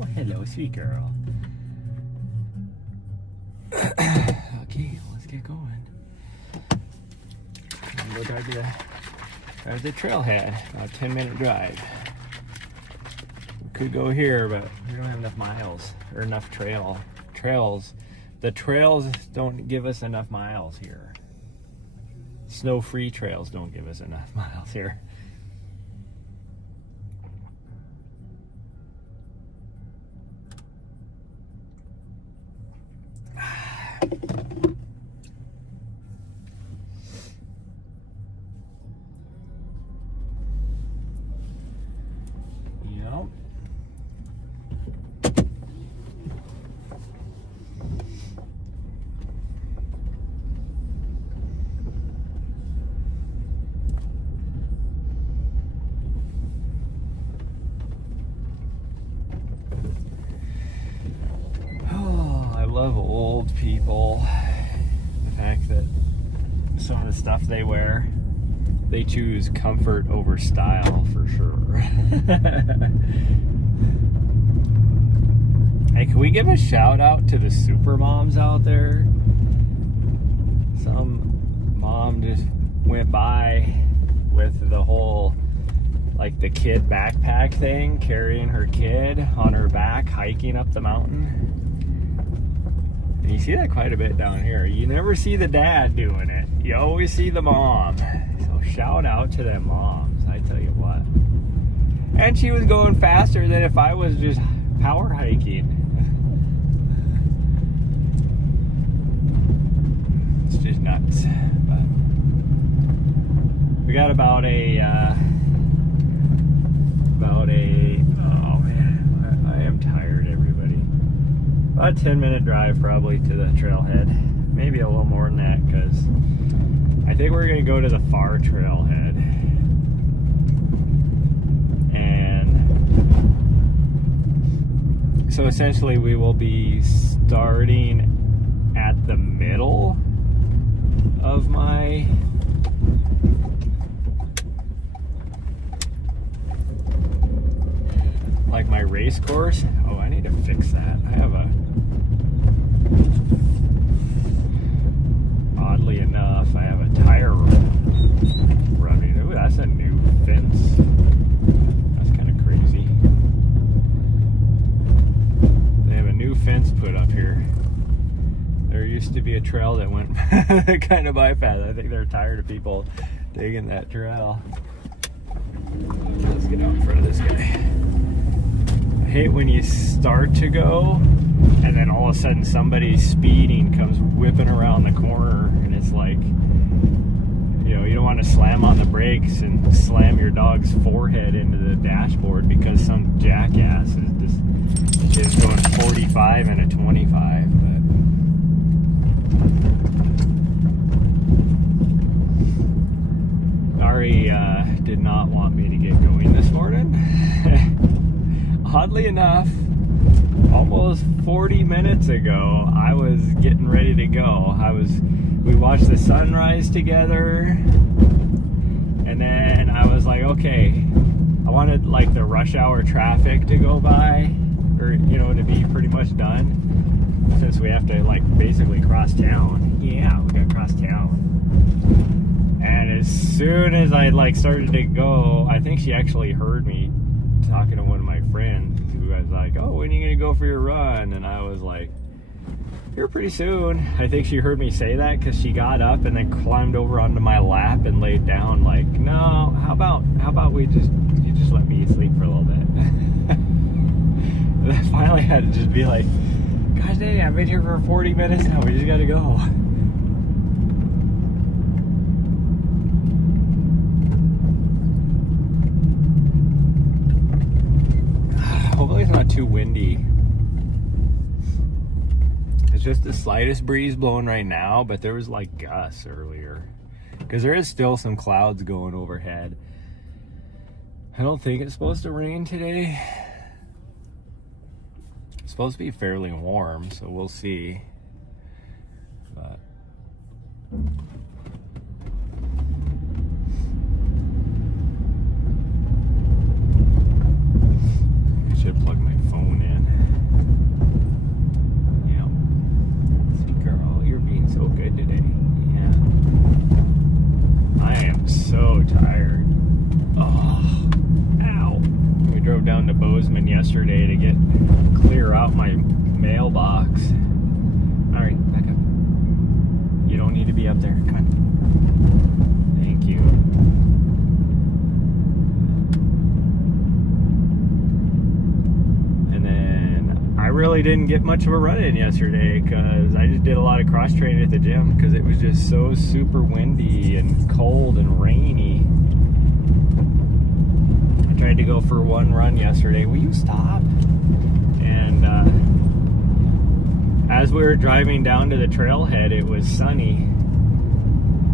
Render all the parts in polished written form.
Oh, hello, sweet girl. Okay, let's get going. I'm gonna go drive to the trailhead. About a 10-minute drive. We could go here, but we don't have enough miles or enough trails. The trails don't give us enough miles here. Snow-free trails don't give us enough miles here. Yep. Oh, I love old people. The fact that some of the stuff they wear, they choose comfort over style for sure. Hey, can we give a shout out to the super moms out there? Some mom just went by with the whole, like, the kid backpack thing, carrying her kid on her back, hiking up the mountain. And you see that quite a bit down here. You never see the dad doing it. You always see the mom. So shout out to them moms, I tell you what. And she was going faster than if I was just power hiking. It's just nuts. But we got about a oh man, I am tired, everybody. About a 10-minute drive probably to the trailhead. Maybe a little more than that, because I think we're going to go to the far trailhead. And so essentially we will be starting at the middle of my race course. Oh, I need to fix that. I have oddly enough, I have a tire running. Ooh, that's a new fence. That's kind of crazy. They have a new fence put up here. There used to be a trail that went kind of bypass. I think they're tired of people digging that trail. Let's get out in front of this guy. I hate when you start to go and then all of a sudden somebody speeding comes whipping around the corner, and it's like, you know, you don't want to slam on the brakes and slam your dog's forehead into the dashboard because some jackass is just going 45 and a 25. But Ari did not want me to get going this morning. Oddly enough, almost 40 minutes ago, I was getting ready to go. We watched the sunrise together, and then I was like, okay, I wanted like the rush hour traffic to go by, or, you know, to be pretty much done, since we have to like basically cross town. Yeah, we gotta cross town. And as soon as I like started to go, I think she actually heard me talking to one of my friends who was like, oh, when are you gonna go for your run? And I was like, here pretty soon. I think she heard me say that because she got up and then climbed over onto my lap and laid down like, no, how about you just let me sleep for a little bit. And I finally had to just be like, gosh dang, I've been here for 40 minutes now, we just gotta go. Hopefully it's not too windy. It's just the slightest breeze blowing right now, but there was like gusts earlier. Because there is still some clouds going overhead. I don't think it's supposed to rain today. It's supposed to be fairly warm, so we'll see. But I should plug my phone in. up there. Come on. Thank you. And then I really didn't get much of a run in yesterday because I just did a lot of cross training at the gym because it was just so super windy and cold and rainy. I tried to go for one run yesterday. Will you stop? And as we were driving down to the trailhead, it was sunny.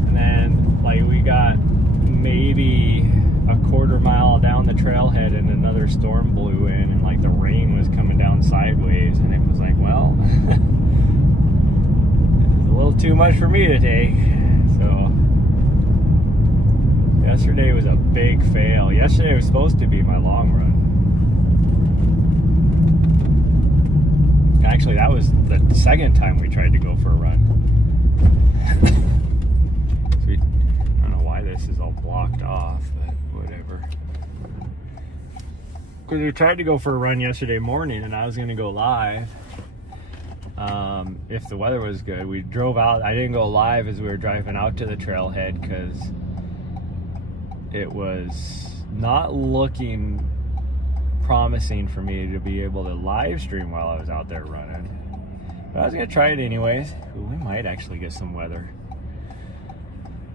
And then, like, we got maybe a quarter mile down the trailhead and another storm blew in, and like the rain was coming down sideways, and it was like, well, it's a little too much for me to take. So yesterday was a big fail. Yesterday was supposed to be my long run. Actually, that was the second time we tried to go for a run. So I don't know why this is all blocked off, but whatever. Because we tried to go for a run yesterday morning, and I was going to go live if the weather was good. We drove out. I didn't go live as we were driving out to the trailhead because it was not looking promising for me to be able to live stream while I was out there running. But I was going to try it anyways. Ooh, we might actually get some weather.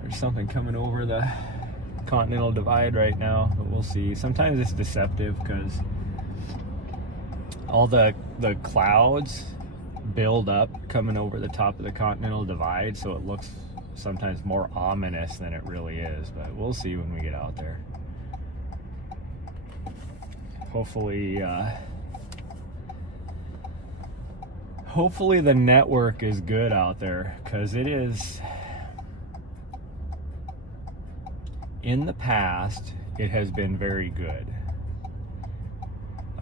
There's something coming over the Continental Divide right now, but we'll see. Sometimes it's deceptive because all the clouds build up coming over the top of the Continental Divide, so it looks sometimes more ominous than it really is, but we'll see when we get out there. Hopefully the network is good out there, because it is. In the past, it has been very good.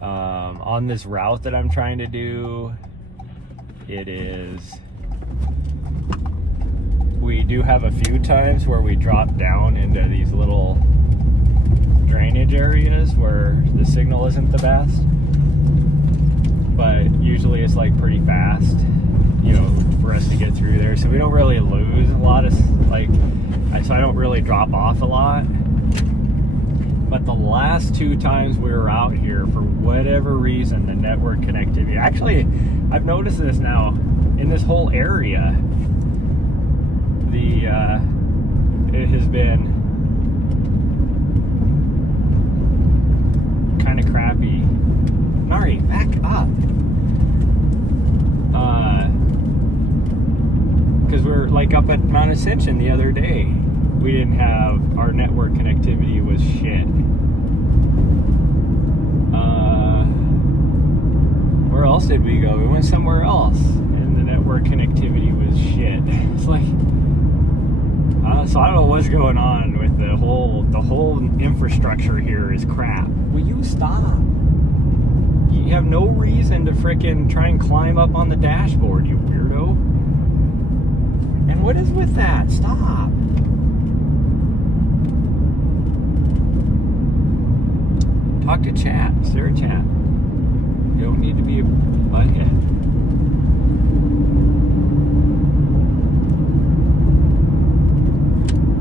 On this route that I'm trying to do, it is. We do have a few times where we drop down into these little drainage areas where the signal isn't the best, but usually it's like pretty fast, you know, for us to get through there, so we don't really lose a lot of, like, so I don't really drop off a lot. But the last two times we were out here, for whatever reason, the network connectivity, actually I've noticed this now in this whole area, it has been kind of crappy. Mari, back up. Because we're like up at Mount Ascension the other day. We didn't have, our network connectivity was shit. Where else did we go? We went somewhere else, and the network connectivity was shit. It's like, so I don't know what's going on with the whole infrastructure here is crap. Will you stop? You have no reason to frickin' try and climb up on the dashboard, you weirdo. And what is with that? Stop. Talk to chat. Sarah chat. You don't need to be a butthead.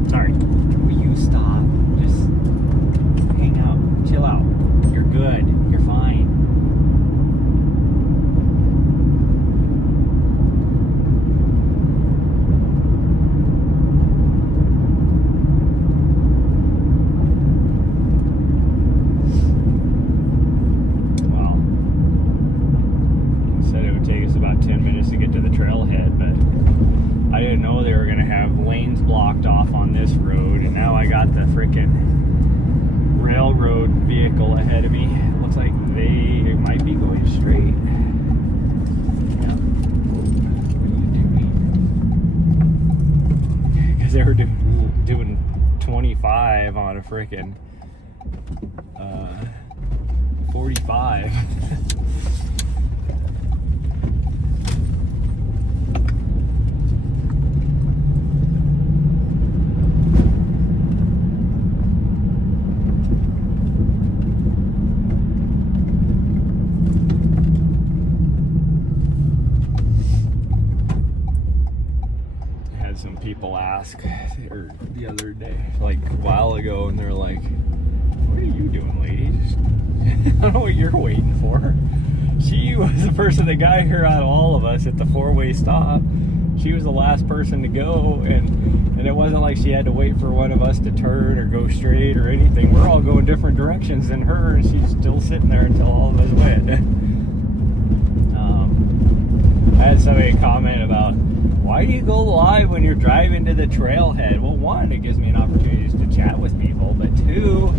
Sorry. Will you stop? Just hang out. Chill out. You're good. You're fine. About 10 minutes to get to the trailhead, but I didn't know they were going to have lanes blocked off on this road, and now I got the freaking railroad vehicle ahead of me. It looks like they might be going straight. Yeah. What are you doing? Because they were doing 25 on a freaking 45. people ask the other day, like a while ago, and they're like, "What are you doing, lady? I don't know what you're waiting for." She was the person that got here out of all of us at the 4-way stop. She was the last person to go, and it wasn't like she had to wait for one of us to turn or go straight or anything. We're all going different directions than her, and she's still sitting there until all of us went. I had somebody comment about, why do you go live when you're driving to the trailhead? Well, one, it gives me an opportunity to chat with people, but two,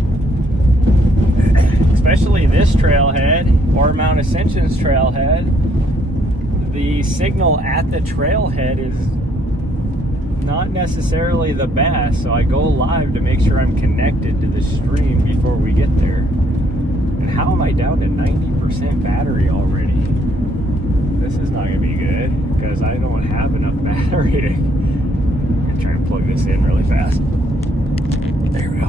especially this trailhead or Mount Ascension's trailhead, the signal at the trailhead is not necessarily the best, so I go live to make sure I'm connected to the stream before we get there. And how am I down to 90% battery already? This is not going to be good, because I don't have enough battery to... I'm going to try and plug this in really fast. There we go.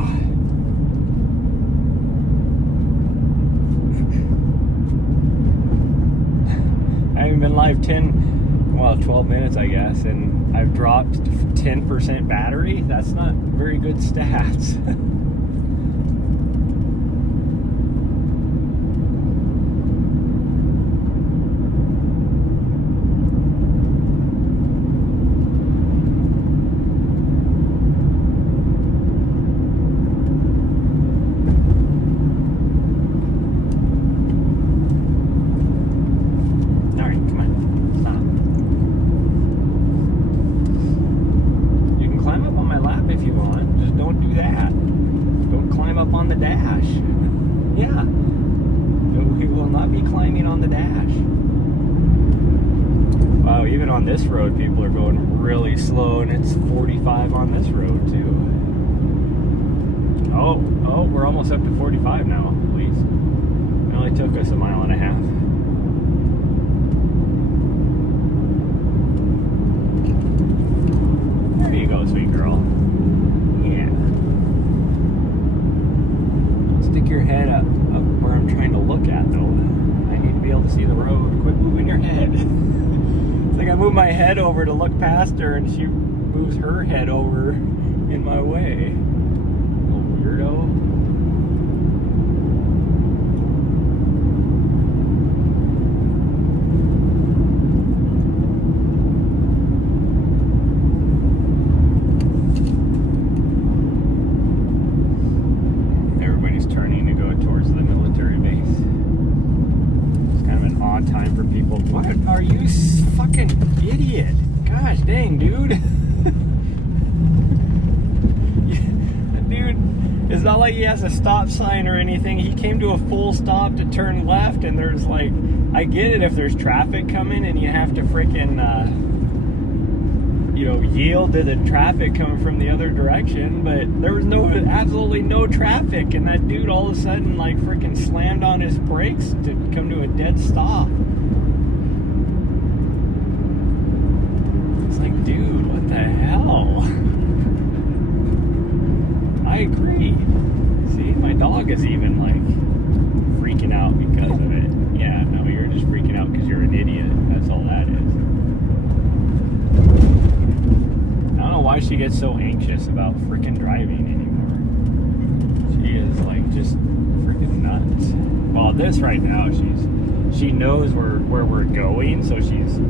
I haven't been live 12 minutes, I guess, and I've dropped 10% battery. That's not very good stats. This road, people are going really slow, and it's 45 on this road too. Oh, we're almost up to 45 now, please. It only took us a mile and a half. There you go, sweet girl. Yeah. Stick your head up where I'm trying to look at, though. I need to be able to see the road. Quit moving your head. Like I move my head over to look past her, and she moves her head over in my way. Little weirdo. Everybody's turning to go towards the military base. It's kind of an odd time for people. What are you fucking idiot? Gosh dang, dude. Dude, it's not like he has a stop sign or anything. He came to a full stop to turn left, and there's like, I get it if there's traffic coming and you have to freaking, yield to the traffic coming from the other direction, but there was absolutely no traffic, and that dude all of a sudden like freaking slammed on his brakes to come to a dead stop. Dude, what the hell? I agree. See, my dog is even like freaking out because of it. Yeah, no, you're just freaking out because you're an idiot. That's all that is. I don't know why she gets so anxious about freaking driving anymore. She is like just freaking nuts. Well, this right now, she knows where we're going, so she's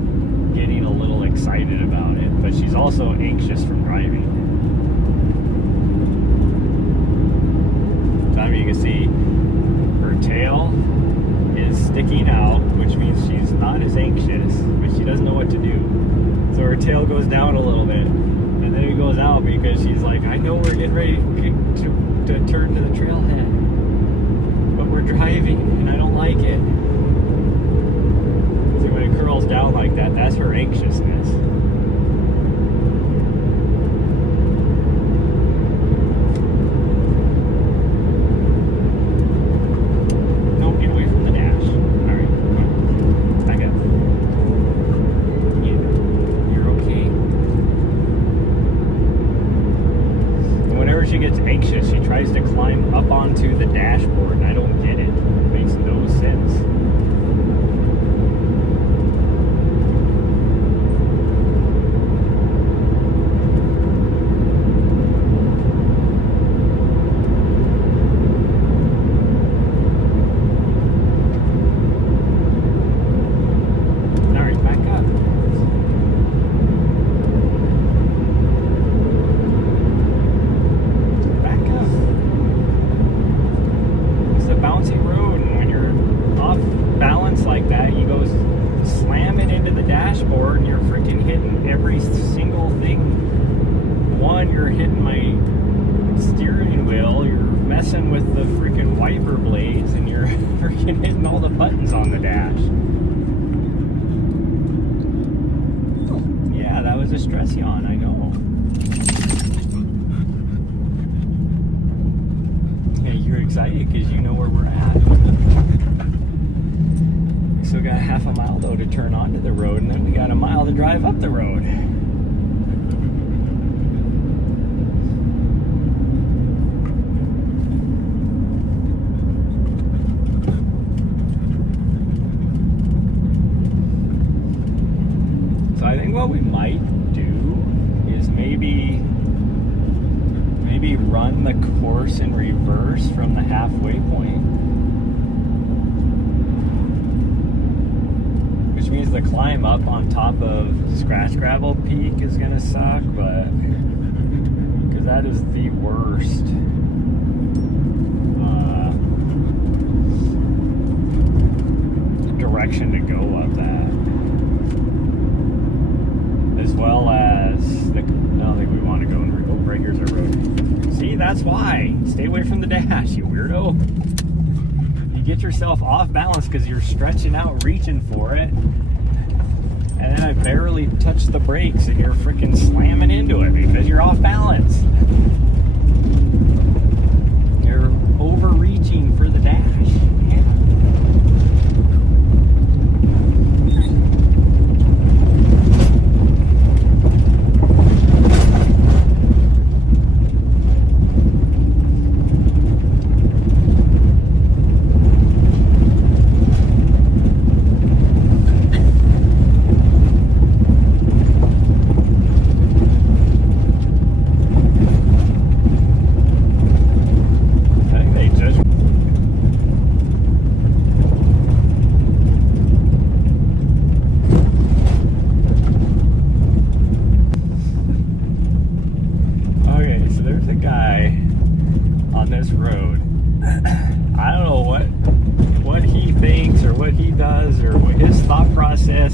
getting a little excited about it, but she's also anxious from driving. So you can see her tail is sticking out, which means she's not as anxious, but she doesn't know what to do. So her tail goes down a little bit, and then it goes out because she's like, I know we're getting ready to turn to the trailhead, but we're driving and I don't like it. When it curls down like that, that's her anxiousness. No, get away from the dash. Alright, come on. Back up. Yeah, you're okay. And whenever she gets anxious, she tries to climb up onto the dashboard, and I don't get it. It makes no sense. every single thing. One, you're hitting my steering wheel, you're messing with the freaking wiper blades, and you're freaking hitting all the buttons on the dash. Yeah, that was a stress yawn, I know. Yeah, you're excited because you know where we're at. We still got half a mile though to turn onto the road, and then we got a mile to drive up the road. So I think what we might do is maybe run the course in reverse from the halfway point. Which means the climb up on top of Scratch Gravel Peak is gonna suck, but because that is the worst direction to go up that. As well as I don't think we want to go in. Oh, right here's our road. See, that's why. Stay away from the dash, you weirdo. You get yourself off balance because you're stretching out, reaching for it. And then I barely touch the brakes and you're freaking slamming into it because you're off balance. You're overreaching for the dash. Yeah.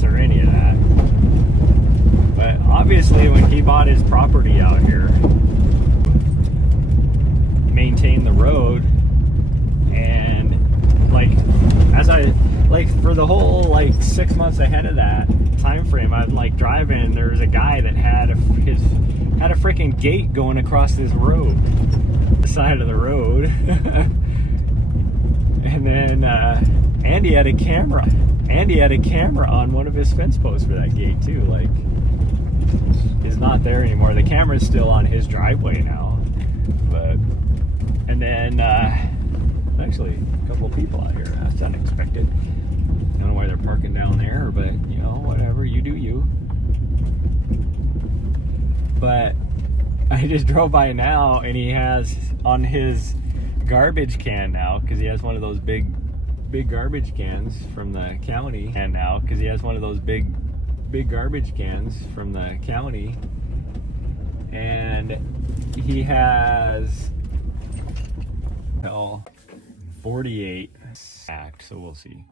Or any of that, but obviously when he bought his property out here, maintained the road, and for the whole 6 months ahead of that time frame, I'd driving, and there was a guy that had a freaking gate going across this road, the side of the road. And then Andy had a camera on one of his fence posts for that gate too. Is not there anymore. The camera's still on his driveway now. But and then actually a couple of people out here. That's unexpected. I don't know why they're parking down there, but whatever, you do you. But I just drove by now, and he has on his garbage can now, because he has one of those big garbage cans from the county, and now because he has one of those big garbage cans from the county, and he has 48 act, so we'll see.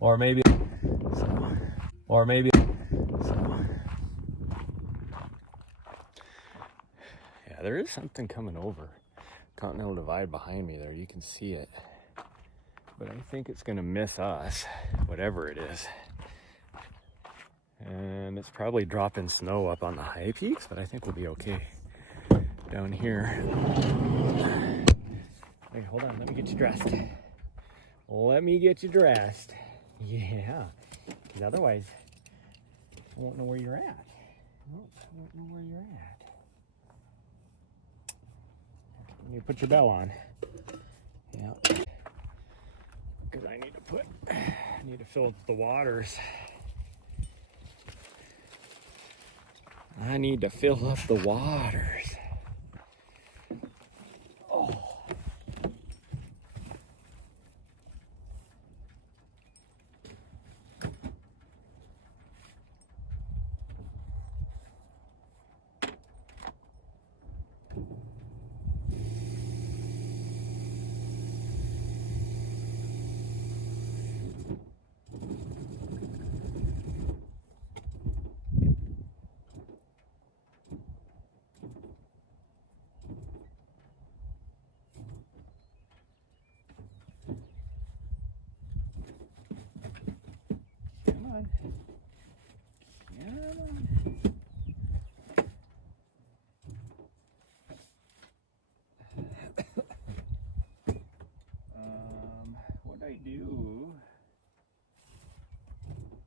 Or maybe yeah, there is something coming over Continental Divide behind me there. You can see it, but I think it's gonna miss us, whatever it is. And it's probably dropping snow up on the high peaks, but I think we'll be okay down here. Hey, hold on, let me get you dressed. Yeah, because otherwise I won't know where you're at. I won't know where you're at. You need to put your bell on. Yeah. Because I need to fill up the waters. I need to fill up the waters. Oh. on. Come on. What did I do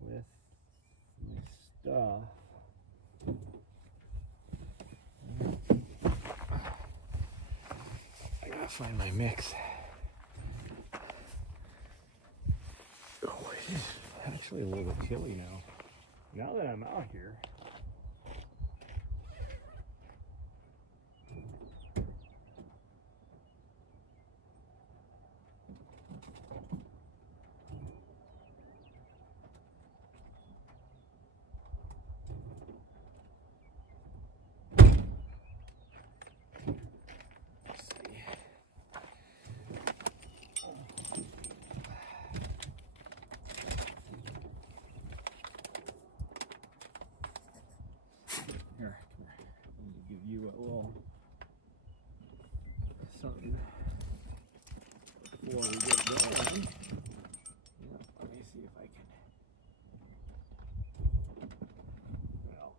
with my stuff? I gotta find my mix. Oh, it is actually a little bit chilly now. Now that I'm out here. Here, let me give you a little something before we get going. Yeah, let me see if I can. Well,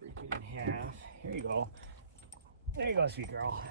break it in half. Here you go. There you go, sweet girl.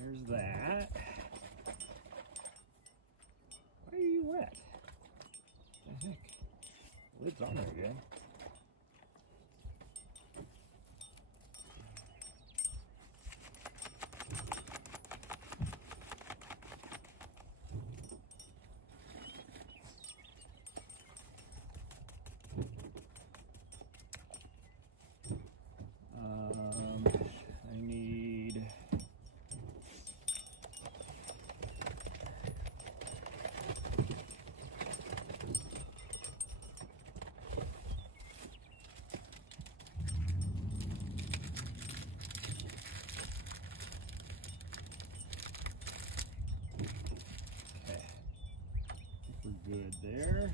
There's that. Why are you wet? I think the lid's on there again. I need good there.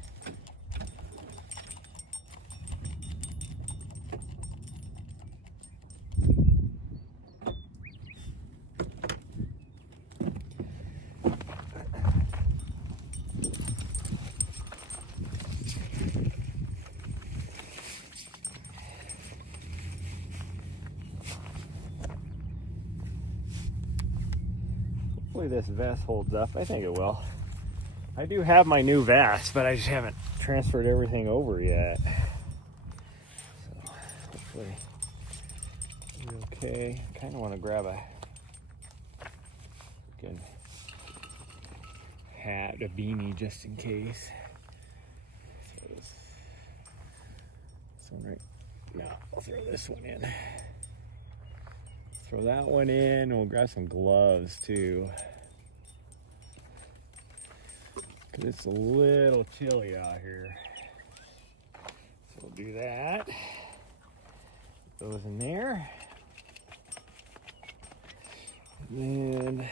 Hopefully this vest holds up. I think it will. I do have my new vest, but I just haven't transferred everything over yet. So hopefully it'll be okay. I kind of want to grab a freaking hat, a beanie, just in case. So this one right now, I'll throw this one in. Throw that one in, and we'll grab some gloves too. Cause it's a little chilly out here. So we'll do that. Put those in there. And then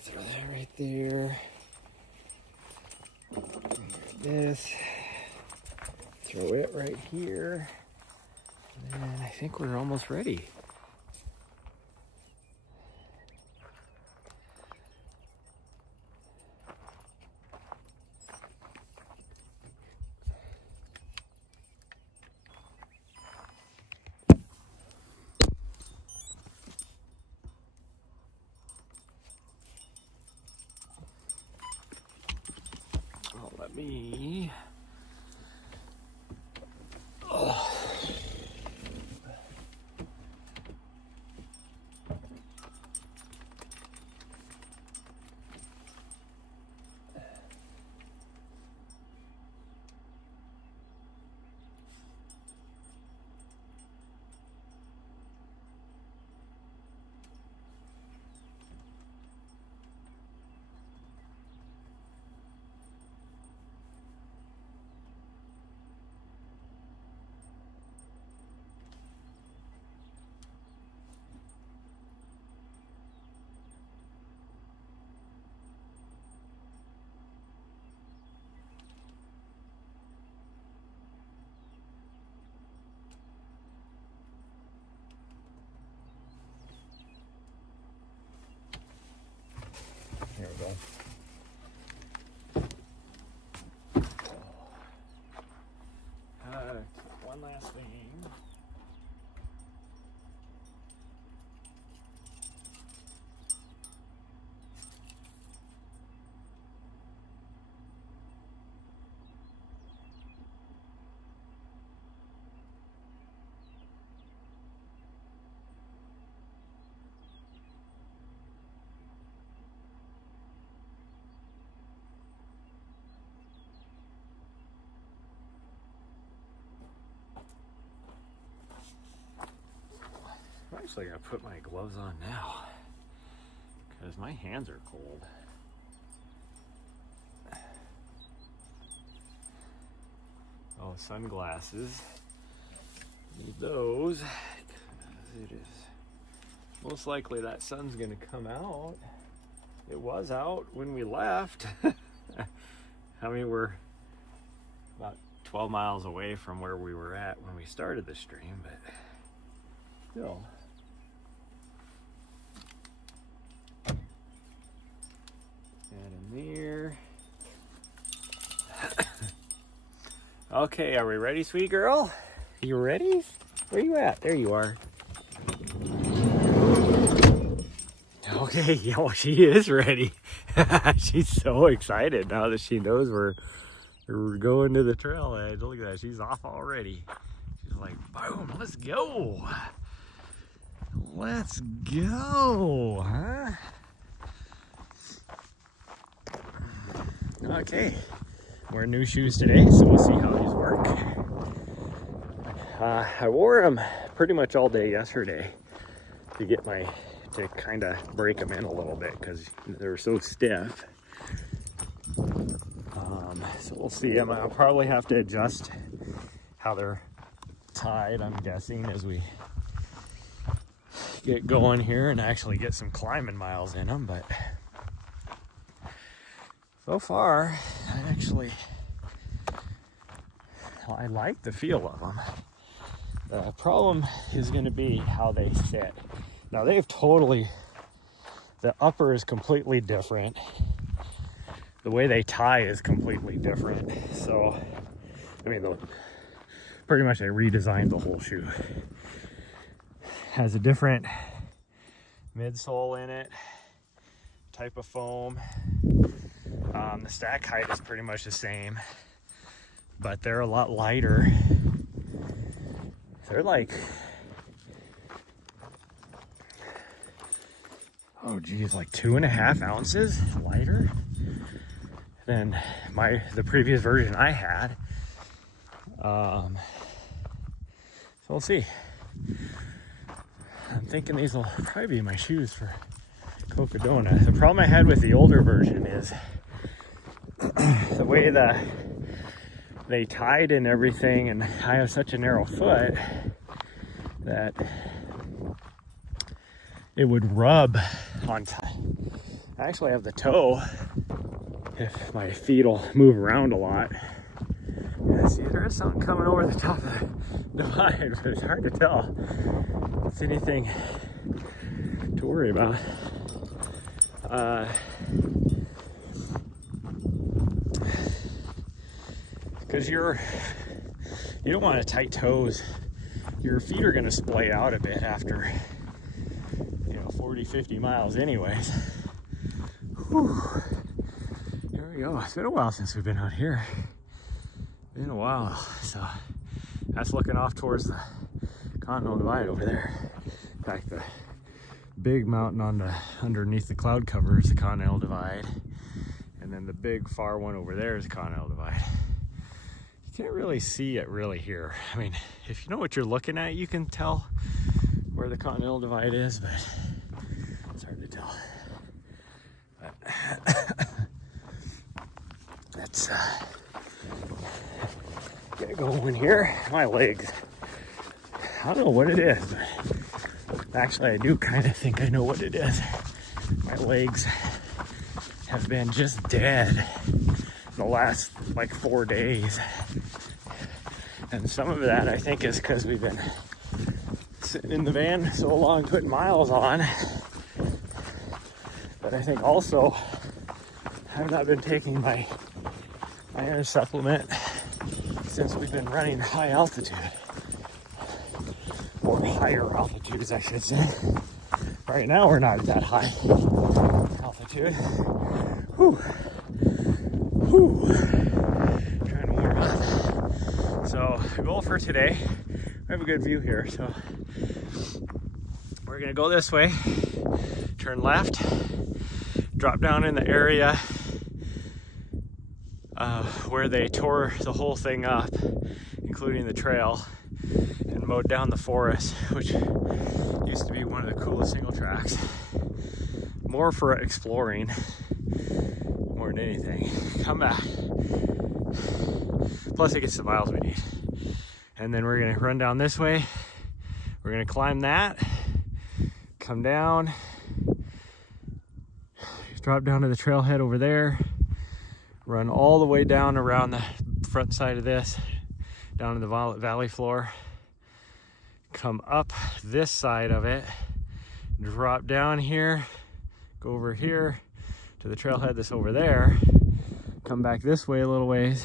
throw that right there. This. Throw it right here. And I think we're almost ready. Oh, let me. Oh. actually gotta put my gloves on now because my hands are cold. Oh, sunglasses. Need those. It is most likely that sun's gonna come out. It was out when we left. I mean, we're about 12 miles away from where we were at when we started the stream, but still. Add a mirror. Okay, are we ready, sweet girl? You ready? Where you at? There you are. Okay, yeah, well, she is ready. She's so excited now that she knows we're going to the trailhead. Look at that, she's off already. She's like, boom, let's go. Let's go, huh? Okay, wearing new shoes today, so we'll see how these work. I wore them pretty much all day yesterday to kind of break them in a little bit because they were so stiff. So we'll see. I'll probably have to adjust how they're tied, I'm guessing, as we get going here and actually get some climbing miles in them. But so far, I like the feel of them. The problem is going to be how they sit. Now the upper is completely different. The way they tie is completely different. So, I mean, pretty much they redesigned the whole shoe. Has a different midsole in it, type of foam. The stack height is pretty much the same, but they're a lot lighter. They're like, oh geez, like 2.5 ounces lighter than the previous version I had. So we'll see. I'm thinking these will probably be my shoes for Cocodona. The problem I had with the older version is the way they tied and everything, and I have such a narrow foot that it would rub on top. I actually have the toe if my feet will move around a lot. Yeah, see, there is something coming over the top of the divide, but it's hard to tell if it's anything to worry about. Because you don't want to tight toes. Your feet are going to splay out a bit after 40-50 miles anyways. Whew. Here we go. It's been a while since we've been out here. Been a while. So that's looking off towards the Continental Divide over there. In fact, the big mountain underneath the cloud cover is the Continental Divide, and then the big far one over there is the Continental Divide. You can't really see it really here. I mean, if you know what you're looking at, you can tell where the Continental Divide is, but it's hard to tell. But let's get going here. My legs, I don't know what it is, but actually I do kind of think I know what it is. My legs have been just dead the last like 4 days, and some of that I think is because we've been sitting in the van so long putting miles on, but I think also I've not been taking my iron supplement since we've been running high altitude, or higher altitudes I should say. Right now we're not at that high altitude. Whew. Whew. Trying to warm up. So the goal for today, we have a good view here, so we're gonna go this way, turn left, drop down in the area where they tore the whole thing up, including the trail, and mowed down the forest, which used to be one of the coolest single tracks. More for exploring, more than anything. Come back. Plus it gets the miles we need. And then we're gonna run down this way. We're gonna climb that, come down, drop down to the trailhead over there, run all the way down around the front side of this, down to the valley floor, come up this side of it, drop down here, go over here to the trailhead that's over there, come back this way a little ways,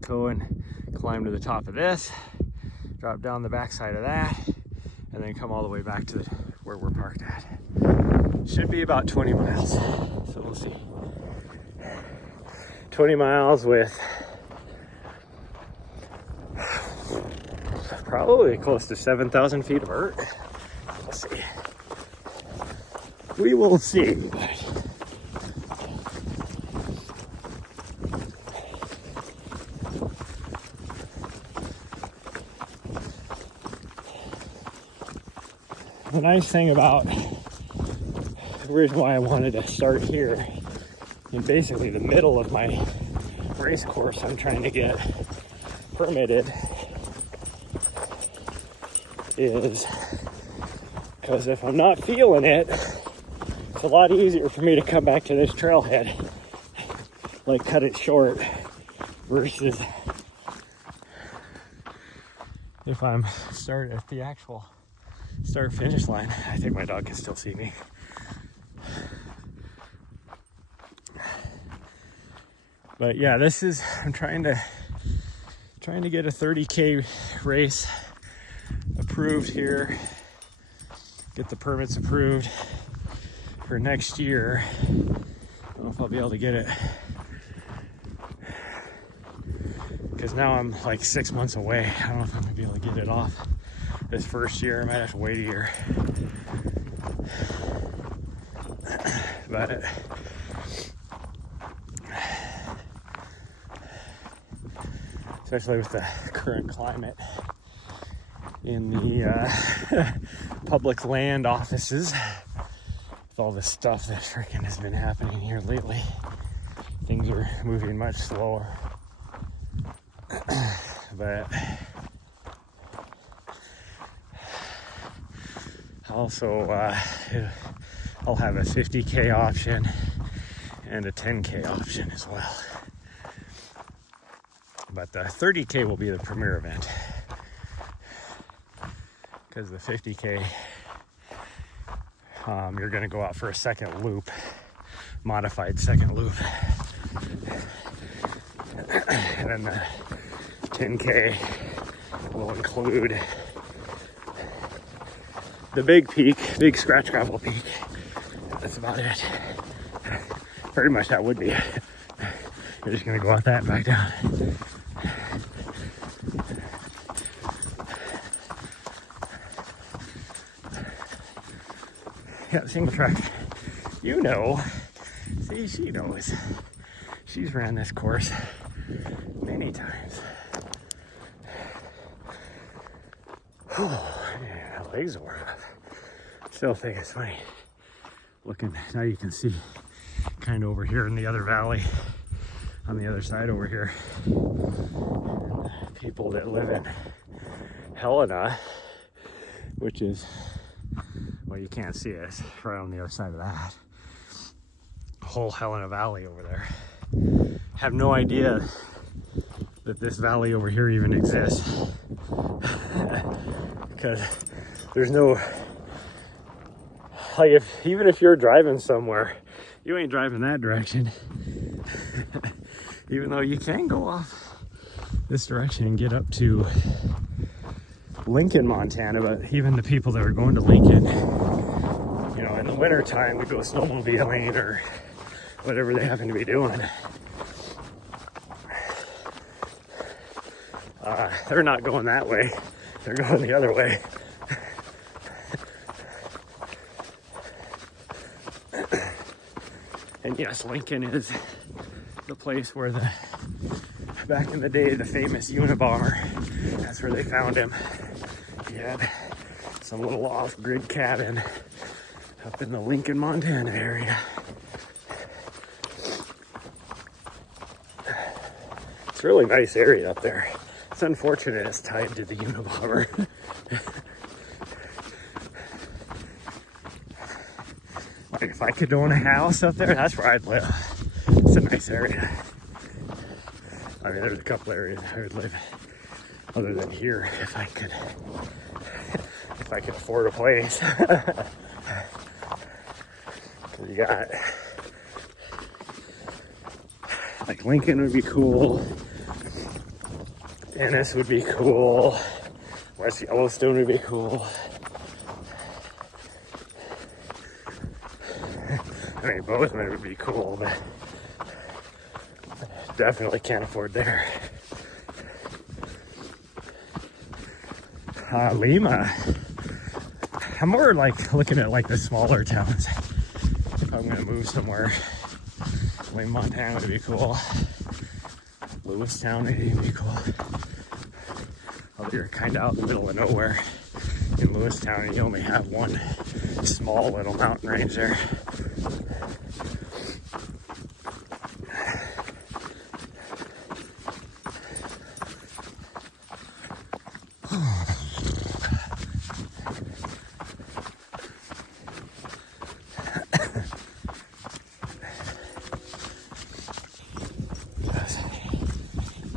go and climb to the top of this, drop down the back side of that, and then come all the way back to where we're parked at. Should be about 20 miles, so we'll see. 20 miles with probably close to 7,000 feet of vert. We'll see. We will see, but the nice thing about the reason why I wanted to start here in basically the middle of my race course I'm trying to get permitted is because if I'm not feeling it, it's a lot easier for me to come back to this trailhead, like cut it short, versus if I'm start at the actual start finish line. I think my dog can still see me. But yeah, this is, I'm trying to get a 30K race approved here, get the permits approved for next year. I don't know if I'll be able to get it, because now I'm like 6 months away. I don't know if I'm gonna be able to get it off this first year. I might have to wait a year. But especially with the current climate in the public land offices, with all the stuff that freaking has been happening here lately, things are moving much slower. But also I'll have a 50K option and a 10K option as well. But the 30K will be the premier event, because the 50K, you're going to go out for a second loop, modified second loop. And then the 10K will include the big peak, big scratch gravel peak. That's about it. Pretty much that would be it. You're just going to go out that and back down. Yeah, single track. You know. See, she knows. She's ran this course many times. Yeah, legs are worn up. Still think it's funny. Looking, now you can see kind of over here in the other valley, on the other side over here, and people that live in Helena, which is, well, you can't see it, it's right on the other side of that whole Helena Valley over there, have no idea that this valley over here even exists. Because there's no, like, even if you're driving somewhere, you ain't driving that direction. Even though you can go off this direction and get up to Lincoln, Montana, but even the people that are going to Lincoln, you know, in the winter time to go snowmobiling or whatever they happen to be doing, they're not going that way. They're going the other way. And yes, Lincoln is the place where back in the day, the famous Unabomber, that's that's where they found him. He had some little off-grid cabin up in the Lincoln, Montana area. It's a really nice area up there. It's unfortunate it's tied to the Unabomber. Like if I could own a house up there, that's where I'd live. It's a nice area. I mean, there's a couple areas I would live other than here if I could afford a place. You got like Lincoln would be cool. Ennis would be cool. West Yellowstone would be cool. I mean, Bozeman would be cool, but definitely can't afford there. Lima. I'm more like looking at like the smaller towns. If I'm gonna move somewhere, Lima, Montana would be cool. Lewistown would be cool. Although you're kind of out in the middle of nowhere in Lewistown, and you only have one small little mountain range there.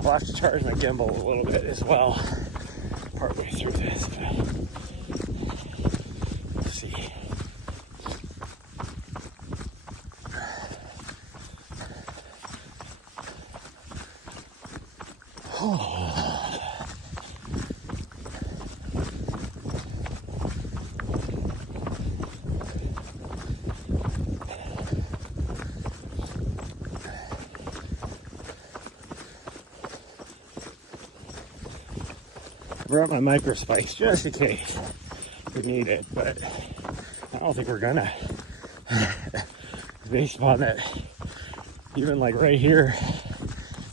I'll have to charge my gimbal a little bit as well partway through this, but let's see. I brought my micro spikes just in case we need it, but I don't think we're gonna. Based upon that, even like right here,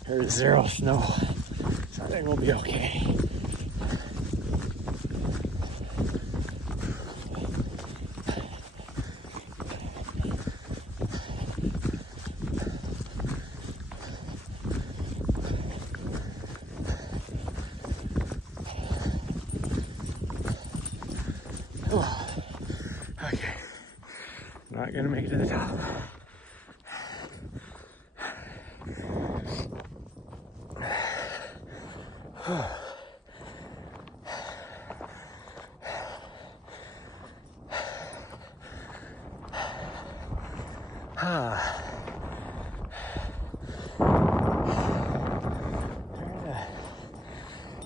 there's zero snow, so I think we'll be okay. Okay, not gonna make it to the top.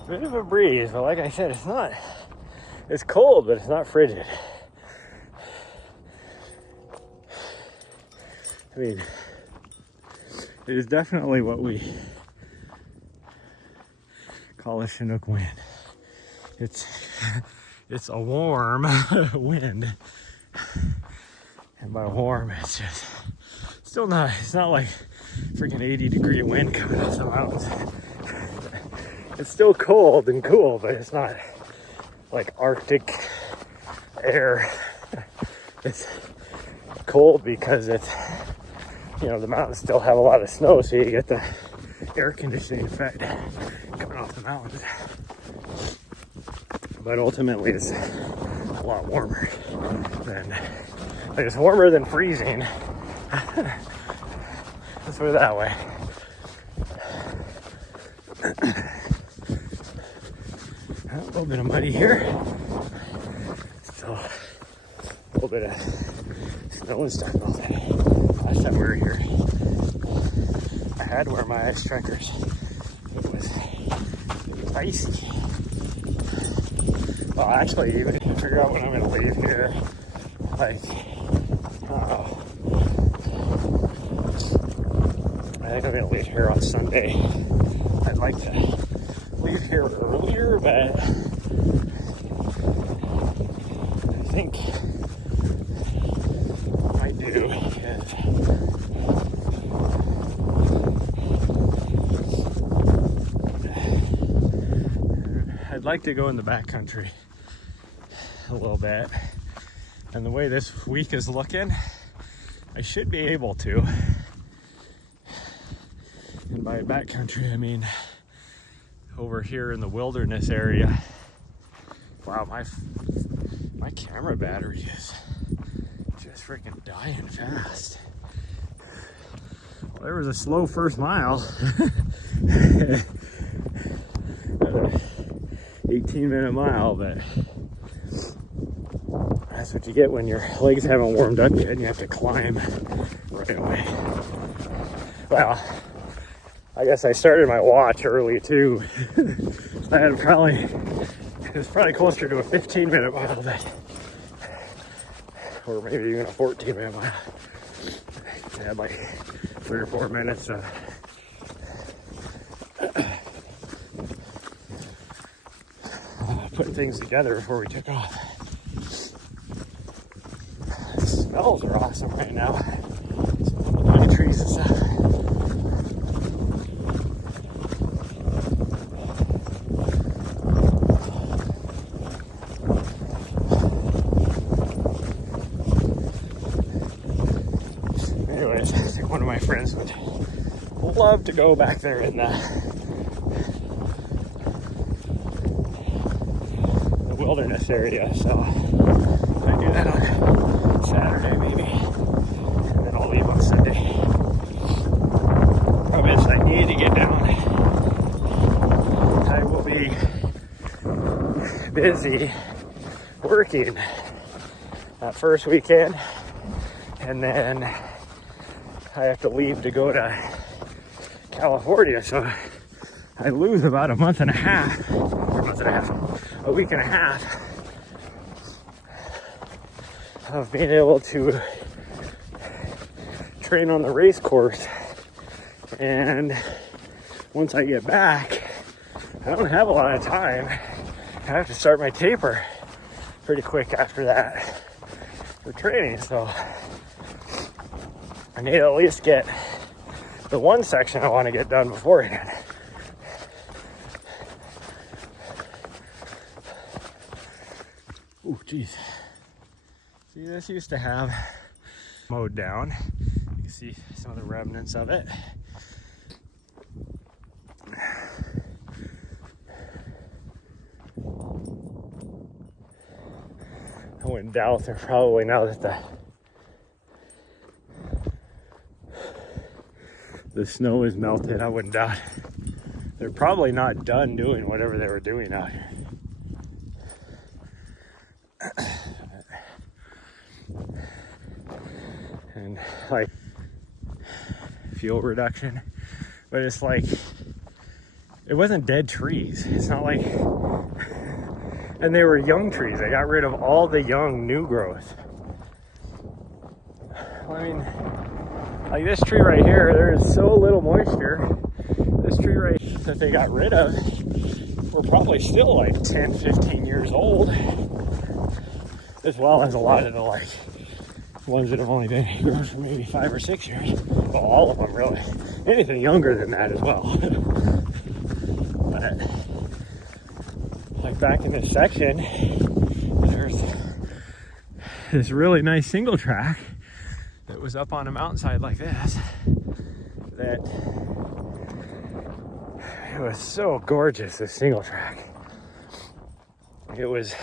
Bit of a breeze, but like I said, it's cold, but it's not frigid. I mean, it is definitely what we call a Chinook wind. It's a warm wind, and by warm, it's just still not. It's not like freaking 80-degree wind coming off the mountains. It's still cold and cool, but it's not like Arctic air. It's cold because it's, you know, the mountains still have a lot of snow, so you get the air conditioning effect coming off the mountains. But ultimately, it's a lot warmer than, like, it's warmer than freezing. Let's put it that way. A little bit of muddy here. Still a little bit of snow and stuff all day. Last time we were here, I had to wear my ice trekkers. It was icy. Well, actually, even if you figure out when I'm gonna leave here, like, I think I'm gonna leave here on Sunday. I'd like to leave here earlier, but I think I do because I'd like to go in the backcountry a little bit. And the way this week is looking, I should be able to. And by backcountry, I mean over here in the wilderness area. Wow, my camera battery is just freaking dying fast. Well, there was a slow first mile. 18-minute mile, but that's what you get when your legs haven't warmed up yet and you have to climb right away. Well, I guess I started my watch early too. I had it was probably closer to a 15-minute mile than, or maybe even a 14-minute mile. I had like 3 or 4 minutes of putting things together before we took off. The smells are awesome right now. Some of the pine trees and stuff. Anyways, I think one of my friends would love to go back there in the wilderness area, so I do that on Saturday maybe, and then I'll leave on Sunday. Obviously, I need to get down. I will be busy working that first weekend, and then I have to leave to go to California, so I lose about a week and a half of being able to train on the race course. And once I get back, I don't have a lot of time. I have to start my taper pretty quick after that for training, so I need to at least get the one section I want to get done beforehand. Ooh, geez. See, this used to have mowed down. You can see some of the remnants of it. I wouldn't doubt they're probably, now that the snow is melted, I wouldn't doubt they're probably not done doing whatever they were doing out here. And like fuel reduction, but it's like it wasn't dead trees. It's not like, and they were young trees. They got rid of all the young new growth. I mean, like this tree right here, there is so little moisture. This tree right that they got rid of were probably still like 10, 15 years old, as well as a lot of the like ones that have only been grown for maybe 5 or 6 years. Well, all of them really. Anything younger than that as well. But like back in this section, there's this really nice single track that was up on a mountainside like this, that it was so gorgeous, this single track. It was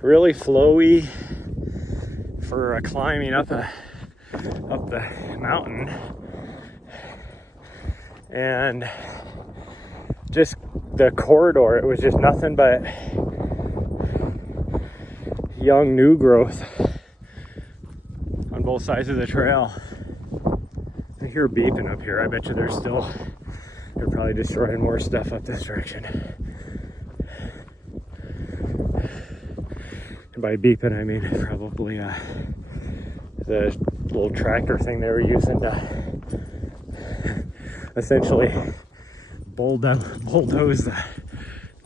really flowy for climbing up the mountain, and just the corridor, it was just nothing but young new growth on both sides of the trail. I hear beeping up here. I bet you they're probably destroying more stuff up this direction. And by beeping, I mean probably the little tractor thing they were using to essentially bulldoze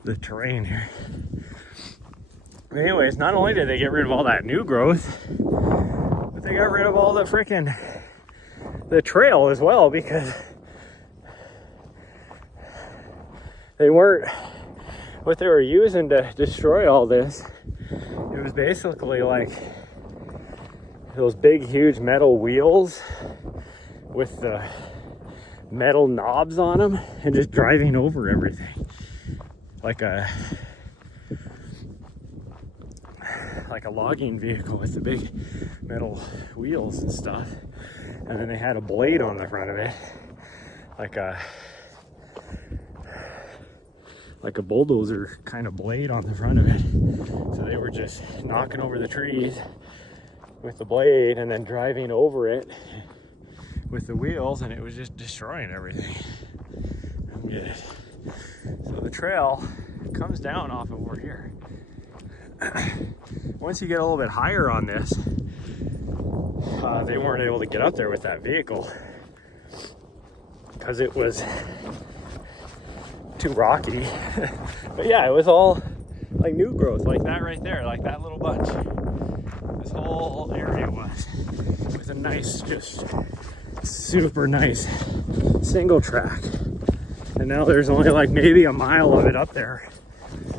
the terrain here. But anyways, not only did they get rid of all that new growth, but they got rid of all the trail as well, because they weren't what they were using to destroy all this, it was basically like those big, huge metal wheels with the metal knobs on them and just driving over everything like a logging vehicle with the big metal wheels and stuff. And then they had a blade on the front of it, like a bulldozer kind of blade on the front of it. So they were just knocking over the trees with the blade and then driving over it with the wheels, and it was just destroying everything. Yeah. So the trail comes down off of over here. Once you get a little bit higher on this, they weren't able to get up there with that vehicle because it was too rocky. But yeah, it was all like new growth, like that right there, like that little bunch. This whole area was with a nice, just super nice single track. And now there's only like maybe a mile of it up there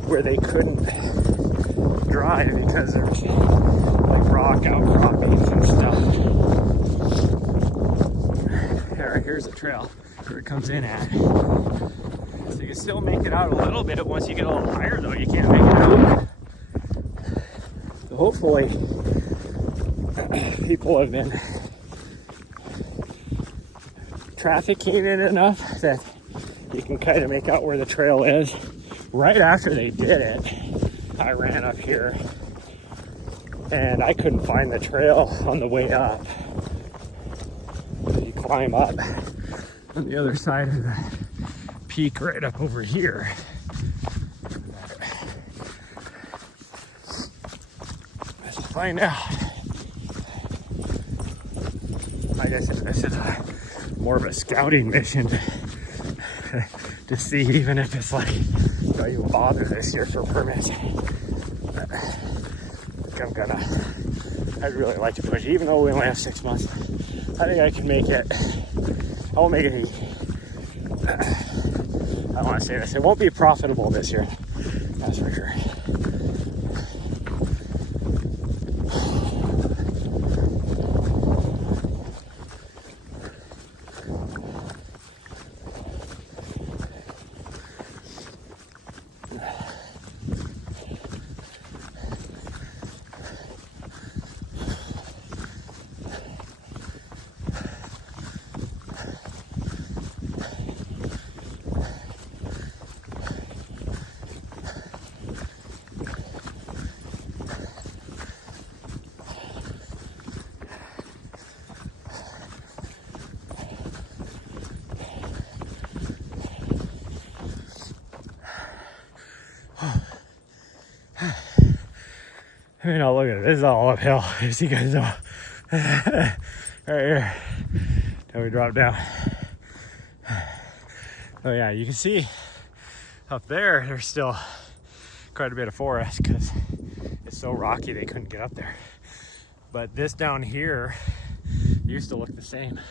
where they couldn't drive because there's like rock outcroppings and stuff. Here's the trail where it comes in at. So you can still make it out a little bit. Once you get a little higher though, you can't make it out. So hopefully people have been trafficking it enough that you can kind of make out where the trail is. Right after they did it, I ran up here and I couldn't find the trail on the way up. So you climb up on the other side of the peak right up over here. Let's find out. Like I said, this is more of a scouting mission to see, even if it's like, don't even bother this year for permits. I'd really like to push, even though we only have 6 months. I think I can make it. I won't make it. I want to say this. It won't be profitable this year. That's for sure. I mean, oh, look at it. This is all uphill, as you guys know. Right here. Till we drop down. Oh yeah, you can see up there, there's still quite a bit of forest because it's so rocky they couldn't get up there. But this down here used to look the same.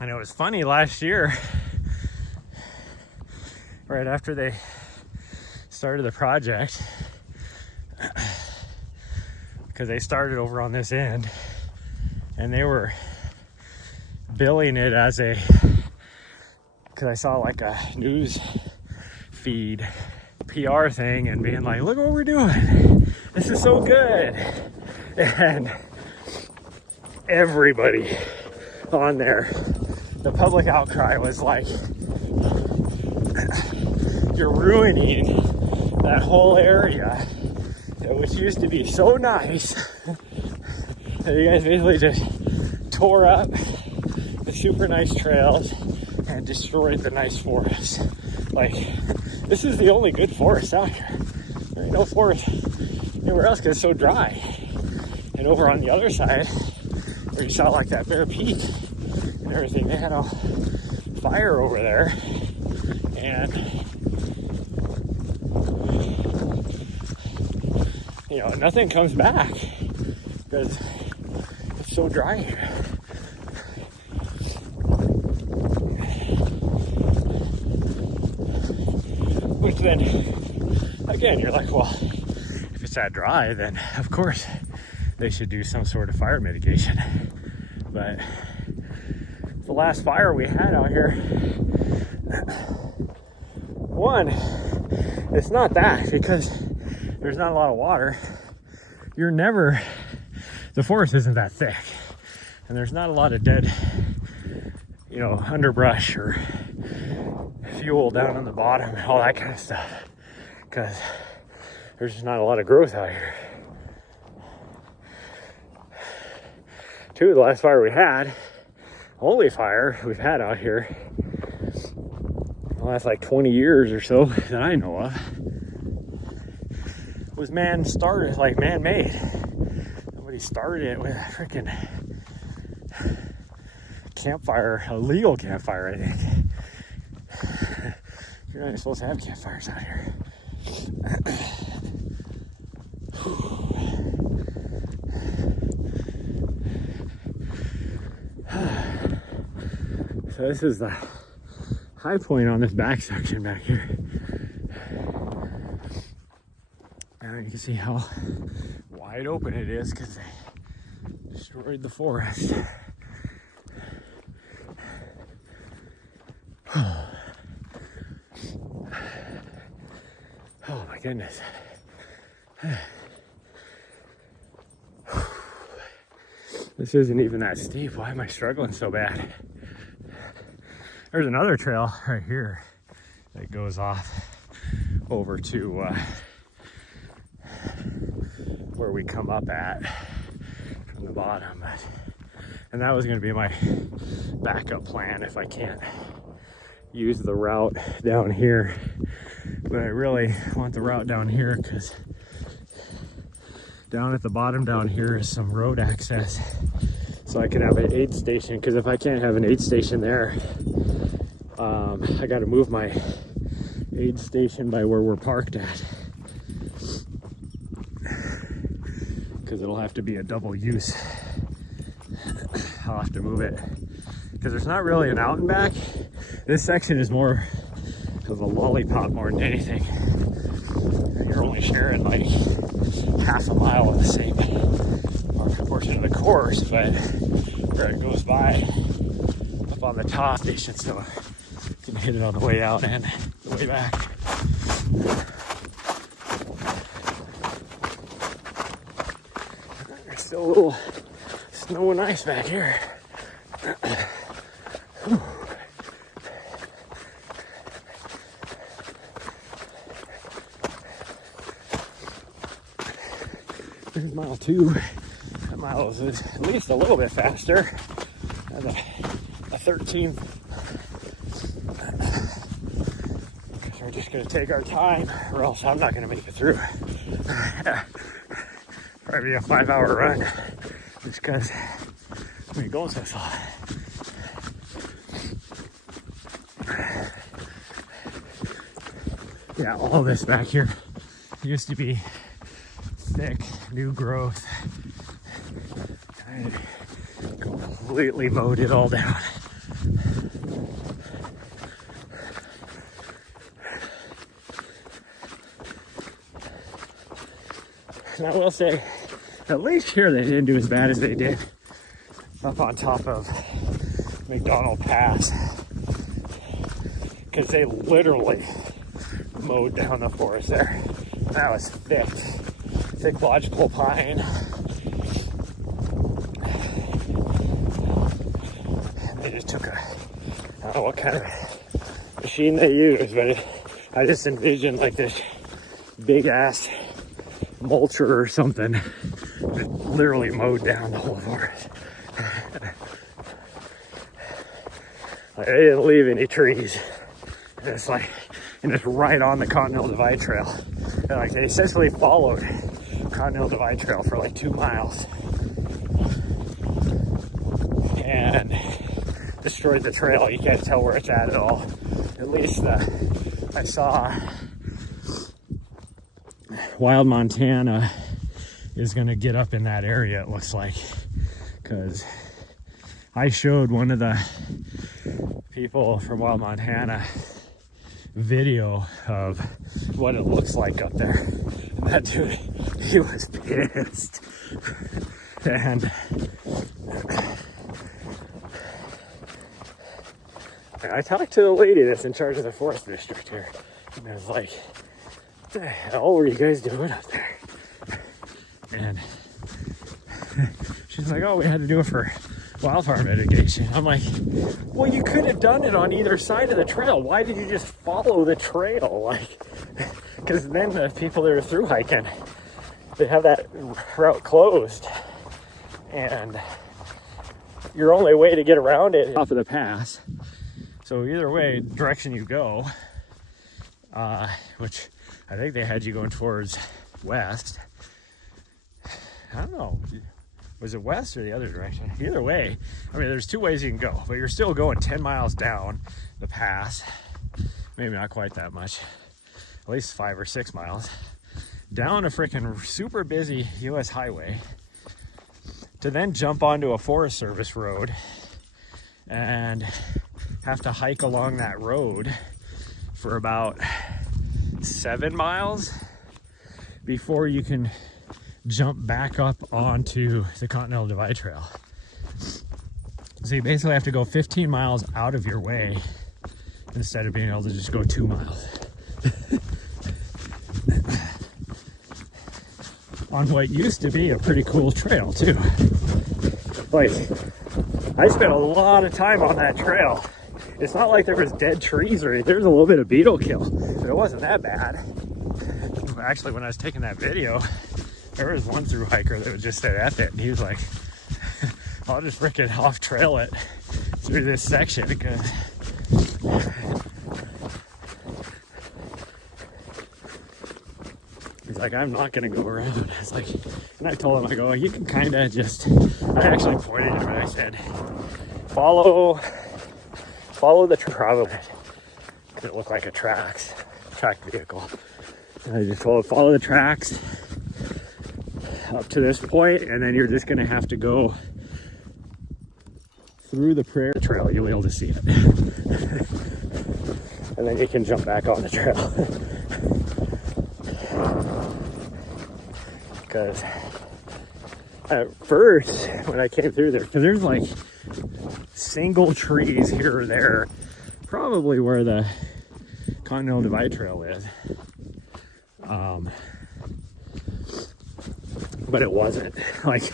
And it was funny last year, right after they started the project, because they started over on this end and they were billing it as a, because I saw like a news feed PR thing and being like, look what we're doing, this is so good. And everybody on there, the public outcry was like, you're ruining that whole area, which used to be so nice. And you guys basically just tore up the super nice trails and destroyed the nice forest. Like, this is the only good forest out here. There ain't no forest anywhere else because it's so dry. And over on the other side, where you saw like that Bear Peak and everything, they had a fire over there. And you know, nothing comes back because it's so dry here. Which then, again, you're like, well, if it's that dry, then of course they should do some sort of fire mitigation. But the last fire we had out here, one, it's not that, because there's not a lot of water. The forest isn't that thick, and there's not a lot of dead, underbrush or fuel down on the bottom and all that kind of stuff, because there's just not a lot of growth out here. Two, the last fire we had, only fire we've had out here the last like 20 years or so that I know of, was man-made. Somebody started it with a freaking campfire, a legal campfire, I think. You're not even supposed to have campfires out here. So this is the high point on this back section back here. And you can see how wide open it is because they destroyed the forest. Oh my goodness. This isn't even that steep. Why am I struggling so bad? There's another trail right here that goes off over to where we come up at from the bottom. And that was going to be my backup plan if I can't use the route down here. But I really want the route down here because down at the bottom down here is some road access, so I can have an aid station. Because if I can't have an aid station there, I got to move my aid station by where we're parked at, because it'll have to be a double use. I'll have to move it because there's not really an out and back. This section is more of a lollipop more than anything. And you're only sharing like half a mile of the same portion of the course, but where it goes by up on the top station, so you can hit it on the way out and the way back. There's still a little snow and ice back here. There's mile 2. That mile is at least a little bit faster. That's a 13. Because we're just going to take our time, or else I'm not going to make it through. Probably a 5-hour run, just because we're going so slow. Yeah, all this back here used to be thick new growth. I completely mowed it all down. And I will say, at least here they didn't do as bad as they did up on top of McDonald Pass, because they literally mowed down the forest there. That was thick lodgepole pine. And they just took I don't know what kind of machine they used, but I just envisioned like this big ass mulcher or something that literally mowed down the whole forest. Like, they didn't leave any trees. And it's right on the Continental Divide Trail. And like they essentially followed Continental Divide Trail for like 2 miles and destroyed the trail. You can't tell where it's at all. At least I saw Wild Montana is going to get up in that area, it looks like, because I showed one of the people from Wild Montana video of what it looks like up there. And that dude, he was pissed. And I talked to the lady that's in charge of the forest district here, and I was like, what the hell were you guys doing up there? And she's like, oh, we had to do it for wildfire mitigation. I'm like, well, you could have done it on either side of the trail. Why did you just follow the trail? Like, because then the people that are through hiking, they have that route closed, and your only way to get around it is off of the pass. So either way, direction you go, which I think they had you going towards west. I don't know. Was it west or the other direction? Either way, I mean, there's two ways you can go, but you're still going 10 miles down the pass. Maybe not quite that much, at least 5 or 6 miles, down a freaking super busy US highway to then jump onto a Forest Service road and have to hike along that road for about 7 miles before you can jump back up onto the Continental Divide Trail. So you basically have to go 15 miles out of your way instead of being able to just go 2 miles. On what used to be a pretty cool trail too. Like, I spent a lot of time on that trail. It's not like there was dead trees or anything. There was a little bit of beetle kill, but it wasn't that bad. Actually, when I was taking that video, there was one through hiker that just said F it, and he was like, I'll just freaking off trail it through this section because he's like, I'm not gonna go around. It's like, and I told him, I go, you can kind of just, I actually pointed him and I said, follow the probably, because it looked like a tracked vehicle. And I just told him, follow the tracks up to this point, and then you're just gonna have to go through the prairie trail. You'll be able to see it. And then you can jump back on the trail. Because at first, when I came through there, because there's like single trees here or there, probably where the Continental Divide Trail is. But it wasn't. Like,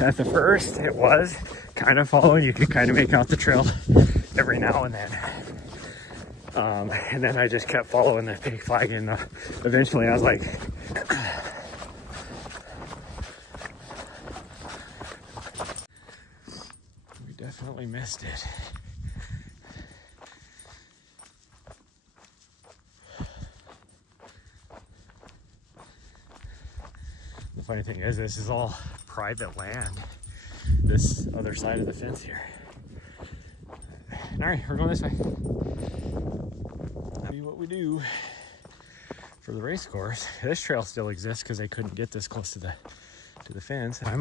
at the first, it was kind of following. You could kind of make out the trail every now and then. And then I just kept following the pink flag, and eventually I was like, we definitely missed it. The funny thing is, this is all private land, this other side of the fence here. All right, we're going this way. That'll be what we do for the race course. This trail still exists because they couldn't get this close to the fence. I don't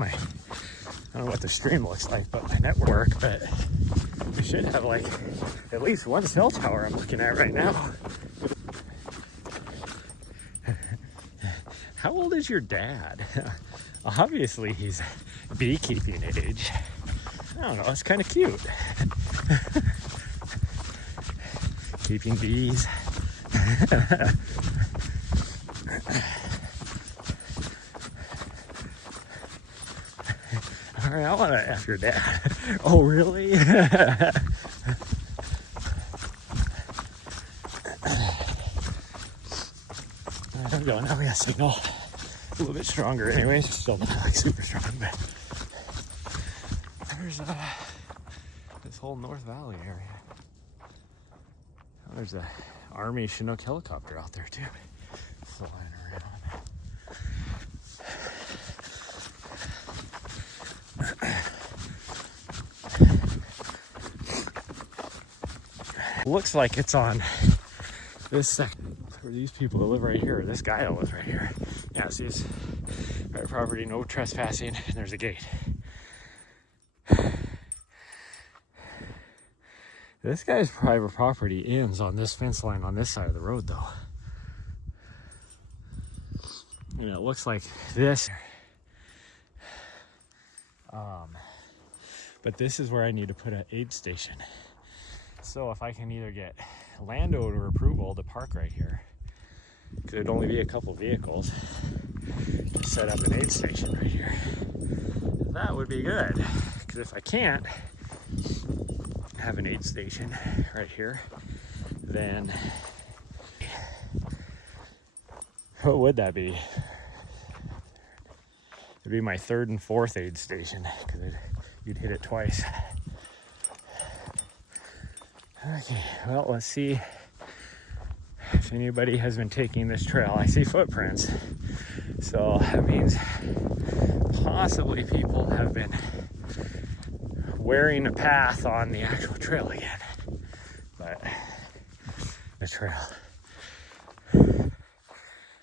know what the stream looks like, but my network, but we should have like at least one cell tower I'm looking at right now. How old is your dad? Obviously he's beekeeping age. I don't know, it's kind of cute. Keeping bees. All right, I want to F your dad. Oh, really? There we go. Now we got signal. A little bit stronger anyways. Still not like super strong, but there's this whole North Valley area. Oh, there's a Army Chinook helicopter out there too, flying around. Looks like it's on this section where these people that live right here. This guy that lives right here. Yeah, see, it's private property, no trespassing, and there's a gate. This guy's private property ends on this fence line on this side of the road, though. And it looks like this. But this is where I need to put an aid station. So if I can either get landowner approval to park right here, because it'd only be a couple vehicles, to set up an aid station right here, that would be good. Because if I can't have an aid station right here, then what would that be? It'd be my third and fourth aid station, because you'd hit it twice. Okay, well, let's see if anybody has been taking this trail. I see footprints, so that means possibly people have been wearing a path on the actual trail again. But the trail,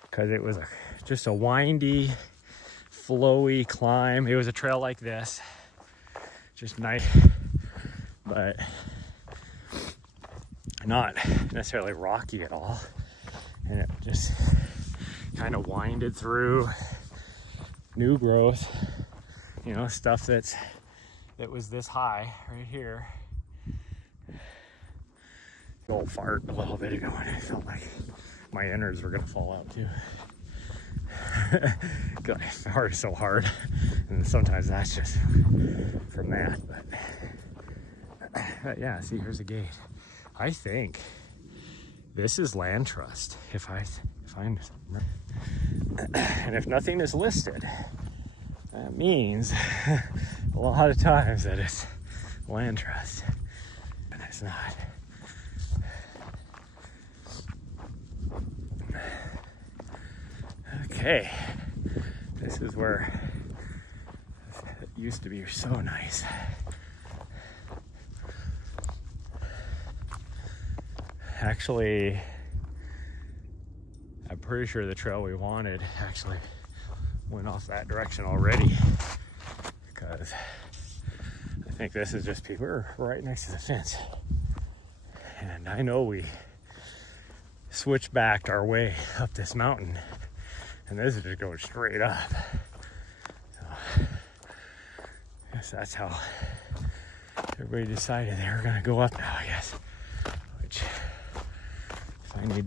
because it was just a windy, flowy climb. It was a trail like this, just nice, but not necessarily rocky at all. And it just kind of winded through new growth, you know, stuff that was this high right here. Old fart a little bit ago, and I felt like my innards were gonna fall out too. God, I fart so hard, and sometimes that's just from that. But yeah, see, here's a gate. I think this is land trust. If I and if nothing is listed, that means a lot of times that it's land trust, and it's not. Okay, this is where it used to be so nice. Actually, I'm pretty sure the trail we wanted actually went off that direction already, because I think this is just people. We're right next to the fence, and I know we switchbacked our way up this mountain, and this is just going straight up. So I guess that's how everybody decided they were gonna go up now, I guess. Which, if I need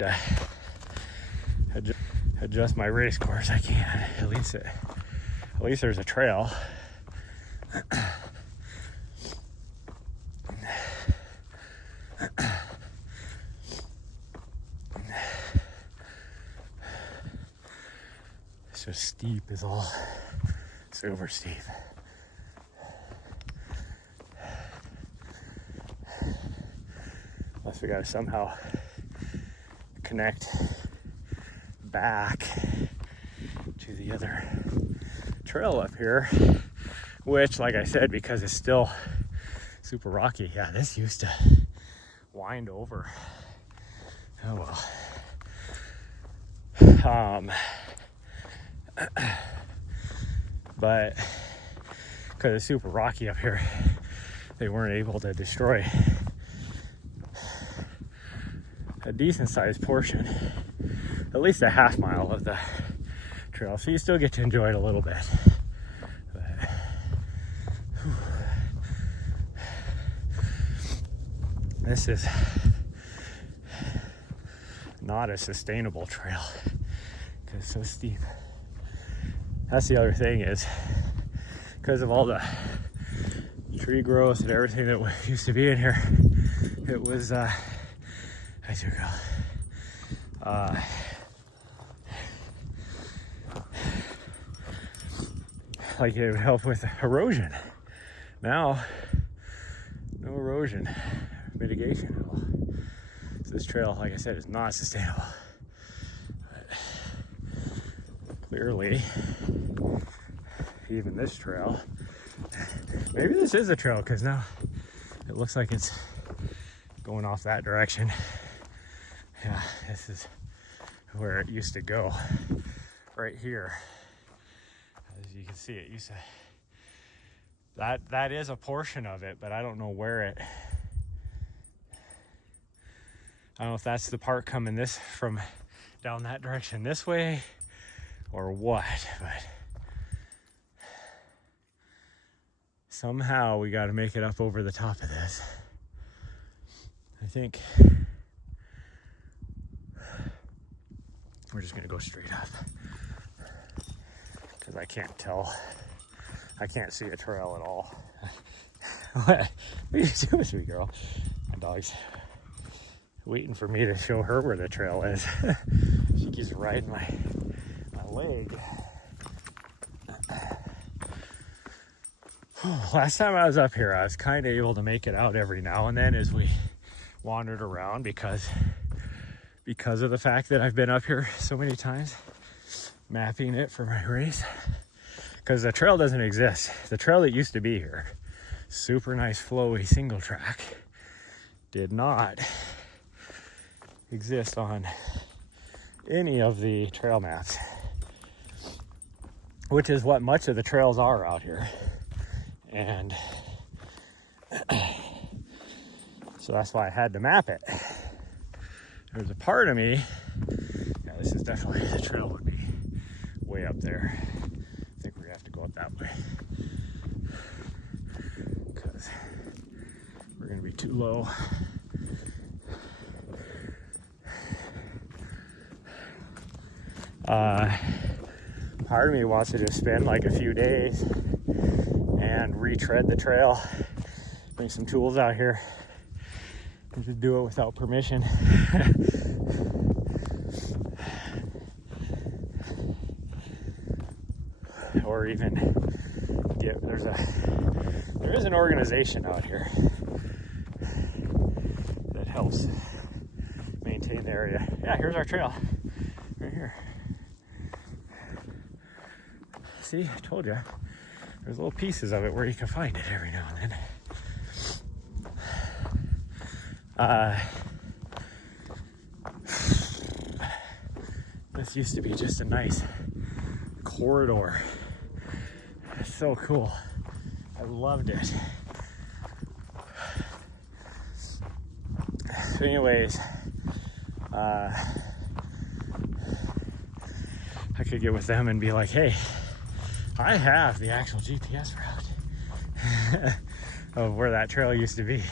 to, adjust my race course, I can. At least there's a trail. It's just steep is all. Super steep. Unless we gotta somehow connect back to the other trail up here, which, like I said, because it's still super rocky, yeah, this used to wind over. Oh well. But because it's super rocky up here, they weren't able to destroy a decent sized portion, at least a half mile of the trail, so you still get to enjoy it a little bit. But, this is not a sustainable trail because it's so steep. That's the other thing, is because of all the tree growth and everything that used to be in here, it was like it would help with erosion. Now, no erosion mitigation at all. So this trail, like I said, is not sustainable. But clearly, even this trail, maybe this is a trail, because now it looks like it's going off that direction. Yeah, this is where it used to go, right here. As you can see, it used to, that is a portion of it, but I don't know where it, I don't know if that's the part coming this from down that direction this way or what, but somehow we got to make it up over the top of this. I think we're just gonna go straight up because I can't tell. I can't see a trail at all. What are you doing, sweet girl? My dog's waiting for me to show her where the trail is. She keeps riding my leg. Last time I was up here, I was kind of able to make it out every now and then as we wandered around because of the fact that I've been up here so many times mapping it for my race. Because the trail doesn't exist. The trail that used to be here, super nice flowy single track, did not exist on any of the trail maps, which is what much of the trails are out here. And so that's why I had to map it. There's a part of me, yeah, this is definitely, the trail would be way up there. I think we're gonna have to go up that way because we're gonna be too low. Part of me wants to just spend like a few days and retread the trail, bring some tools out here and just do it without permission. Or even get, there is an organization out here that helps maintain the area. Yeah, here's our trail right here. See, I told you, there's little pieces of it where you can find it every now and then. This used to be just a nice corridor. It's so cool. I loved it. So anyways, I could get with them and be like, hey, I have the actual GPS route of where that trail used to be.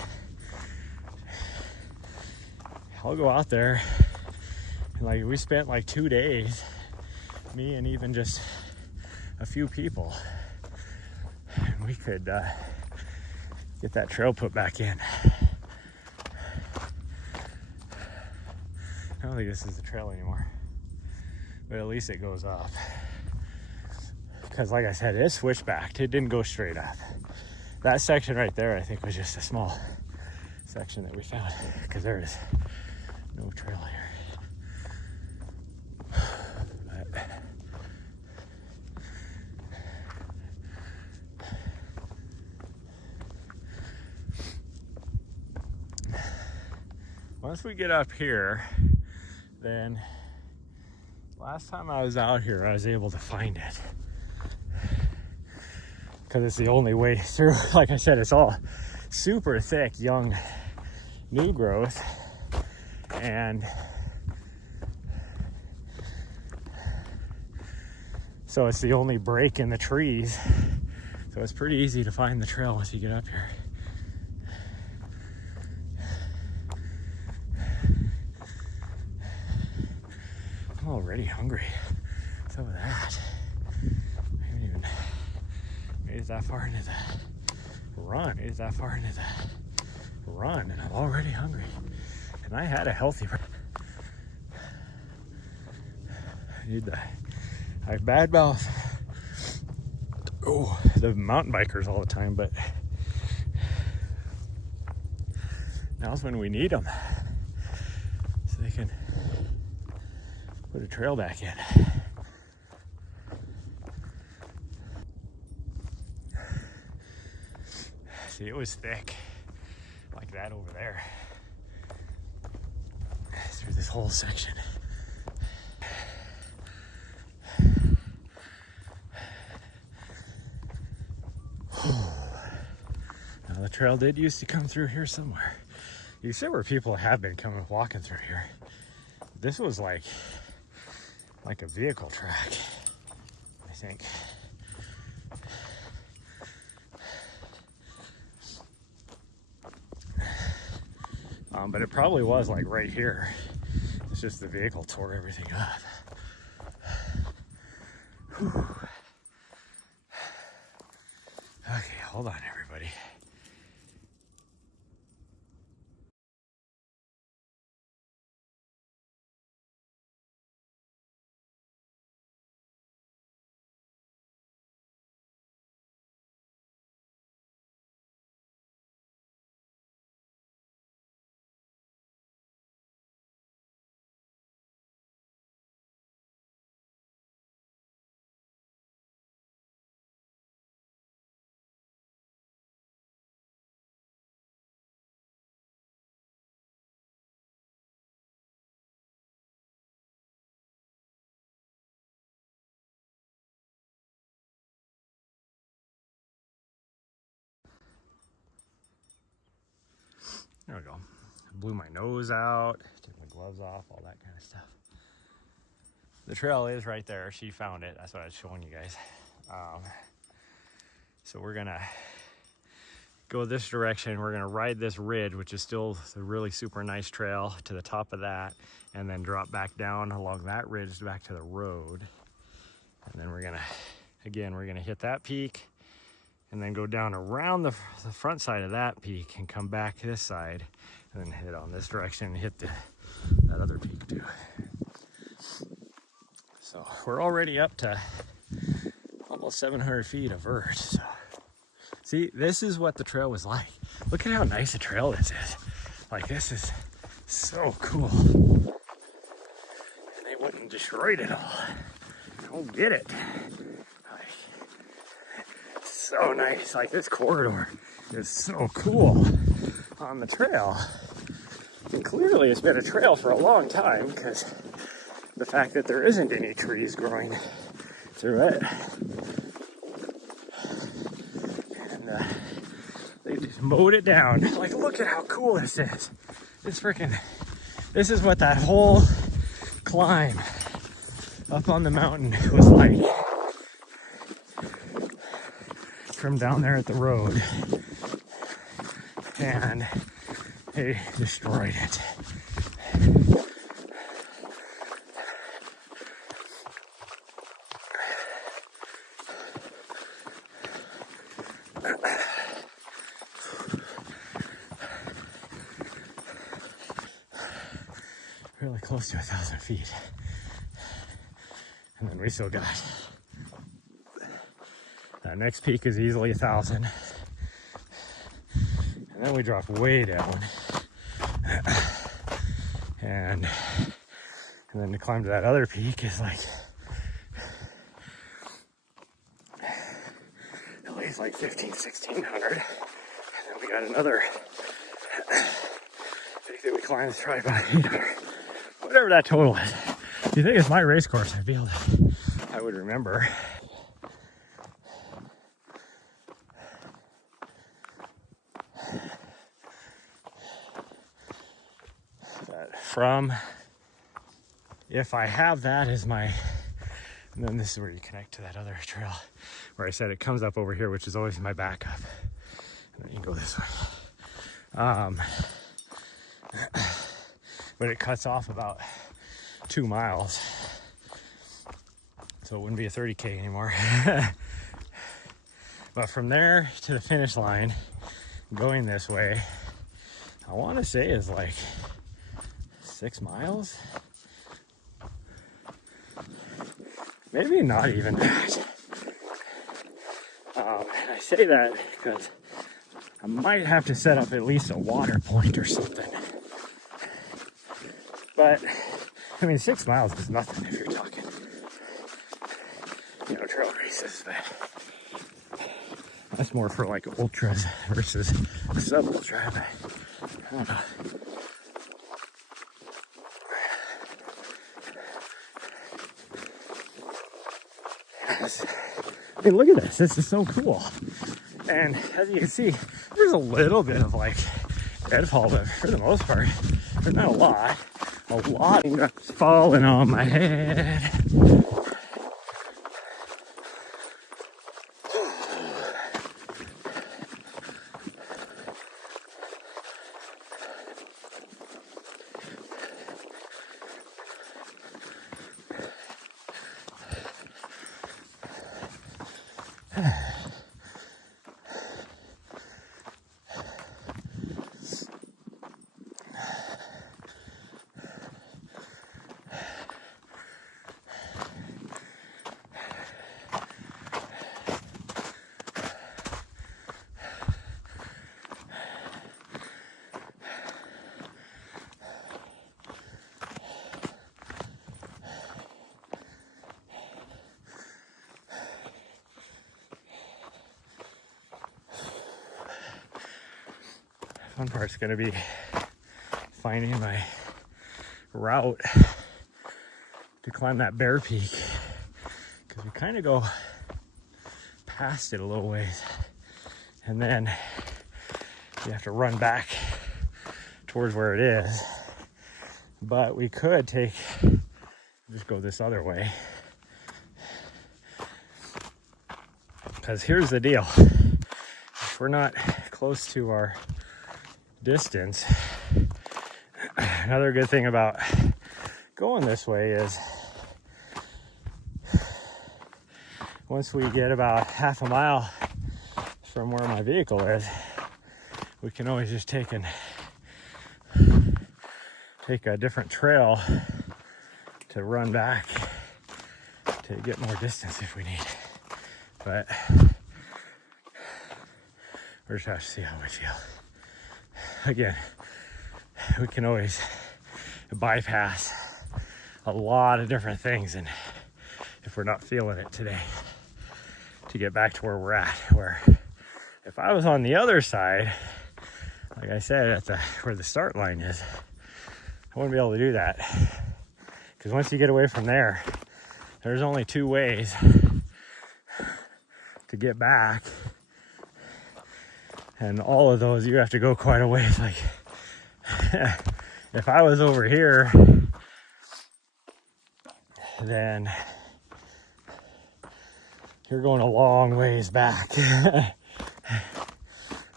I'll go out there and like we spent like 2 days, me and even just a few people, and we could get that trail put back in. I don't think this is the trail anymore, but at least it goes up. Because like I said, it switchbacked. It didn't go straight up. That section right there, I think, was just a small section that we found because there is no trail here. Once we get up here, then last time I was out here, I was able to find it because it's the only way through. Like I said, it's all super thick, young, new growth, and so it's the only break in the trees. So it's pretty easy to find the trail once you get up here. I'm already hungry. What's up with that? I haven't even made it that far into the run. Made it that far into the run, and I'm already hungry. And I had a healthy. I have bad mouth. Oh, the mountain bikers all the time, but now's when we need them, so they can put a trail back in. See, it was thick like that over there through this whole section. Now the trail did used to come through here somewhere. You see where people have been coming walking through here. This was like a vehicle track, I think. But it probably was like right here. It's just the vehicle tore everything up. Whew. Okay, hold on, everybody. There we go. Blew my nose out, took my gloves off, all that kind of stuff. The trail is right there. She found it. That's what I was showing you guys. So we're gonna go this direction. We're gonna ride this ridge, which is still a really super nice trail, to the top of that, and then drop back down along that ridge back to the road. And then we're gonna hit that peak, and then go down around the front side of that peak and come back this side, and then hit on this direction and hit that other peak too. So we're already up to almost 700 feet of vert. So see, this is what the trail was like. Look at how nice a trail this is. Like, this is so cool. And they went and destroyed it all. I don't get it. So nice. Like, this corridor is so cool on the trail. And clearly it's been a trail for a long time, because the fact that there isn't any trees growing through it. And they just mowed it down. Like, look at how cool this is. This is what that whole climb up on the mountain was like. From down there at the road, and they destroyed it. Really close to 1,000 feet, and then we still got that next peak is easily 1,000, and then we drop way down, and then to climb to that other peak is like at least like 1,500-1,600, and then we got another peak that we climbed that's probably about 800, whatever that total is. If you think it's my race course, I would remember. From, if I have that as my, and then this is where you connect to that other trail where I said it comes up over here, which is always my backup, and then you go this way. But it cuts off about 2 miles, so it wouldn't be a 30K anymore. But from there to the finish line, going this way, I want to say is like 6 miles, maybe not even that. And I say that because I might have to set up at least a water point or something. But I mean, 6 miles is nothing if you're talking, trail races. But that's more for like ultras versus sub-ultra. I don't know. I mean, look at this. This is so cool. And as you can see, there's a little bit of like deadfall, but for the most part, there's not a lot. A lot of falling on my head. Fun part's gonna be finding my route to climb that Bear Peak, because we kind of go past it a little ways and then you have to run back towards where it is. But we could just go this other way, because here's the deal: if we're not close to our distance, another good thing about going this way is once we get about half a mile from where my vehicle is, we can always just take a different trail to run back to get more distance if we need. But we're just have to see how we feel. Again, we can always bypass a lot of different things, and if we're not feeling it today, to get back to where we're at. Where if I was on the other side, like I said, at where the start line is, I wouldn't be able to do that, because once you get away from there, there's only two ways to get back, and all of those you have to go quite a ways. Like if I was over here, then you're going a long ways back.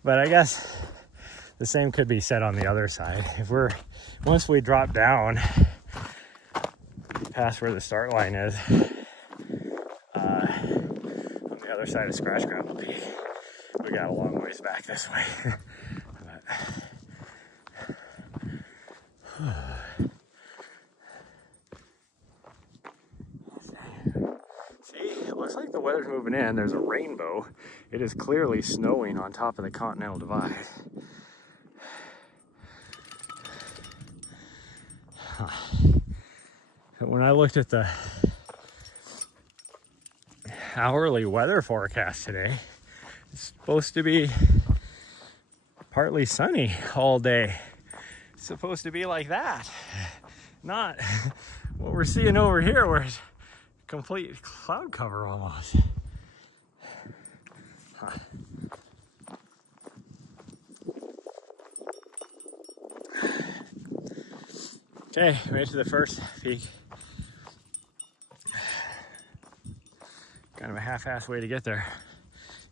But I guess the same could be said on the other side. Once we drop down past where the start line is, on the other side of Scratch Gravel Peak, we got a long ways back this way. See, it looks like the weather's moving in. There's a rainbow. It is clearly snowing on top of the Continental Divide. But when I looked at the hourly weather forecast today, it's supposed to be partly sunny all day. It's supposed to be like that. Not what we're seeing over here, where it's complete cloud cover almost. Okay, made it to the first peak. Kind of a half-ass way to get there.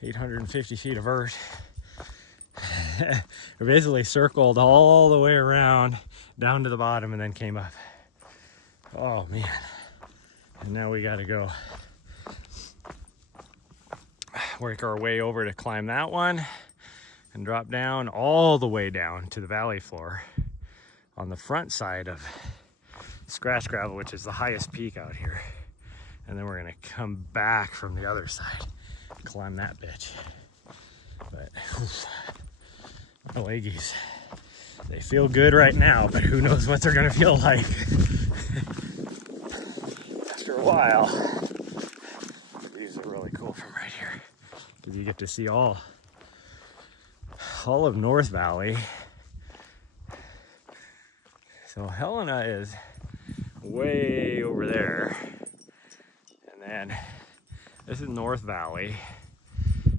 850 feet of vert. We basically circled all the way around down to the bottom and then came up. Oh man. And now we gotta go work our way over to climb that one and drop down all the way down to the valley floor on the front side of Scratch Gravel, which is the highest peak out here. And then we're gonna come back from the other side, climb that bitch. But my leggies, they feel good right now, but who knows what they're gonna feel like after a while. These are really cool from right here, because you get to see all of North Valley. So Helena is way over there, and then this is North Valley.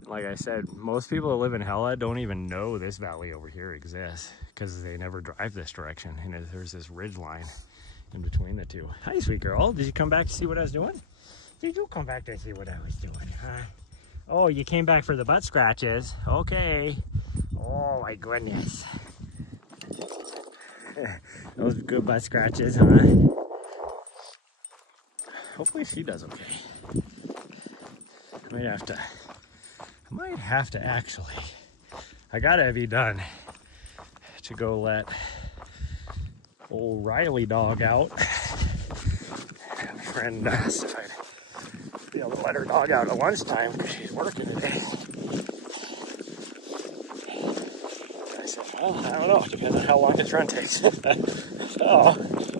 Like I said, most people that live in Hella don't even know this valley over here exists, because they never drive this direction, and there's this ridge line in between the two. Hi, sweet girl. Did you come back to see what I was doing? Did you come back to see what I was doing, huh? Oh, you came back for the butt scratches. Okay. Oh my goodness. Those good butt scratches, huh? Hopefully she does okay. I might have to actually. I gotta be done to go let old Riley dog out. My friend asked if I'd be able to let her dog out at lunchtime because she's working today. I said, well, I don't know. It depends on how long this run takes. So,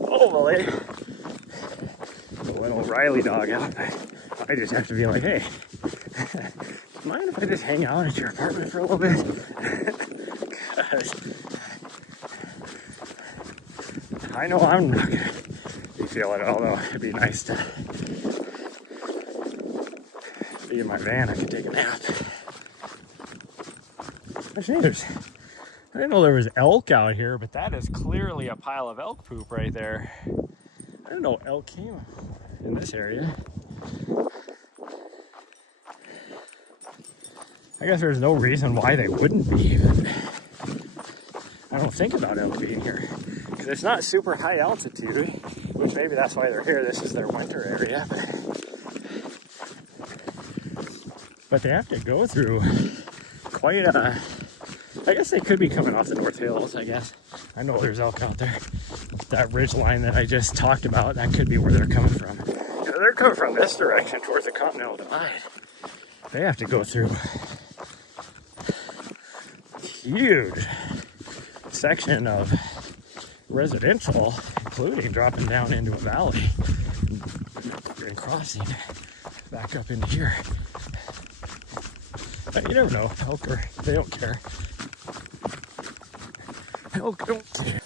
hopefully, let old Riley dog out. I just have to be like, hey, mind if I just hang out at your apartment for a little bit? Because I know I'm not going to be feeling it, although it'd be nice to be in my van. I could take a nap. Actually, I didn't know there was elk out here, but that is clearly a pile of elk poop right there. I didn't know elk came in this area. I guess there's no reason why they wouldn't be, but I don't think about elk being here because it's not super high altitude, which maybe that's why they're here. This is their winter area, but they have to go through quite a. I guess they could be coming off the North Hills. I guess I know there's elk out there. That ridge line that I just talked about, that could be where they're coming from. You know, they're coming from this direction towards the Continental Divide. They have to go through huge section of residential, including dropping down into a valley and crossing back up into here. But you never know. Elk they don't care. Elk don't care.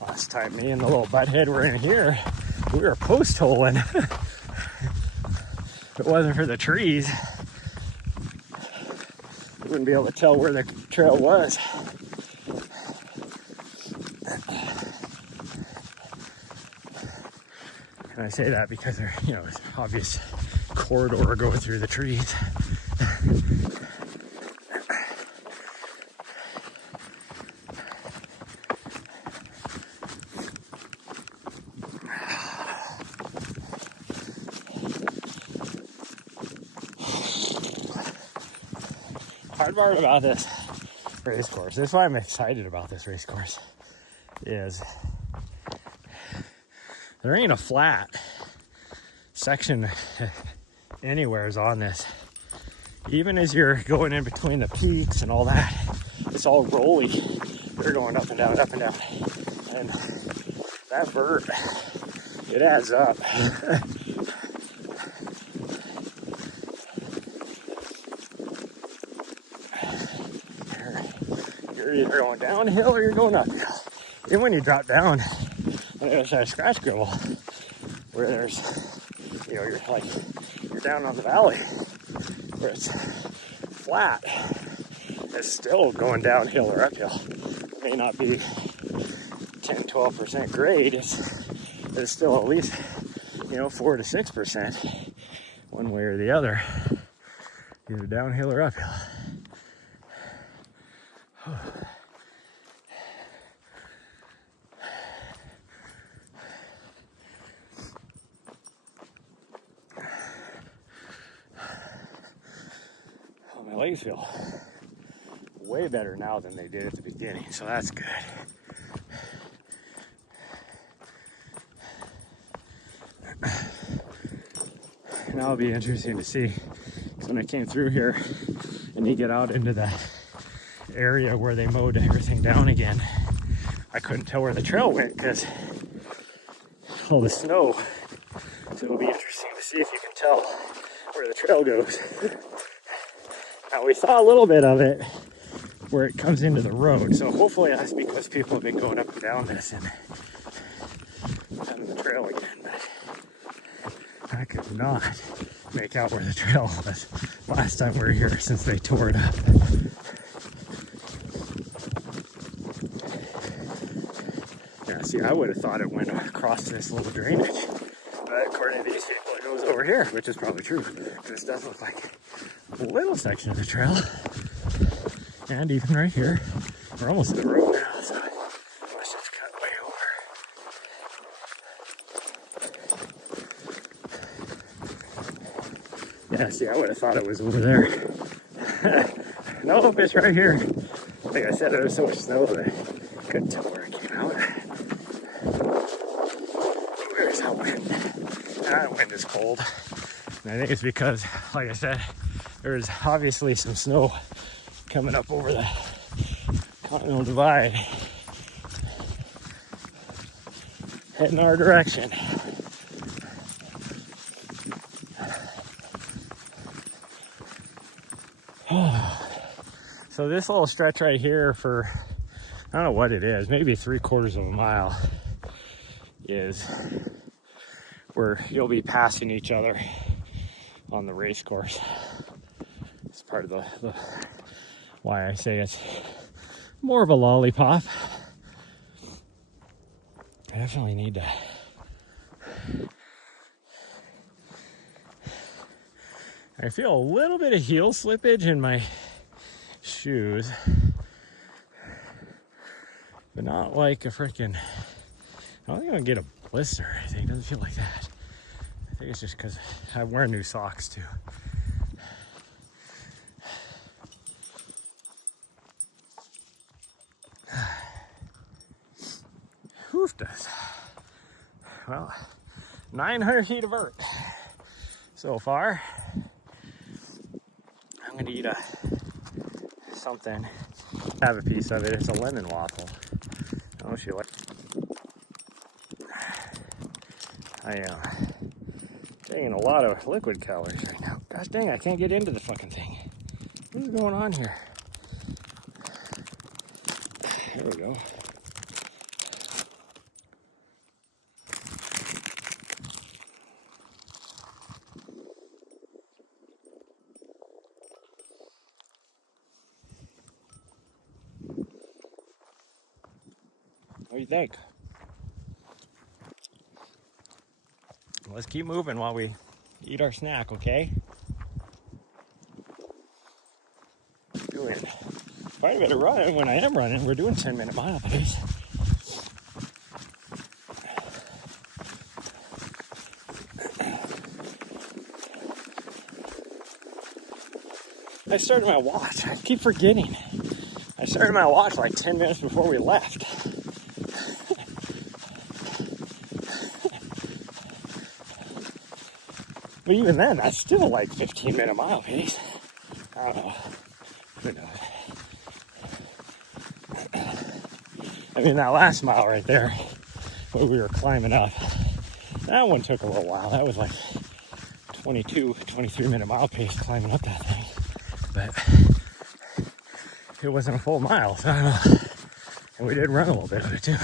Last time me and the little butthead were in here, we were post holing. If it wasn't for the trees, you wouldn't be able to tell where the trail was. And I say that because there's, there's an obvious corridor going through the trees. Hard part about this race course, this is why I'm excited about this race course, is there ain't a flat section anywheres on this. Even as you're going in between the peaks and all that, it's all rolly. They're going up and down, up and down. And that vert, it adds up. You're either going downhill or you're going uphill. Even when you drop down, there's a scratch gravel where there's, you're down on the valley where it's flat. It's still going downhill or uphill. It may not be 10-12% grade. It's still at least 4 to 6% one way or the other, either downhill or uphill. My legs feel way better now than they did at the beginning, so that's good. Now it'll be interesting to see, because when I came through here and you get out into the area where they mowed everything down again, I couldn't tell where the trail went because all the snow. So it'll be interesting to see if you can tell where the trail goes. Now we saw a little bit of it where it comes into the road, so hopefully that's because people have been going up and down this and having the trail again, but I could not make out where the trail was last time we were here since they tore it up. Yeah, see, I would have thought it went across this little drainage. But according to these people, it goes over here, which is probably true. This does look like a little section of the trail. And even right here, we're almost to the road now, so let's just cut way over. Yeah, see, I would have thought it was over there. Nope, it's right here. Like I said, there was so much snow that I couldn't tell where it came out. There's that wind. That wind is cold. And I think it's because, like I said, there's obviously some snow coming up over the Continental Divide, heading our direction. So this little stretch right here for, I don't know what it is, maybe 3/4 of a mile, is where you'll be passing each other on the race course. It's part of the why I say it's more of a lollipop. I definitely need to I feel a little bit of heel slippage in my shoes, but not like a freaking, I don't think I'm gonna get a blister or anything. It doesn't feel like that. I think it's just because I'm wearing new socks too. Hoofed us. Well, 900 feet of vert so far. I'm gonna eat something. Have a piece of it. It's a lemon waffle. I don't know if you like. I am taking a lot of liquid calories right now. Gosh dang, I can't get into the fucking thing. What is going on here? There we go. What do you think? Let's keep moving while we eat our snack, okay? Doing quite a bit of running. When I am running, we're doing 10-minute mile pace. I started my watch. I keep forgetting. I started my watch like 10 minutes before we left. But even then, that's still like 15-minute mile pace. I don't know. Who knows? I mean, that last mile right there, where we were climbing up, that one took a little while. That was like 22, 23-minute mile pace climbing up that thing. But it wasn't a full mile, so I don't know. And we did run a little bit of it too.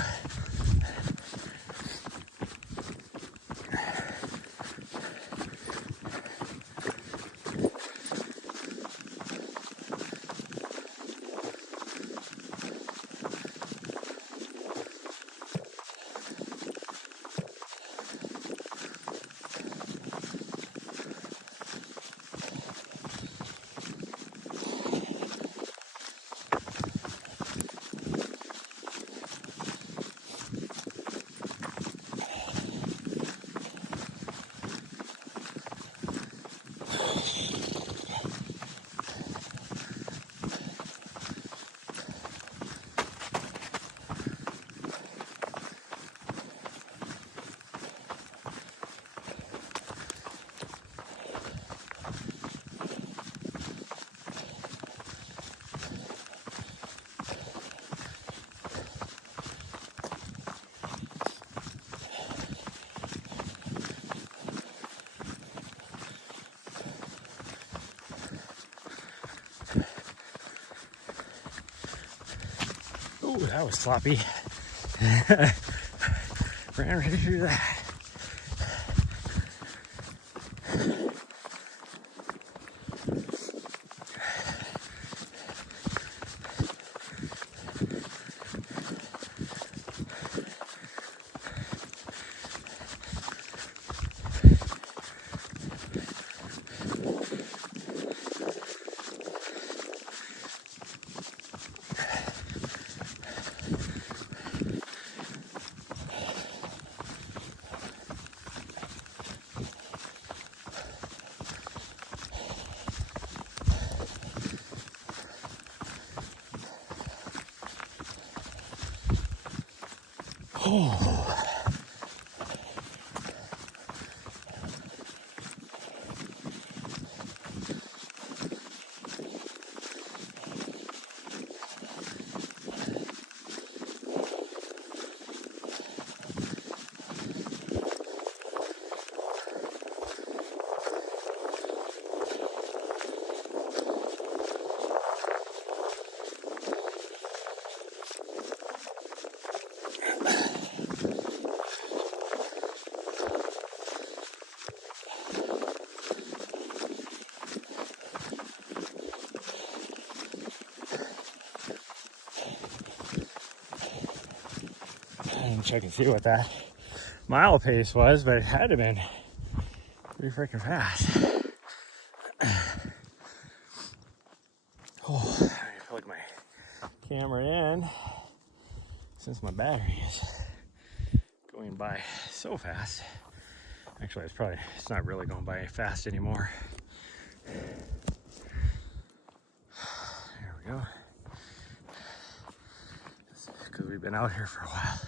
Ooh, that was sloppy. Ran right through that. Oh. I didn't check and see what that mile pace was, but it had to have been pretty freaking fast. Oh, I plug my camera in since my battery is going by so fast. Actually, it's not really going by fast anymore. There we go. Because we've been out here for a while.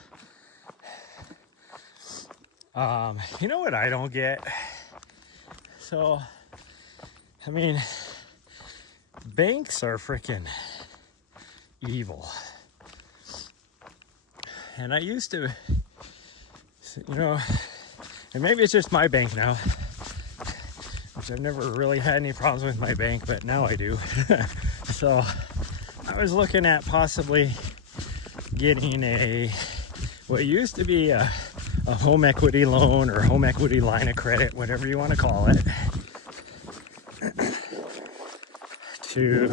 You know what I don't get? So, I mean, banks are freaking evil. And I used to, you know, and maybe it's just my bank now, which I've never really had any problems with my bank, but now I do. So I was looking at possibly getting what used to be a home equity loan or home equity line of credit, whatever you want to call it, to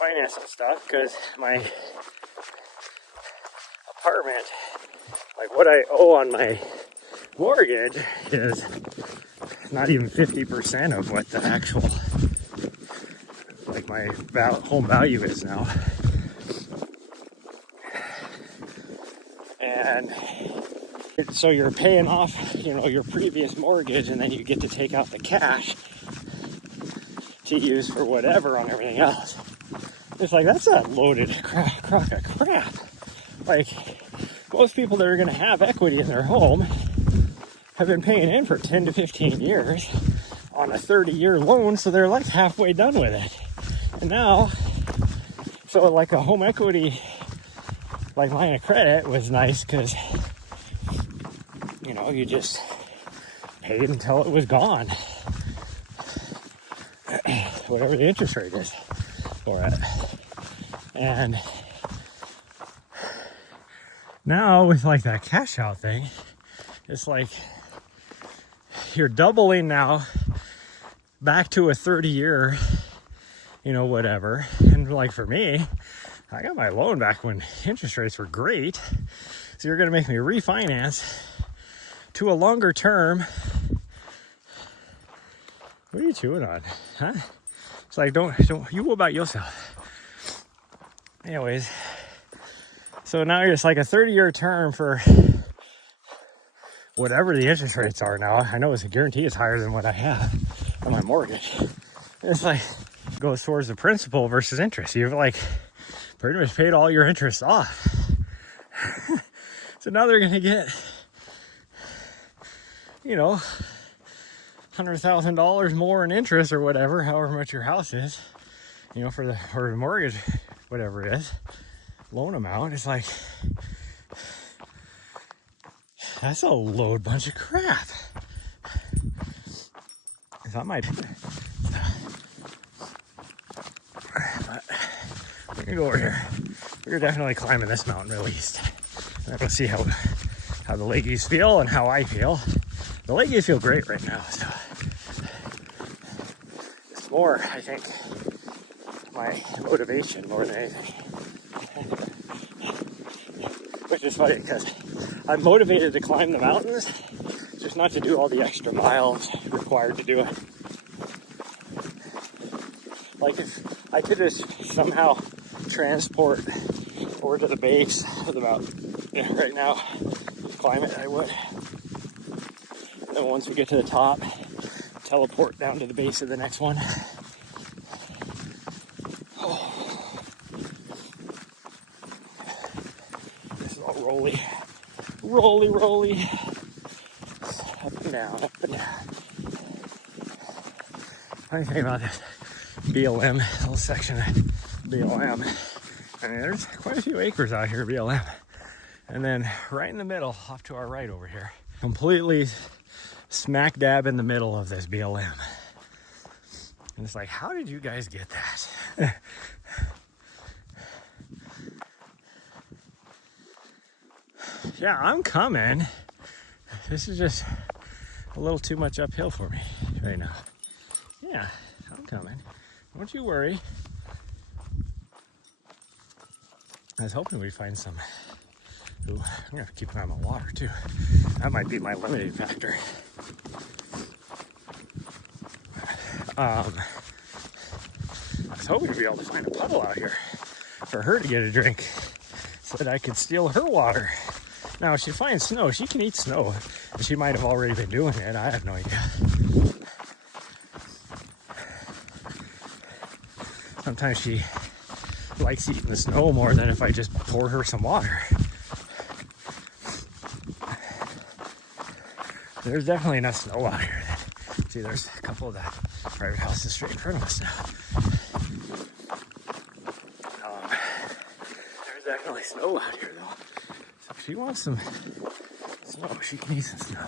finance some stuff, because my apartment, like what I owe on my mortgage, is not even 50% of what the actual, like my home value is now. And so you're paying off, you know, your previous mortgage, and then you get to take out the cash to use for whatever on everything else. It's like, that's a loaded crock of crap. Like, most people that are going to have equity in their home have been paying in for 10 to 15 years on a 30-year loan, so they're like halfway done with it. And now, so like a home equity like line of credit was nice because, you know, you just paid until it was gone. Whatever the interest rate is for it. And now with like that cash out thing, it's like you're doubling now back to a 30-year, you know, whatever. And like for me, I got my loan back when interest rates were great. So you're going to make me refinance to a longer term. What are you chewing on? Huh? It's like, don't you go about yourself. Anyways, so now you're just like a 30-year term for whatever the interest rates are now. I know it's a guarantee it's higher than what I have on my mortgage. It's like, it goes towards the principal versus interest. You've like pretty much paid all your interest off. So now they're going to get, you know, $100,000 more in interest or whatever, however much your house is, you know, for the mortgage, whatever it is, loan amount. It's like, that's a load bunch of crap. So I might, but we're gonna go over here. We're definitely climbing this mountain real east. I'm gonna see how the Lakeys feel and how I feel. The Lakeys feel great right now, so it's more, I think, my motivation more than anything. Which is funny because I'm motivated to climb the mountains, just not to do all the extra miles required to do it. Like if I could just somehow transport over to the base of the mountain, yeah, right now, climb it, I would. And then once we get to the top, teleport down to the base of the next one. rolly. Rolly, rolly. Up and down, up and down. Funny thing about this BLM, little section of BLM. I mean, there's quite a few acres out here, BLM. And then right in the middle, off to our right over here, completely smack dab in the middle of this BLM. And it's like, how did you guys get that? Yeah, I'm coming. This is just a little too much uphill for me right now. Yeah, I'm coming. Don't you worry. I was hoping we'd find some. Ooh, I'm gonna have to keep an eye on my water too. That might be my limiting factor. I was hoping to be able to find a puddle out here for her to get a drink so that I could steal her water. Now, if she finds snow, she can eat snow. She might have already been doing it. I have no idea. Sometimes she likes eating the snow more than if I just pour her some water. There's definitely enough snow out here. See, there's a couple of the private houses straight in front of us now. There's definitely snow out here, though. So if she wants some snow, she can eat some snow.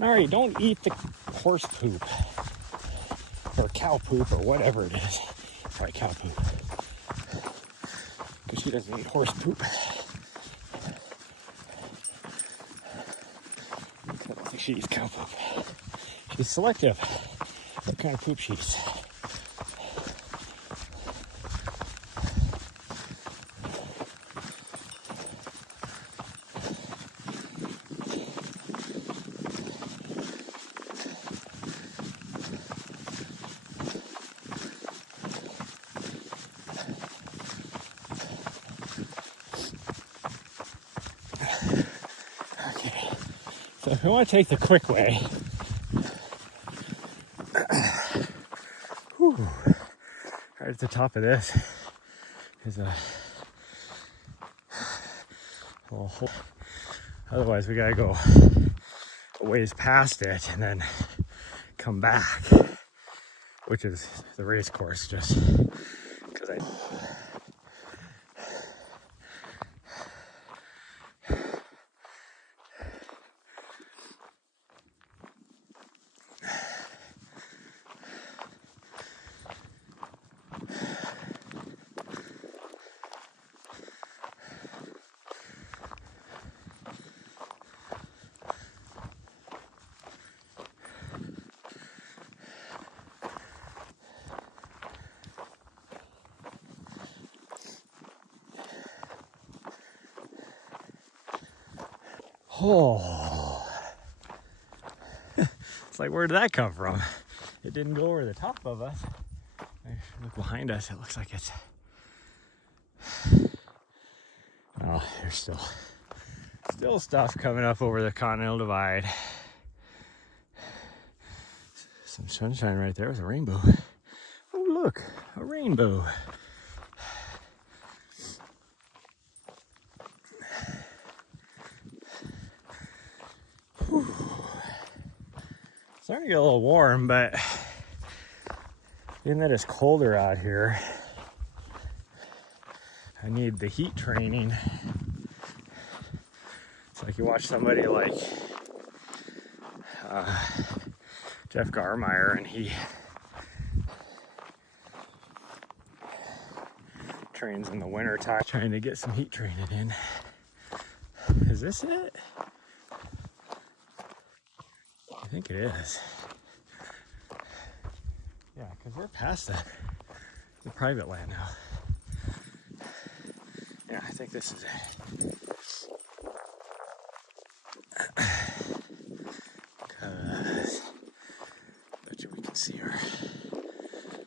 Mary, don't eat the horse poop. Or cow poop, or whatever it is. Sorry, cow poop. Because she doesn't eat horse poop. I don't think she eats cow poop. She's selective. What kind of poop she eats. So if you want to take the quick way, right at the top of this is a little hole. Otherwise, we gotta go a ways past it and then come back, which is the race course, just because I. Oh, it's like, where did that come from? It didn't go over the top of us. Look behind us, it looks like it's, oh, there's still stuff coming up over the Continental Divide. Some sunshine right there with a rainbow. Oh, look, a rainbow. Whew. It's starting to get a little warm, but being that it's colder out here, I need the heat training. It's like you watch somebody like Jeff Garmeyer, and he trains in the winter time, trying to get some heat training in. Is this it? I think it is. Yeah, because we're past the private land now. Yeah, I think this is it. Because I bet you we can see our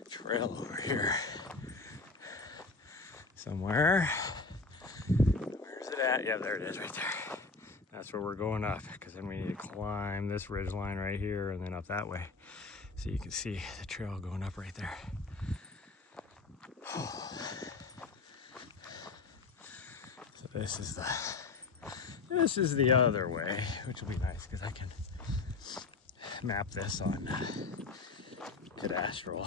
trail over here somewhere. Where's it at? Yeah, there it is right there. That's that's where we're going up, because then we need to climb this ridge line right here and then up that way. So you can see the trail going up right there. So this is the other way, which will be nice because I can map this on Cadastral.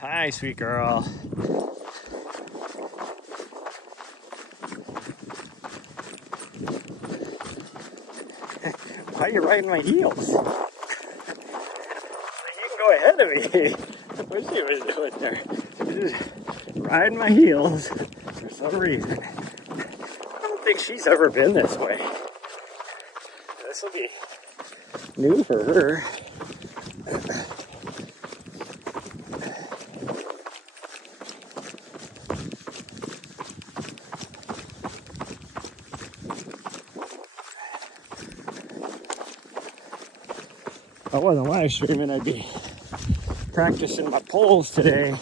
Hi, sweet girl. Why are you riding my heels? You can go ahead of me. What she was doing there. Just riding my heels for some reason. I don't think she's ever been this way. This will be new for her. If I wasn't live streaming, I'd be practicing my poles today,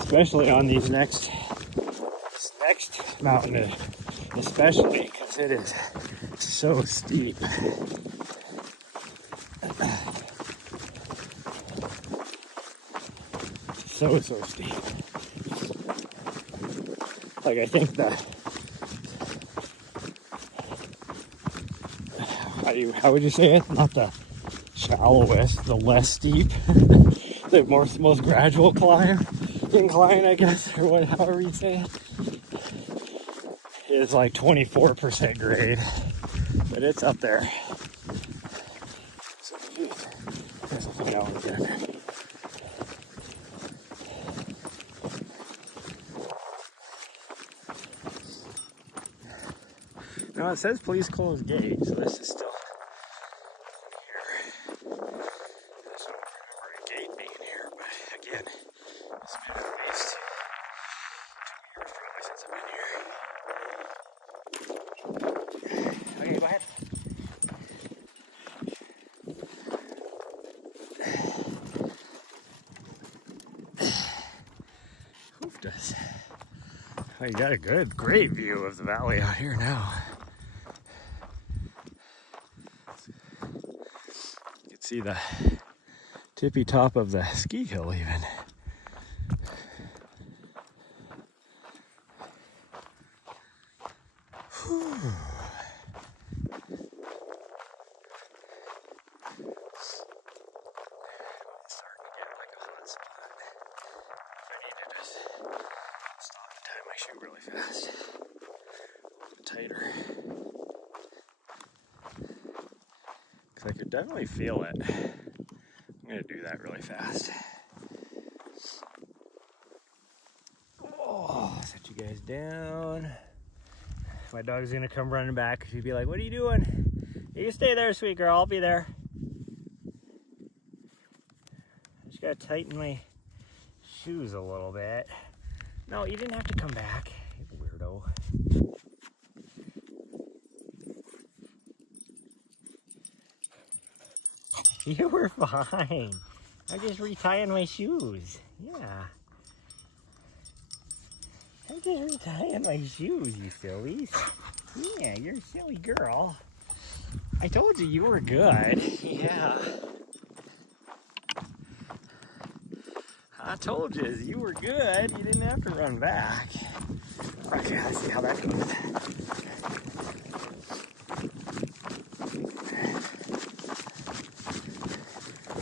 especially on these next mountain, especially because it is so steep. So steep. Like, I think how would you say it? Not the shallowest, the less steep, the most gradual incline, I guess, or however you say it, is like 24% grade, but it's up there. So, geez, I guess I'll find out again. Now it says please close gate, so this is still oh, you got a great view of the valley out here now. You can see the tippy top of the ski hill even. Whew. Really fast. Tighter. Because I could definitely feel it. I'm going to do that really fast. Oh, set you guys down. My dog's going to come running back. She'd be like, what are you doing? You stay there, sweet girl. I'll be there. I just got to tighten my shoes a little bit. No, you didn't have to come back, you weirdo. You were fine. I'm just retying my shoes. Yeah. I'm just retying my shoes, you sillies. Yeah, you're a silly girl. I told you were good. Yeah. I told you were good. You didn't have to run back. Okay, let's see how that goes.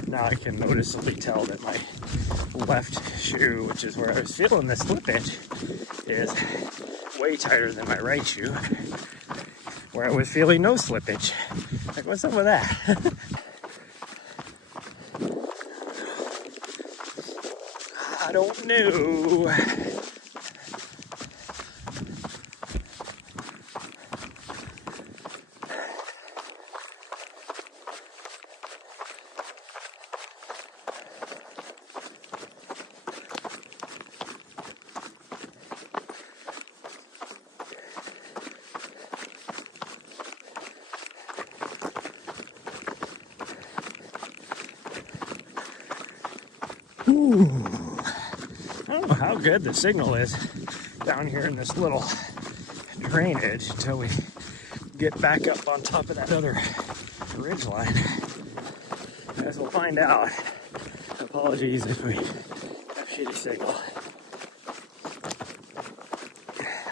Now I can noticeably tell that my left shoe, which is where I was feeling the slippage, is way tighter than my right shoe, where I was feeling no slippage. Like, what's up with that? I don't know. Ooh. I don't know how good the signal is down here in this little drainage until we get back up on top of that other ridge line. As we'll find out. Apologies if we have shitty signal.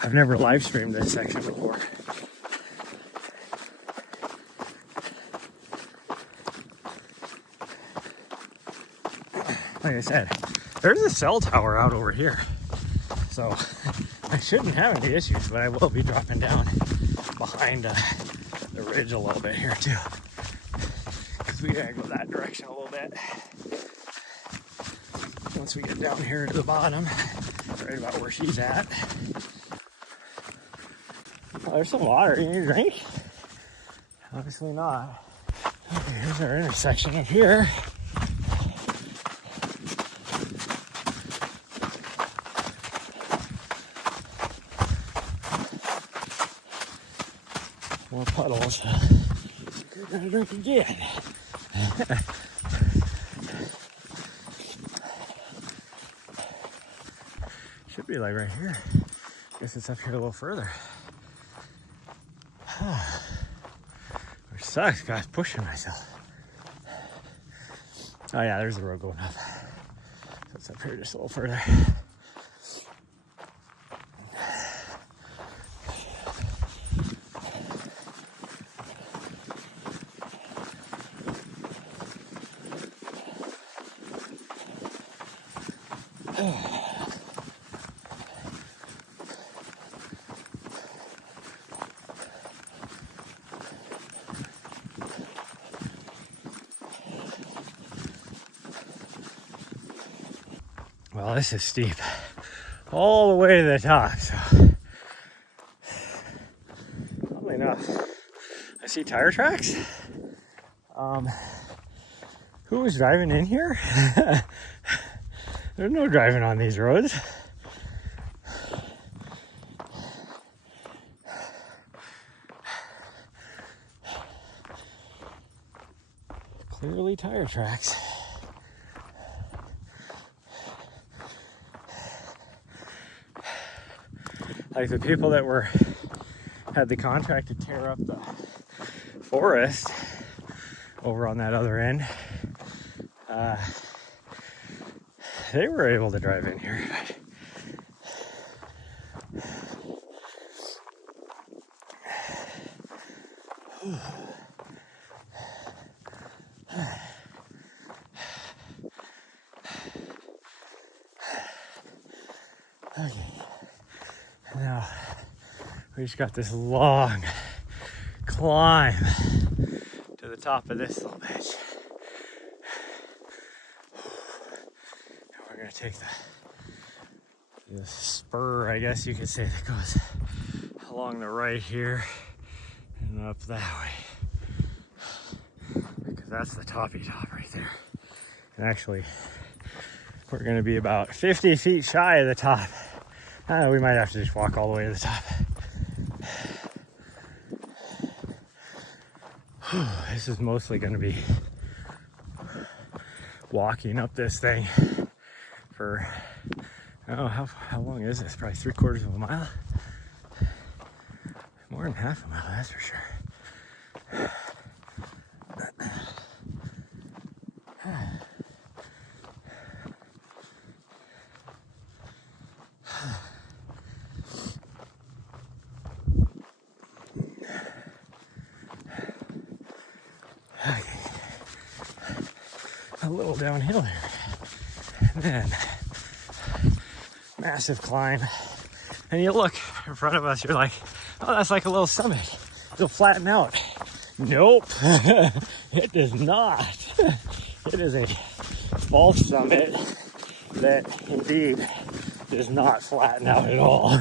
I've never live streamed this section before. Like I said, there's a cell tower out over here. So I shouldn't have any issues, but I will be dropping down behind the ridge a little bit here too. Because we gotta go that direction a little bit. Once we get down here to the bottom, right about where she's at. Oh, there's some water. You need a drink? Obviously not. Okay, here's our intersection up here. More puddles. We're gonna drink again. Should be like right here. Guess it's up here a little further. Which sucks, guys, pushing myself. Oh yeah, there's the road going up. So it's up here just a little further. Well, this is steep all the way to the top, so oddly enough, I see tire tracks. Who was driving in here? There's no driving on these roads. Clearly tire tracks. Like the people that had the contract to tear up the forest over on that other end, they were able to drive in here. Okay. Now, we just got this long climb to the top of this little bitch. And we're gonna take the spur, I guess you could say, that goes along the right here and up that way. Because that's the toppy top right there. And actually, we're gonna be about 50 feet shy of the top. We might have to just walk all the way to the top. This is mostly going to be walking up this thing for, I don't know, how long is this? Probably 3/4 of a mile? More than half a mile, that's for sure. A little downhill there, and then massive climb, and you look in front of us, you're like, oh, that's like a little summit, it'll flatten out. Nope. It does not. It is a false summit that indeed does not flatten out at all.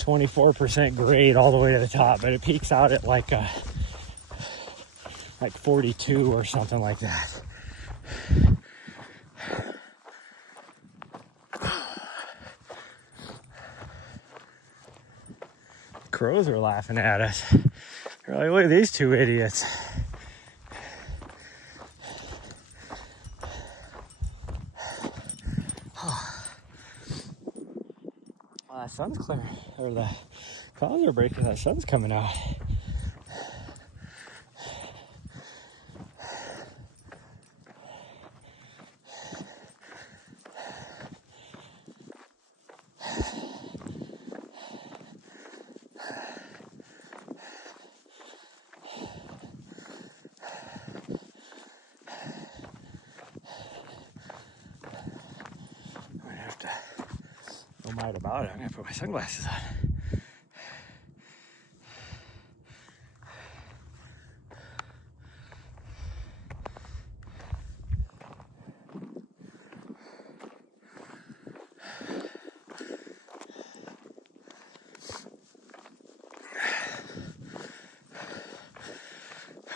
24% grade all the way to the top, but it peaks out at like 42 or something like that. Crows are laughing at us. They're like, look at these two idiots. Well, that sun's clear, or the clouds are breaking, that sun's coming out. No matter about it, I'm gonna put my sunglasses on.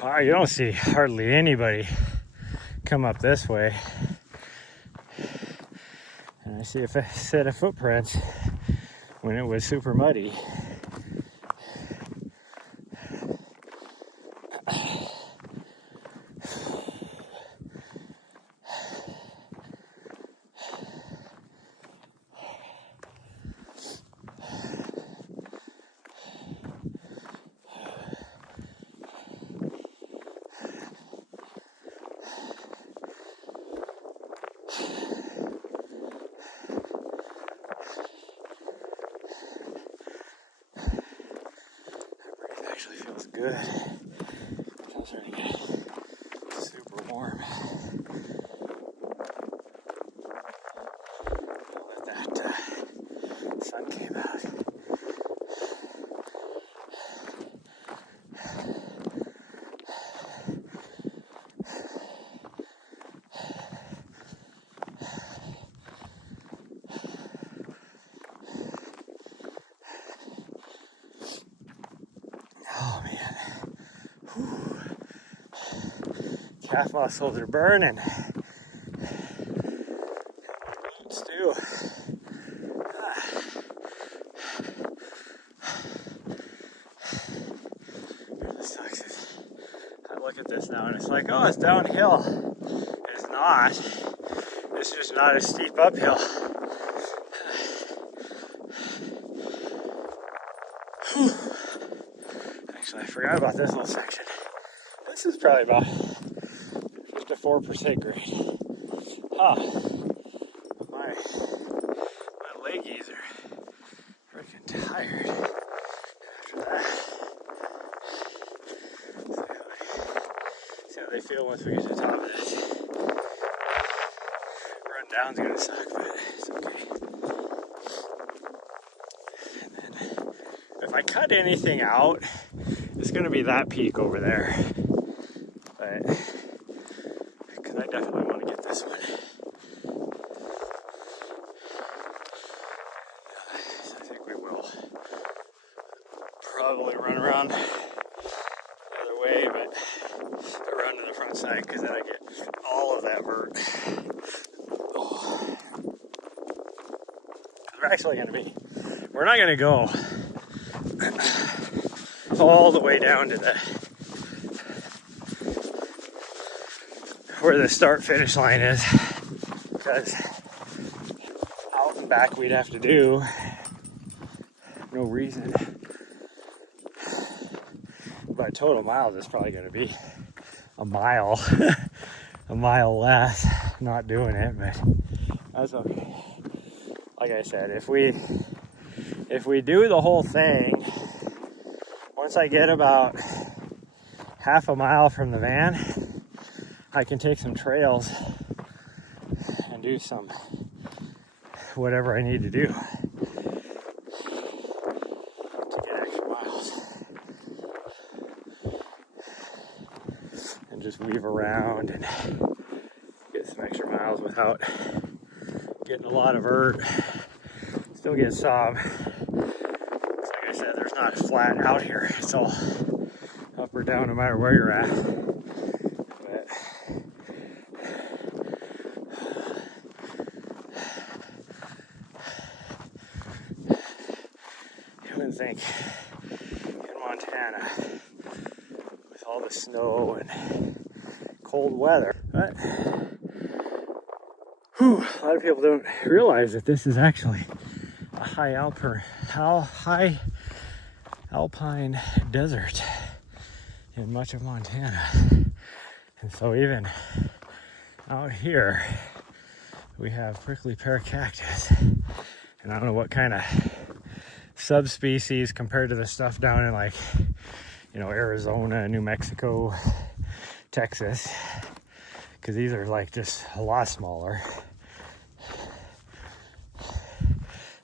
Oh, you don't see hardly anybody come up this way. And I see a set of footprints when it was super muddy. Actually feels good. It's starting to get super warm. Let that sun came out. Oh man. Whew. Calf muscles are burning. Glutes too. Really sucks is I look at this now and it's like, oh, it's downhill. It's not. It's just not a steep uphill. Whew. Actually, I forgot about this little section. This is probably about just a 4% grade. My leggies are freaking tired after that. See how they feel once we get to the top of this. Run down's gonna suck, but it's okay. And then if I cut anything out, it's going to be that peak over there, but because I definitely want to get this one. So I think we will probably run around the other way, but around to the front side because then I get all of that vert. Oh. We're actually going to be, we're not going to go all the way down to where the start finish line is, because out and back we'd have to do no reason, but total miles is probably going to be a mile less not doing it, but that's okay. Like I said, if we do the whole thing, once I get about half a mile from the van, I can take some trails and do some whatever I need to do to get extra miles. And just weave around and get some extra miles without getting a lot of vert. Still get some. There's not flat out here. It's all up or down no matter where you're at. But you wouldn't think in Montana with all the snow and cold weather. But a lot of people don't realize that this is actually a high alpine desert in much of Montana. And so even out here, we have prickly pear cactus. And I don't know what kind of subspecies compared to the stuff down in like, you know, Arizona, New Mexico, Texas. Because these are like just a lot smaller.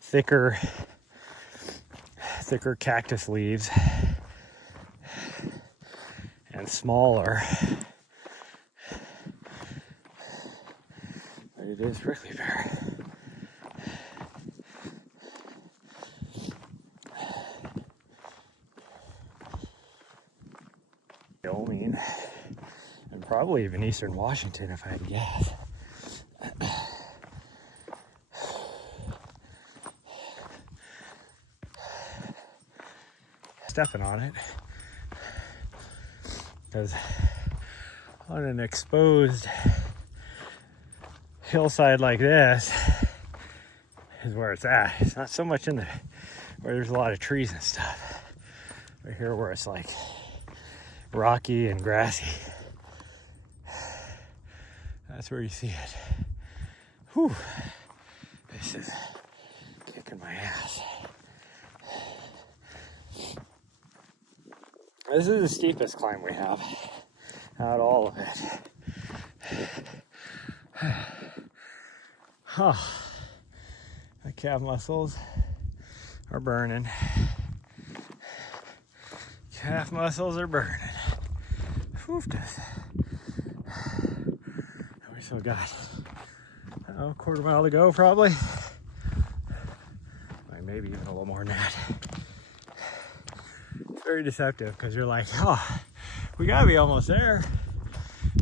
Thicker cactus leaves. And smaller. But it is prickly pear. Wyoming, and probably even Eastern Washington if I had to guess. Stepping on it because on an exposed hillside like this is where it's at. It's not so much in the where there's a lot of trees and stuff. Right here where it's like rocky and grassy. That's where you see it. Whew. This is kicking my ass. This is the steepest climb we have. Not all of it. Huh. My calf muscles are burning. Calf muscles are burning. Woof. We still got a quarter mile to go, probably. Maybe even a little more than that. It's very deceptive because you're like, oh, we gotta be almost there.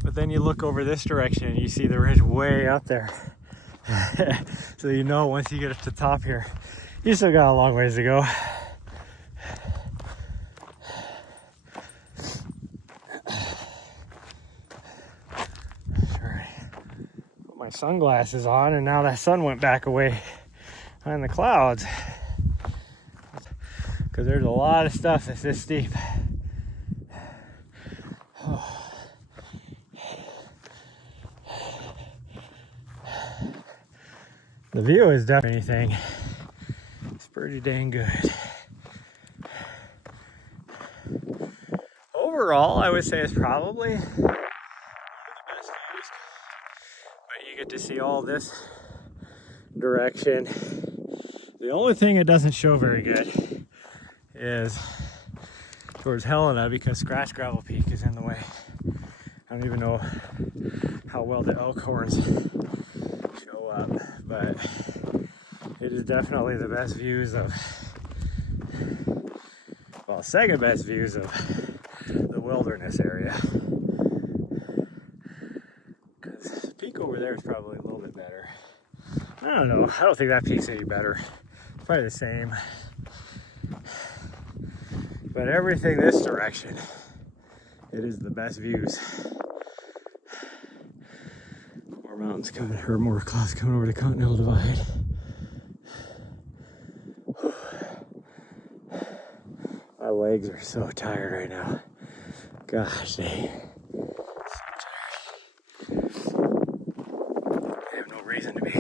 But then you look over this direction and you see the ridge way up there. So you know once you get up to the top here, you still got a long ways to go. Put my sunglasses on and now that sun went back away behind the clouds. Because there's a lot of stuff that's this steep. Oh. The view is definitely anything. It's pretty dang good. Overall, I would say it's probably one of the best views. But you get to see all this direction. The only thing it doesn't show very good is towards Helena because Scratch Gravel Peak is in the way. I don't even know how well the elk horns show up, but it is definitely the best views of, well, second best views of the wilderness area. Because the peak over there is probably a little bit better. I don't know, I don't think that peak's any better. It's probably the same. But everything this direction, it is the best views. More mountains coming, or more clouds coming over the Continental Divide. My legs are so tired right now. Gosh dang. So tired. I have no reason to be.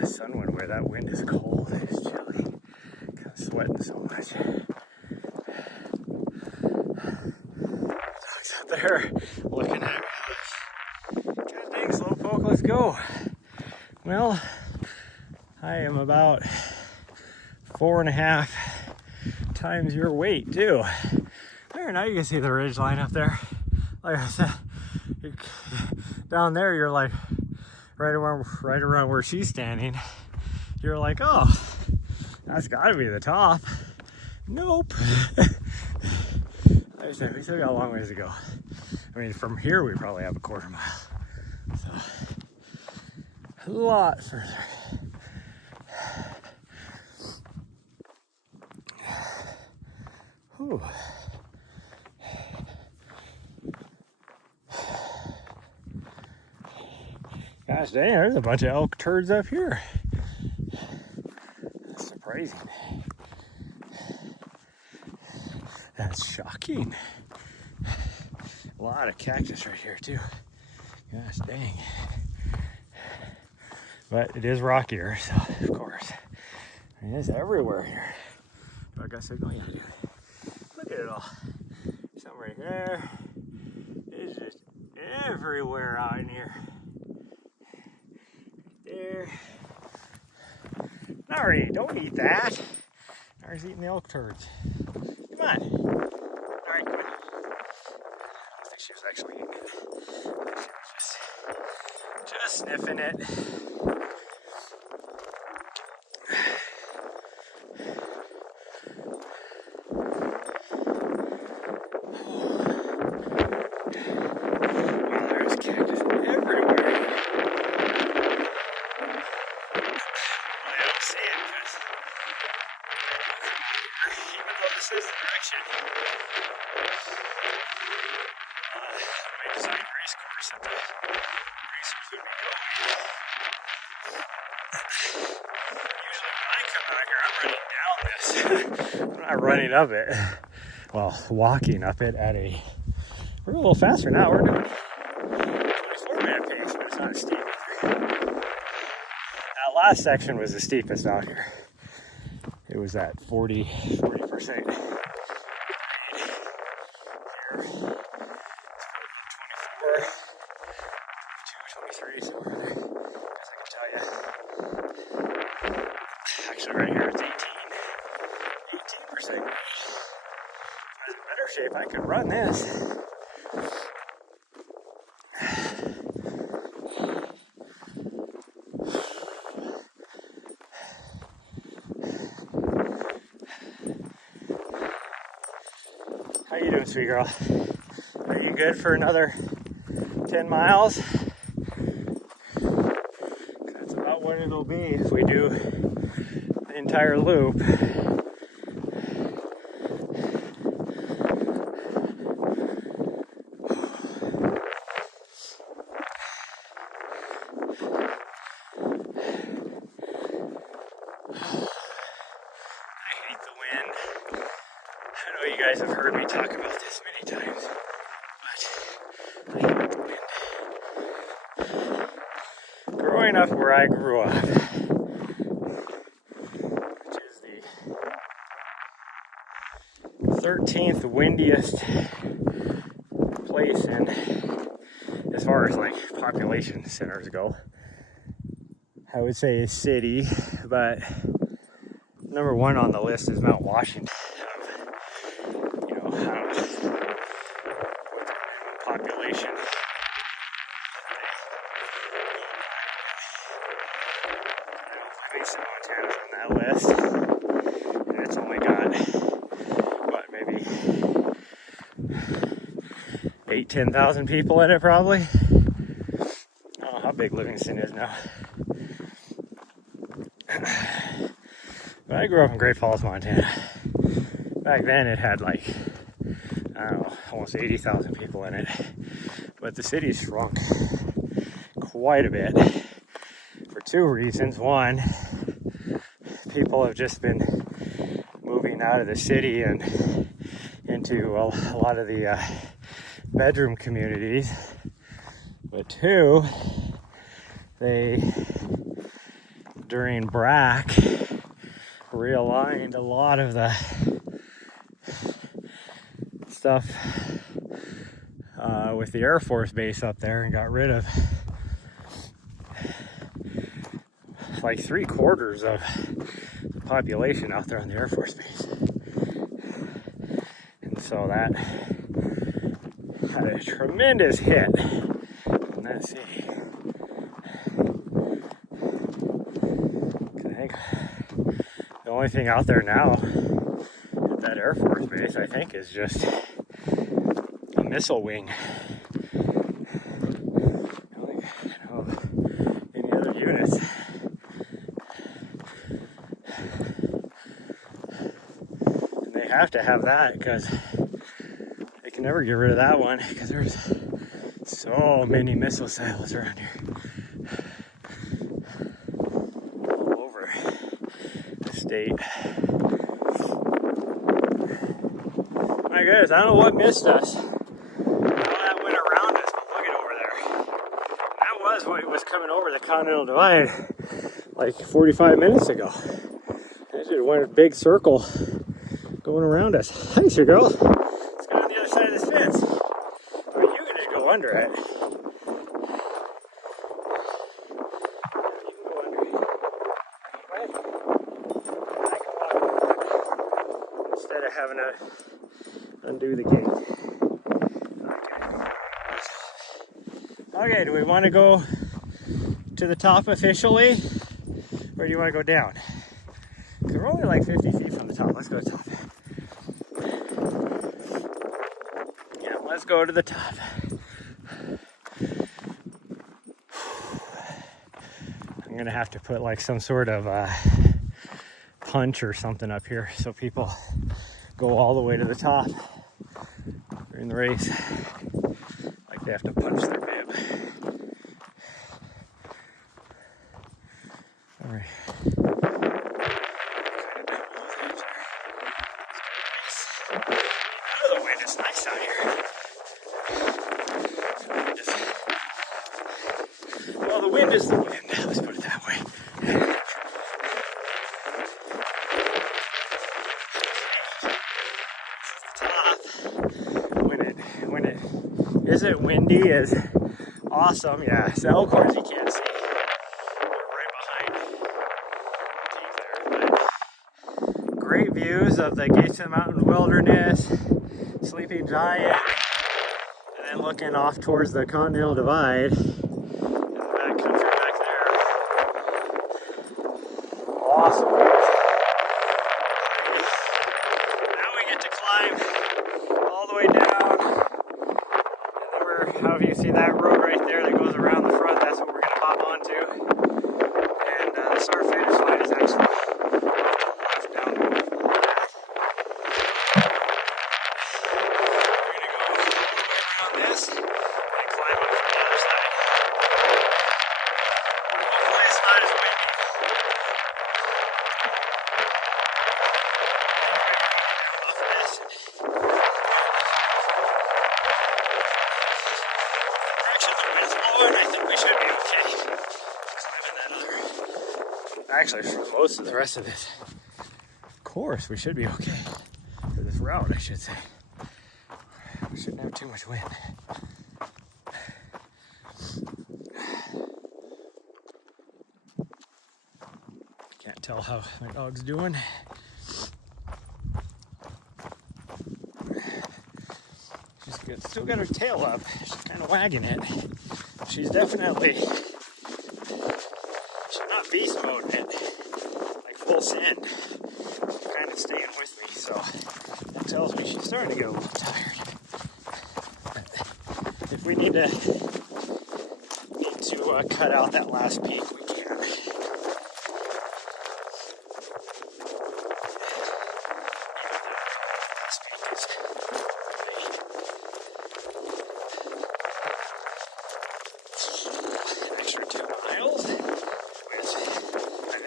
The sun went away. That wind is cold. It's chilly. Kind of sweating so much. Dogs out there looking at me. God dang, slowpoke, let's go. Well, I am about 4.5 times your weight too. There, now you can see the ridge line up there. Like I said, down there you're like right around where she's standing. You're like, oh, that's gotta be the top. Nope. Like I said, we still got a long ways to go. I mean, from here we probably have a quarter mile. So, a lot further. Ooh. Gosh dang, there's a bunch of elk turds up here. That's surprising. That's shocking. A lot of cactus right here too. Gosh dang. But it is rockier, so of course. It is everywhere here. I guess I go, yeah, dude. Look at it all. Some right there. It's just everywhere out in here. There. Nari, don't eat that. Nari's eating the elk turds. Come on. Nari, come on. I don't think she was actually eating it. She was just sniffing it. I'm not running up it. Well, walking up it at a... We're a little faster now. We're doing 24-minute pace, but it's not steep either. That last section was the steepest out here. It was at 40%. Grade. Here. 24, 23, somewhere there. As I can tell you. Actually, right here it's 18%. If I was in better shape, I could run this. How you doing, sweet girl? Are you good for another 10 miles? That's about what it'll be if we do the entire loop. You guys have heard me talk about this many times, but I hate the wind. Growing up where I grew up, which is the 13th windiest place in, as far as like population centers go, I would say a city, but number one on the list is Mount Washington. Population. I think Montana's on that list, and it's only got what, maybe 8,000-10,000 people in it, probably. I don't know how big Livingston is now. But I grew up in Great Falls, Montana. Back then, it had like, I don't know, almost 80,000 people in it. But the city's shrunk quite a bit for two reasons. One, people have just been moving out of the city and into a lot of the bedroom communities. But two, they, during BRAC, realigned a lot of the stuff with the Air Force base up there and got rid of like 3/4 of the population out there on the Air Force base. And so that had a tremendous hit on that city. I think the only thing out there now at that Air Force base, I think, is just a missile wing. I don't think I know any other units. And they have to have that because they can never get rid of that one because there's so many missile silos around here. All over the state. My goodness, I don't know what missed us. All that went around us, but look at over there. That was what was coming over the Continental Divide like 45 minutes ago. It just went a big circle going around us. Thanks, your girl. Let's go on the other side of this fence. Or you can just go under it. Instead of having to undo the gate. Okay, do we want to go to the top officially? Or do you want to go down? Because we're only like 50 feet from the top. Let's go to the top. Yeah, let's go to the top. I'm going to have to put like some sort of punch or something up here so people go all the way to the top during the race. Like they have to punch their bib. All right. Oh, the wind is nice out here. Well, the wind is the wind. Let's put it that way. Is it windy? Is awesome. Yeah, so of course you can't see. We're right behind there. But great views of the Gates of the Mountain Wilderness, Sleeping Giant, and then looking off towards the Continental Divide. And the back country back there. Awesome. Now we get to climb all the way down. How you see that road right there that goes around the front, that's what we're going to hop onto. And the start finish line is actually left down the path. We're going to go around this and climb up from the other side. Hopefully it's not as windy. Off of this. And I think we should be okay. Climbing that other. Actually, for most of the rest of this course, we should be okay. For this route, I should say. We shouldn't have too much wind. Can't tell how my dog's doing. She's good. Still got her tail up. She's kind of wagging it. She's definitely, she's not beast mode in it, like full send. She's kind of staying with me, so that tells me she's starting to get a little tired. If we need to cut out that last peak, we can.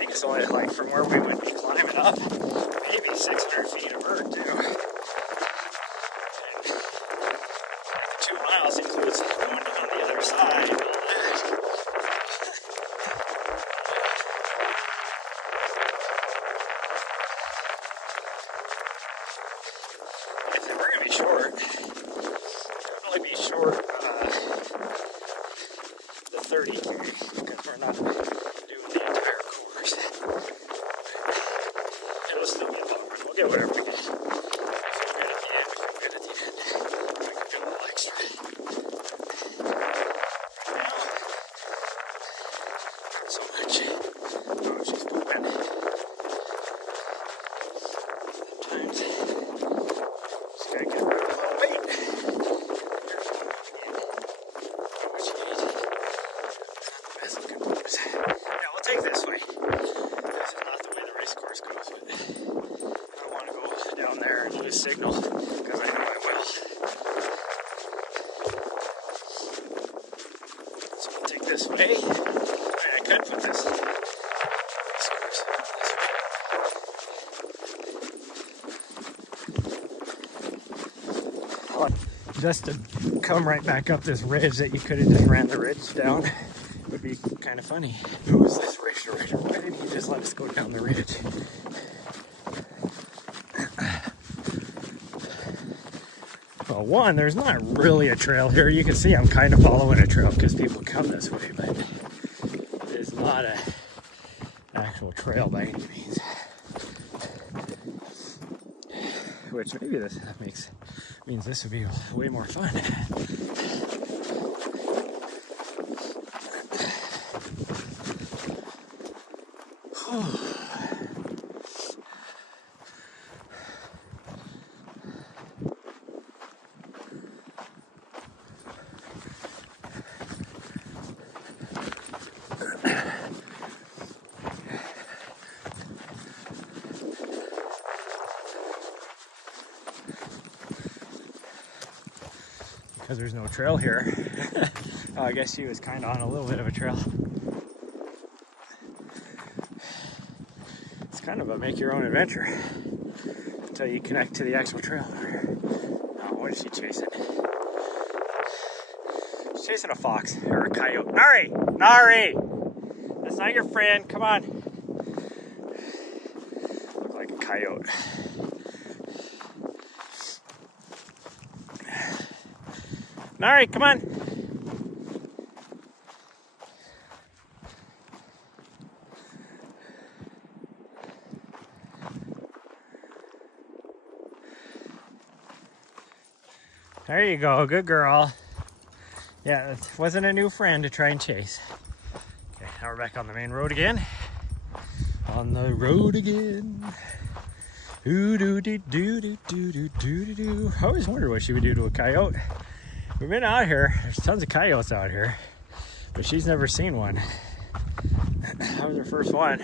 It's only like from where we would be climbing up, maybe 600 feet of vert too. And the 2 miles includes going on the other side. If they were going to be short, they'll only be short the 30K because we're not doing the entire course. It'll still be a long run. We'll get whatever we get. If we're good at the end, if we're good at the end, we can do a little extra. Now, not so much. Oh, she's pooping. Sometimes, just gotta get rid of a little weight. Yeah, we'll take this way. This is not the way the race course goes, but I want to go signal, because I know I will. So we'll take this way. I could put this. Just to come right back up this ridge that you could have just ran the ridge down would be kind of funny. Who is this racer? Why didn't he just let us go down the ridge? Well, one, there's not really a trail here. You can see I'm kind of following a trail because people come this way, but it's not an actual trail by any means. Which maybe this means this would be way more fun. Because there's no trail here. Oh, I guess she was kind of on a little bit of a trail. It's kind of a make your own adventure until you connect to the actual trail. Oh, what is she chasing? She's chasing a fox or a coyote. Nari! Nari! That's not your friend. Come on. Look like a coyote. Nari, come on. There you go, good girl. Yeah, it wasn't a new friend to try and chase. Okay, now we're back on the main road again. On the road again. Ooh doo doo doo doo doo doo doo doo. I always wonder what she would do to a coyote. We've been out here, there's tons of coyotes out here, but she's never seen one. That was her first one.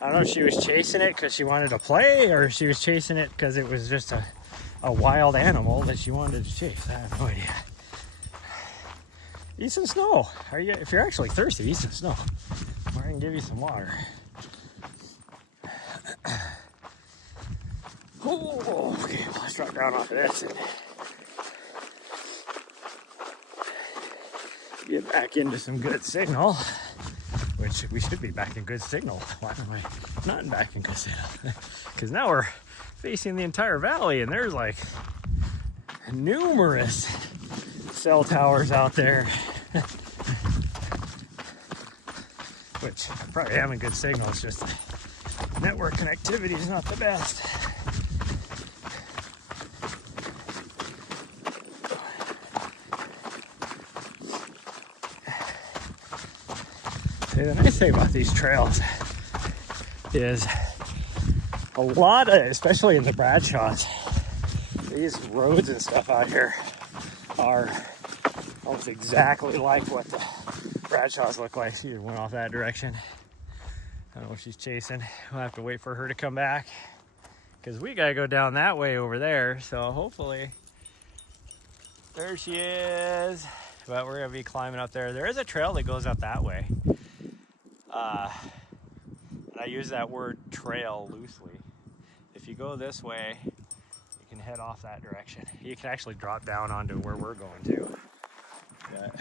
I don't know if she was chasing it because she wanted to play, or if she was chasing it because it was just a wild animal that she wanted to chase. I have no idea. Eat some snow. If you're actually thirsty, eat some snow. Or I can give you some water. Oh, okay, well, let's drop down off of this and get back into some good signal, which we should be back in good signal. Why am I not back in good signal? Because now we're facing the entire valley and there's like numerous cell towers out there. Which I probably am in good signal, it's just network connectivity is not the best. The nice thing about these trails is a lot of, especially in the Bradshaws, these roads and stuff out here are almost exactly like what the Bradshaws look like. She went off that direction. I don't know if she's chasing. We'll have to wait for her to come back because we gotta go down that way over there. So hopefully, there she is. But we're gonna be climbing up there. There is a trail that goes up that way. And I use that word trail loosely. If you go this way, you can head off that direction. You can actually drop down onto where we're going to. But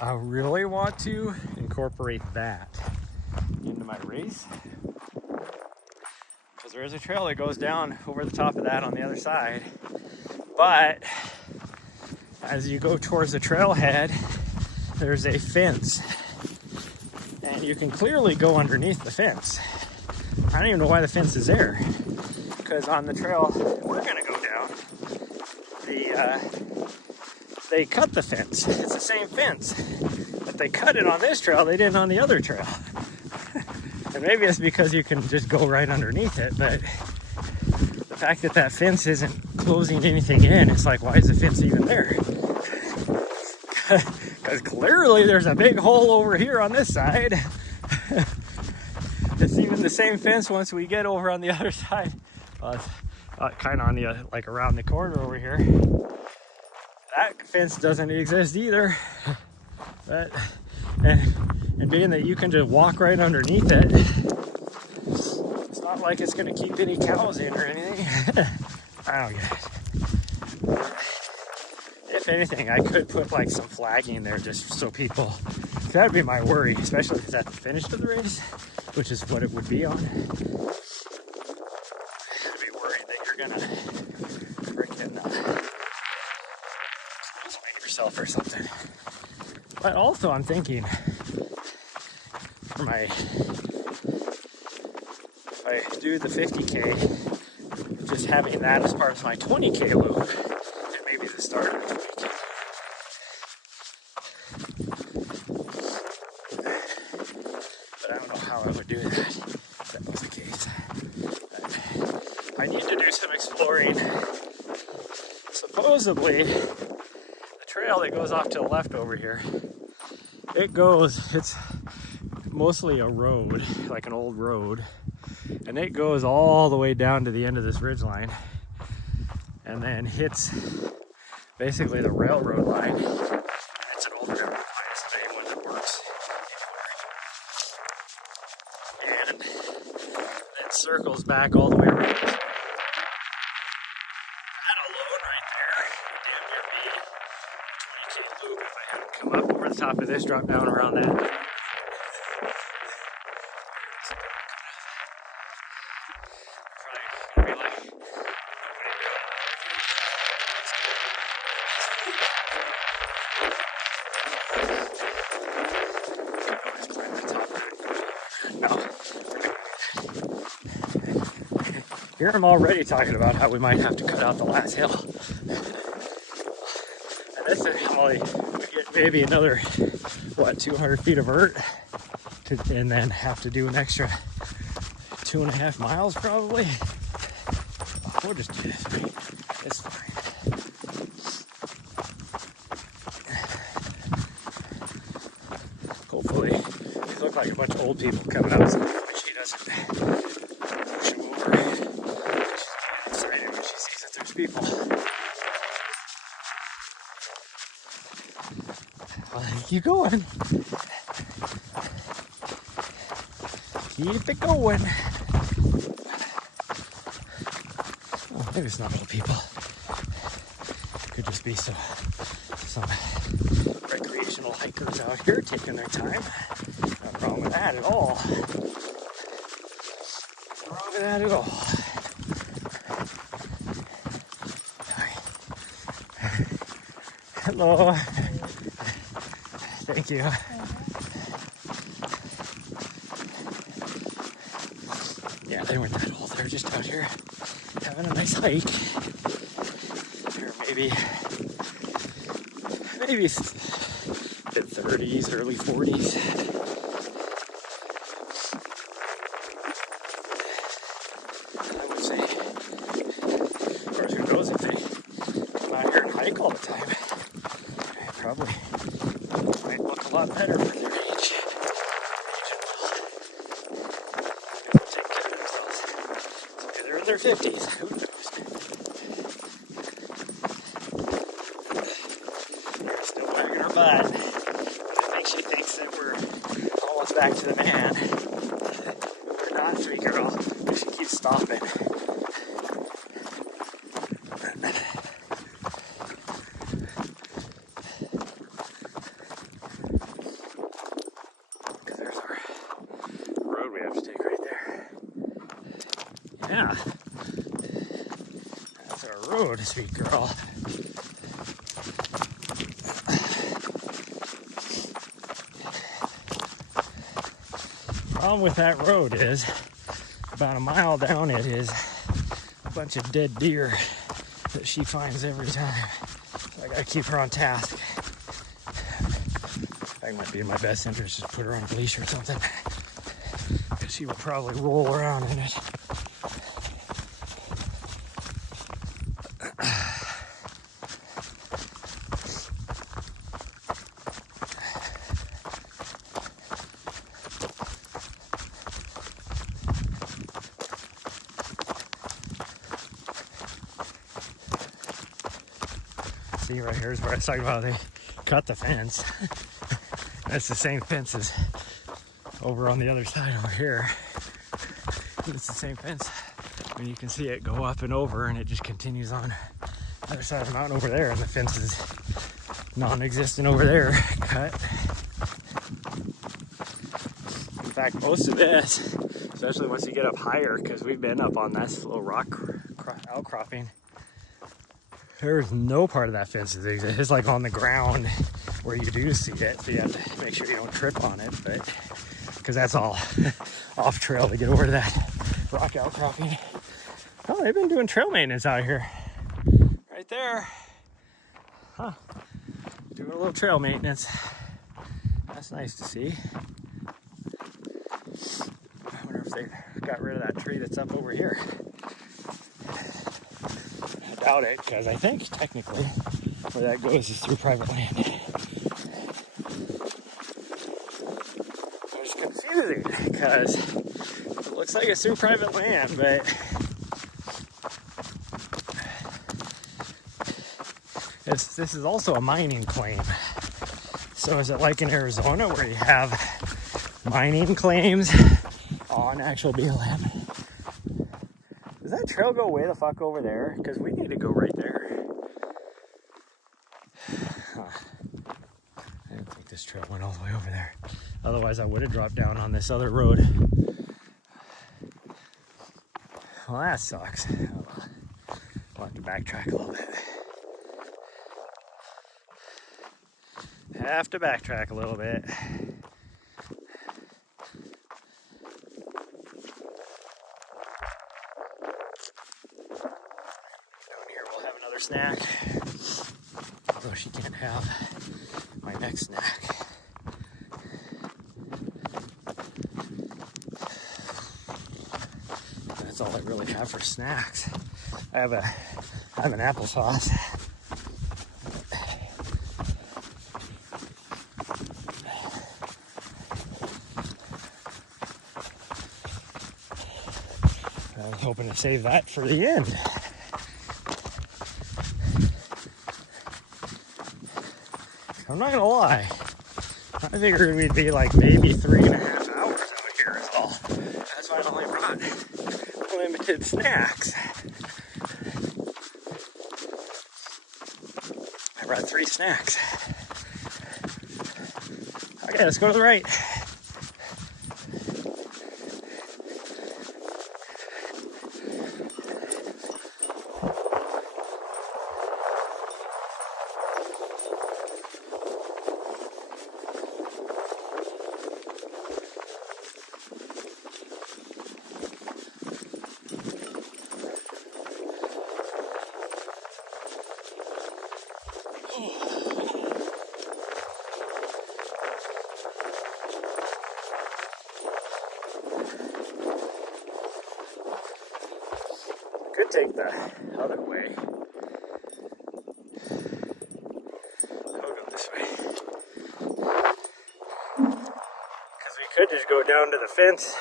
I really want to incorporate that into my race, because there is a trail that goes down over the top of that on the other side. But as you go towards the trailhead, there's a fence, and you can clearly go underneath the fence. I don't even know why the fence is there, because on the trail we're gonna go down, they cut the fence. It's the same fence, but they cut it on this trail, they didn't on the other trail. And maybe it's because you can just go right underneath it, but the fact that that fence isn't closing anything in, it's like, why is the fence even there? Because clearly there's a big hole over here on this side. It's even the same fence once we get over on the other side. Kind of on the like around the corner over here. That fence doesn't exist either. But and being that you can just walk right underneath it, it's not like it's gonna keep any cows in or anything. I don't get it. If anything, I could put like some flagging there just so people. That'd be my worry, especially if it's at the finish of the race, which is what it would be on. I'd be worried that you're gonna freaking explain yourself or something. But also, I'm thinking for my, if I do the 50K, just having that as part of my 20K loop, and maybe the start of the 20K. But I don't know how I would do that if that was the case. I need to do some exploring. Supposedly, the trail that goes off to the left over here, it's mostly a road, like an old road, and it goes all the way down to the end of this ridge line and then hits basically the railroad line. It's an old railroad line, it's the main one that works anywhere. And it circles back all the way around this way. That alone right there would damn near be a 20K loop if I had to come up over the top of this, drop down around that. Here I'm already talking about how we might have to cut out the last hill. And this is only, we get maybe another, 200 feet of vert, and then have to do an extra 2.5 miles probably. We'll just do this, right? It's fine. Hopefully, these look like a bunch of old people coming out, so she doesn't push them over. She's excited when she sees that there's people. Well, keep going. Keep it going. Oh, maybe it's not old people. Could just be some recreational hikers out here taking their time. Nothing wrong with that at all. Nothing wrong with that at all. Hello. Thank you. Yeah, they weren't that old. They're just out here having a nice hike. Or maybe mid-30s, early 40s. I would say, of course, who knows if they come out here and hike all the time. They probably might look a lot better for their age. Take care of themselves. So they're in their 50s. Who knows? But I think she thinks that we're almost back to the man. We're not, free girl, but she keeps stopping. Because there's our road we have to take right there. Yeah. That's our road, sweet girl. Problem with that road is about a mile down it is a bunch of dead deer that she finds every time. So I gotta keep her on task. That might be in my best interest to put her on a leash or something, because she will probably roll around in it. See, right here is where I was talking about they cut the fence. That's the same fence as over on the other side over here. It's the same fence. I mean, you can see it go up and over, and it just continues on the other side of the mountain over there, and the fence is non-existent over there, cut. In fact, most of this, especially once you get up higher, because we've been up on this little rock outcropping, there's no part of that fence that exists. It's like on the ground where you do see it, so you have to make sure you don't trip on it, but because that's all off trail to get over to that rock outcropping. Oh, they've been doing trail maintenance out here. Right there. Huh. Doing a little trail maintenance. That's nice to see. I wonder if they got rid of that tree that's up over here. I doubt it, because I think technically where that goes is through private land. I was confusing because it looks like it's through private land, but this is also a mining claim. So is it like in Arizona where you have mining claims on actual BLM? Does that trail go way the fuck over there? Because we need to go right there. Huh. I didn't think this trail went all the way over there. Otherwise I would have dropped down on this other road. Well, that sucks. I'll have to backtrack a little bit. Have to backtrack a little bit. Down here we'll have another snack. Although she can't have my next snack. That's all I really have for snacks. I have an applesauce. I'm hoping to save that for the end. I'm not gonna lie. I figured we'd be like maybe 3.5 hours out here is all. That's why I only brought limited snacks. I brought 3 snacks. Okay, let's go to the right. Could take the other way. I'll go this way. Because we could just go down to the fence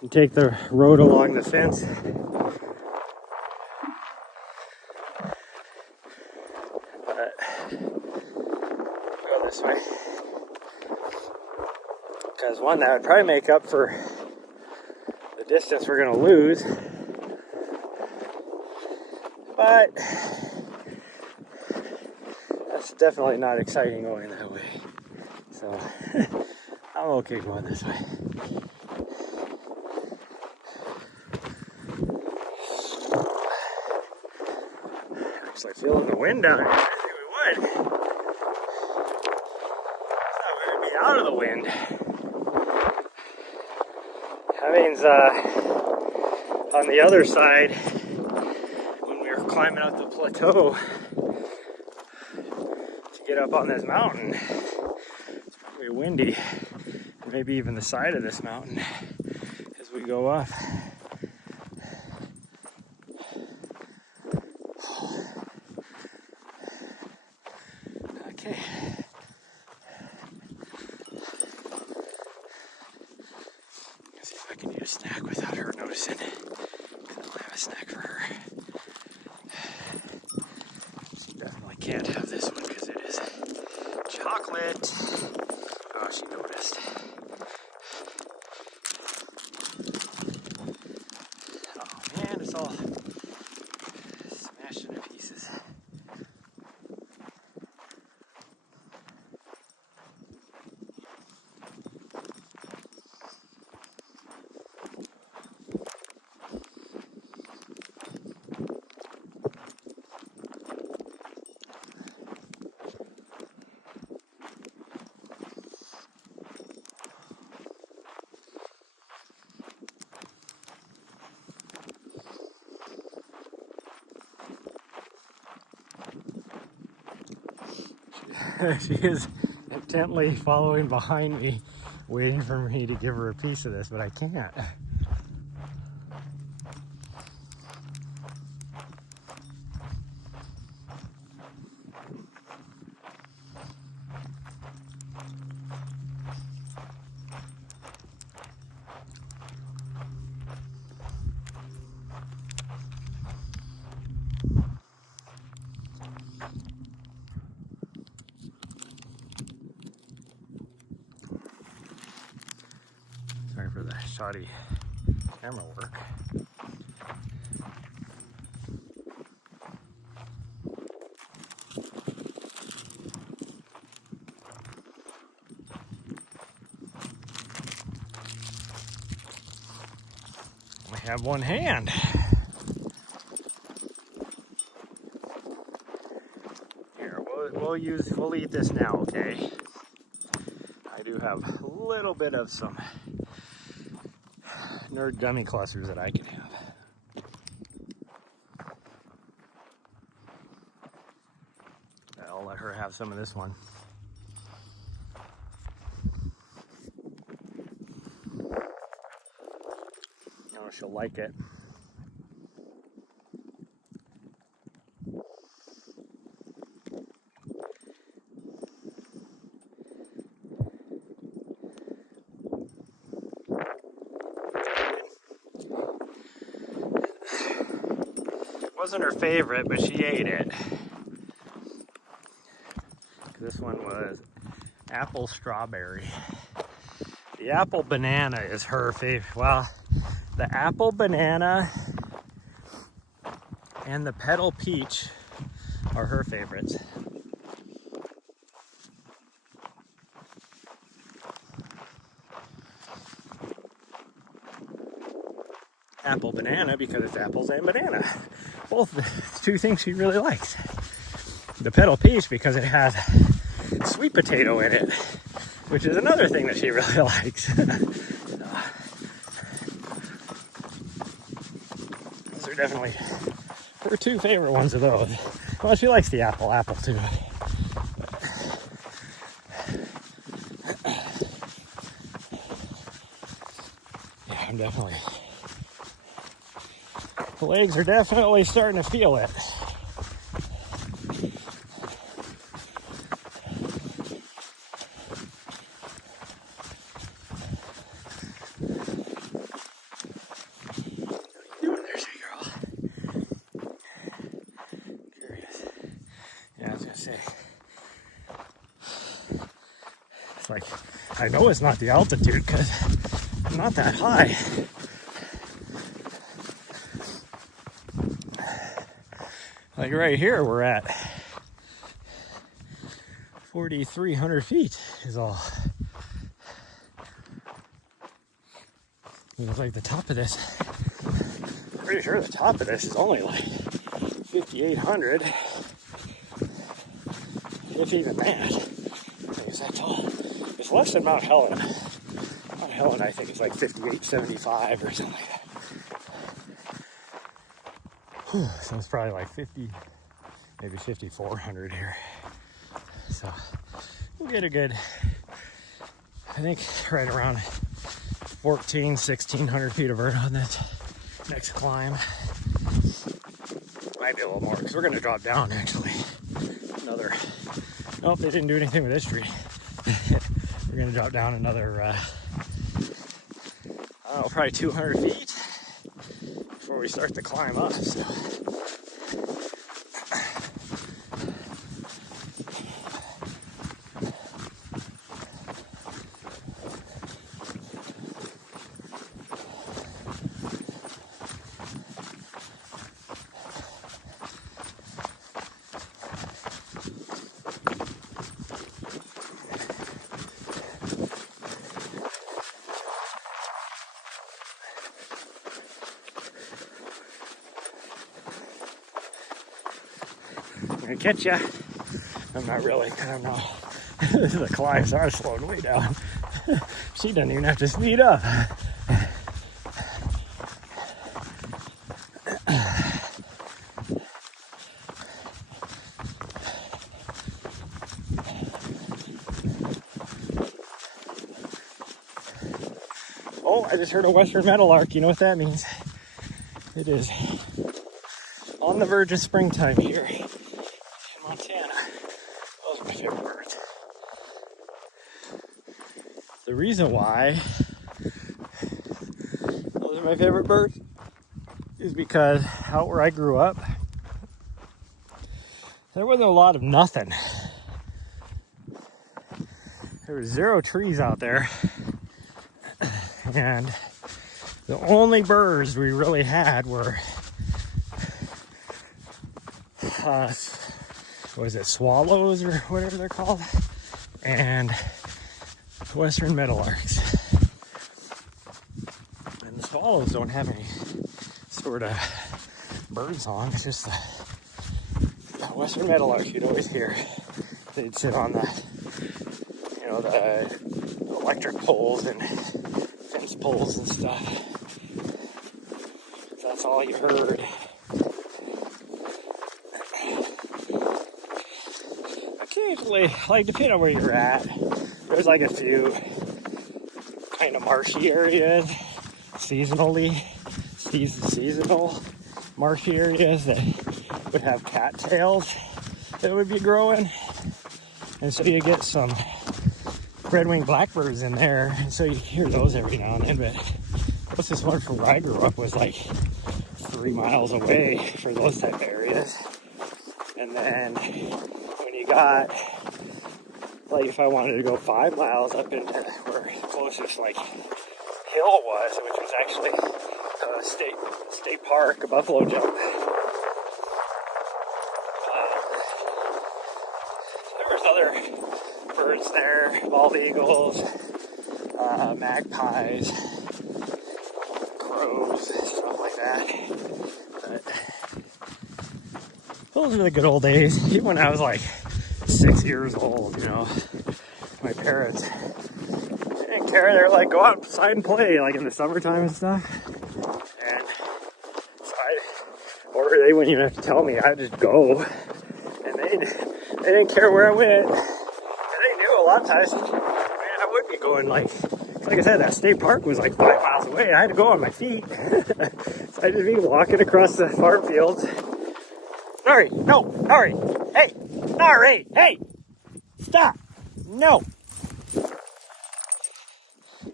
and take the road along the fence. But go this way. Because one, that would probably make up for the distance we're going to lose. But that's definitely not exciting going that way. So I'm okay going this way. Actually feeling the wind down here. I think we would. I thought we would be out of the wind. That means on the other side, climbing up the plateau to get up on this mountain, it's probably windy, and maybe even the side of this mountain as we go up. Okay. Let's see if I can eat a snack without her noticing, because I don't have a snack for her. She is intently following behind me, waiting for me to give her a piece of this, but I can't. Sorry for the shoddy camera work. I have one hand. Here, we'll eat this now, okay? I do have a little bit of some Nerd gummy clusters that I can have. I'll let her have some of this one. Oh, she'll like it. Wasn't her favorite, but she ate it. This one was apple strawberry. The apple banana is her favorite. Well, the apple banana and the petal peach are her favorites. Apple banana because it's apples and banana. Both two things she really likes. The petal peach because it has sweet potato in it, which is another thing that she really likes. Those are definitely her two favorite ones of those. Well, she likes the apple too. Yeah, I'm definitely... The legs are definitely starting to feel it. There's your girl. Curious. Yeah, I was gonna say. It's like, I know it's not the altitude because I'm not that high. Like right here, we're at 4,300 feet is all. It looks like the top of this, I'm pretty sure the top of this is only like 5,800, if even that. I think it's that tall. It's less than Mount Helen. Mount Helen, I think, is like 5,875 or something like that. So it's probably like 50, maybe 5,400 here. So we'll get a good, I think, right around 1,600 feet of vert on that next climb. Might be a little more because we're going to drop down actually. Another, nope, they didn't do anything with this tree. We're going to drop down another, I don't know, probably 200 feet before we start to climb up. So. I'm gonna catch ya. I'm not really, because I'm not. The climbs are slowing way down. She doesn't even have to speed up. Oh, I just heard a western meadowlark. You know what that means? It is on the verge of springtime here in Montana. Those are my favorite birds. The reason why those are my favorite birds is because out where I grew up, there wasn't a lot of nothing. There were 0 trees out there. And the only birds we really had were, swallows or whatever they're called, and western meadowlarks. And the swallows don't have any sort of bird song. It's just the western meadowlark you'd always hear. They'd sit on the electric poles and fence poles and stuff. So that's all you heard. Occasionally, like depending on where you're at, there's like a few kind of marshy areas, seasonal marshy areas that would have cattails that would be growing, and so you get some red-winged blackbirds in there, and so you hear those every now and then. But closest one from where I grew up was like 3 miles away for those type of areas. And then when you got, like, if I wanted to go 5 miles up into where closest like hill was, which was actually state park, a buffalo jump. There was other birds there, bald eagles, magpies, crows, stuff like that. But those were the good old days. Even when I was like 6 years old, my parents didn't care. They were like, go outside and play, like in the summertime and stuff. And so or they wouldn't even have to tell me. I'd just go. And they didn't care where I went. A lot of times, I would be going like I said, that state park was like 5 miles away. I had to go on my feet. So I'd just be walking across the farm fields. Nari, no, Nari, hey, Nari, hey, stop, no.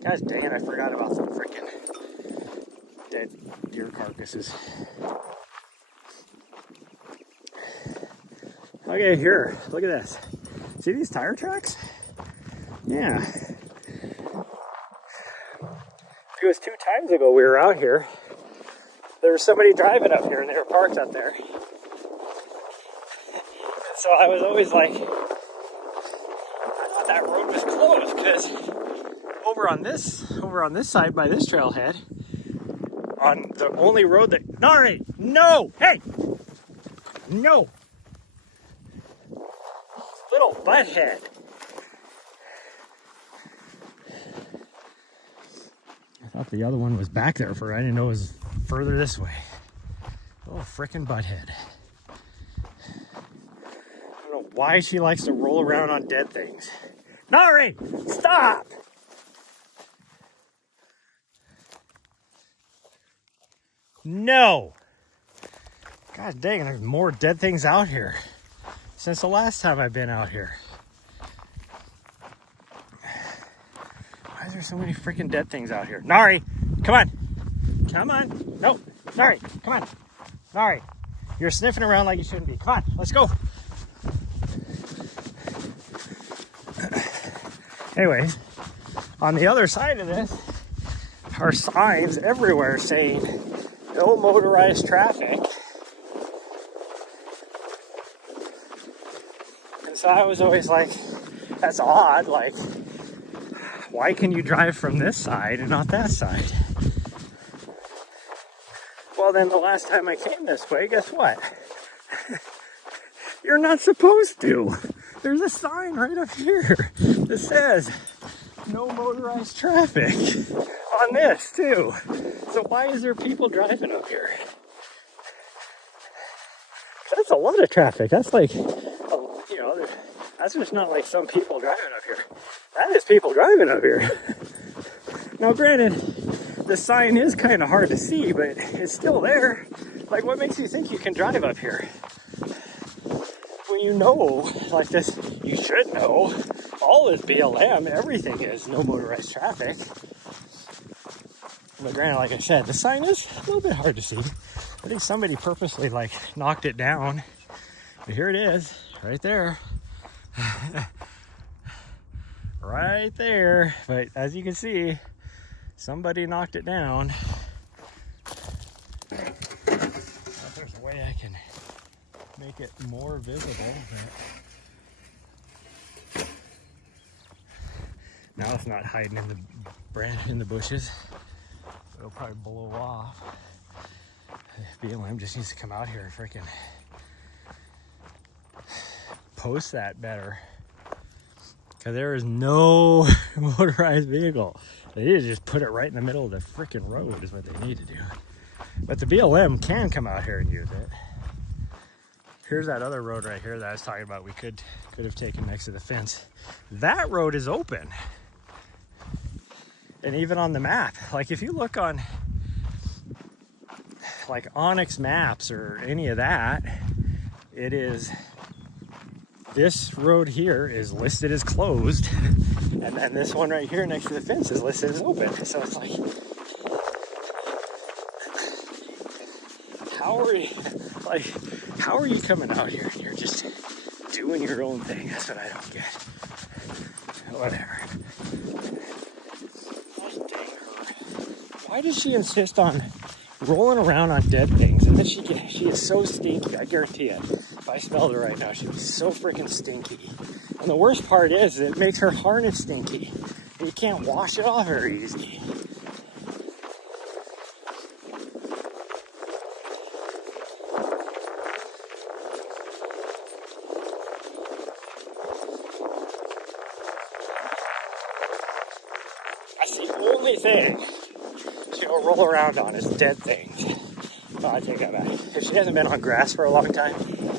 Gosh dang it, I forgot about some freaking dead deer carcasses. Okay, here, look at this. See these tire tracks? Yeah. It was 2 times ago we were out here. There was somebody driving up here and they were parked up there. So I was always like, I thought that road was closed because over on this side by this trailhead, on the only road that, Nari, no, hey, no. Little butthead. I thought the other one was back there for, I didn't know it was further this way. Oh, frickin' butthead. I don't know why she likes to roll around on dead things. Nari, stop! No! Gosh dang, there's more dead things out here since the last time I've been out here. Why is there so many freaking dead things out here? Nari, come on. Come on. No, Nari, come on. Nari, you're sniffing around like you shouldn't be. Come on, let's go. Anyways, on the other side of this are signs everywhere saying no motorized traffic. So I was always like, that's odd, like, why can you drive from this side and not that side? Well, then the last time I came this way, guess what? You're not supposed to. There's a sign right up here that says no motorized traffic on this too. So why is there people driving up here? That's a lot of traffic. That's like, that's just not like some people driving up here. That is people driving up here. Now, granted, the sign is kind of hard to see, but it's still there. Like, what makes you think you can drive up here? When you know, like this, you should know, all is BLM, everything is no motorized traffic. But granted, like I said, the sign is a little bit hard to see. I think somebody purposely like knocked it down. But here it is, right there. Right there. But as you can see, somebody knocked it down. If there's a way I can make it more visible. But now it's not hiding in the bushes. It'll probably blow off. BLM just needs to come out here and freaking post that better. Because there is no motorized vehicle. They need to just put it right in the middle of the freaking road is what they need to do. But the BLM can come out here and use it. Here's that other road right here that I was talking about we could have taken next to the fence. That road is open. And even on the map, like if you look on like Onyx Maps or any of that, it is, this road here is listed as closed, and then this one right here next to the fence is listed as open. So it's like, how are you coming out here and you're just doing your own thing? That's what I don't get. Whatever. Why does she insist on rolling around on dead things? And then she is so stinky, I guarantee it. If I smelled her right now, she'd be so freaking stinky. And the worst part is it makes her harness stinky. And you can't wash it off very easy. That's the only thing she'll roll around on is dead things. Oh, I take that back. If she hasn't been on grass for a long time,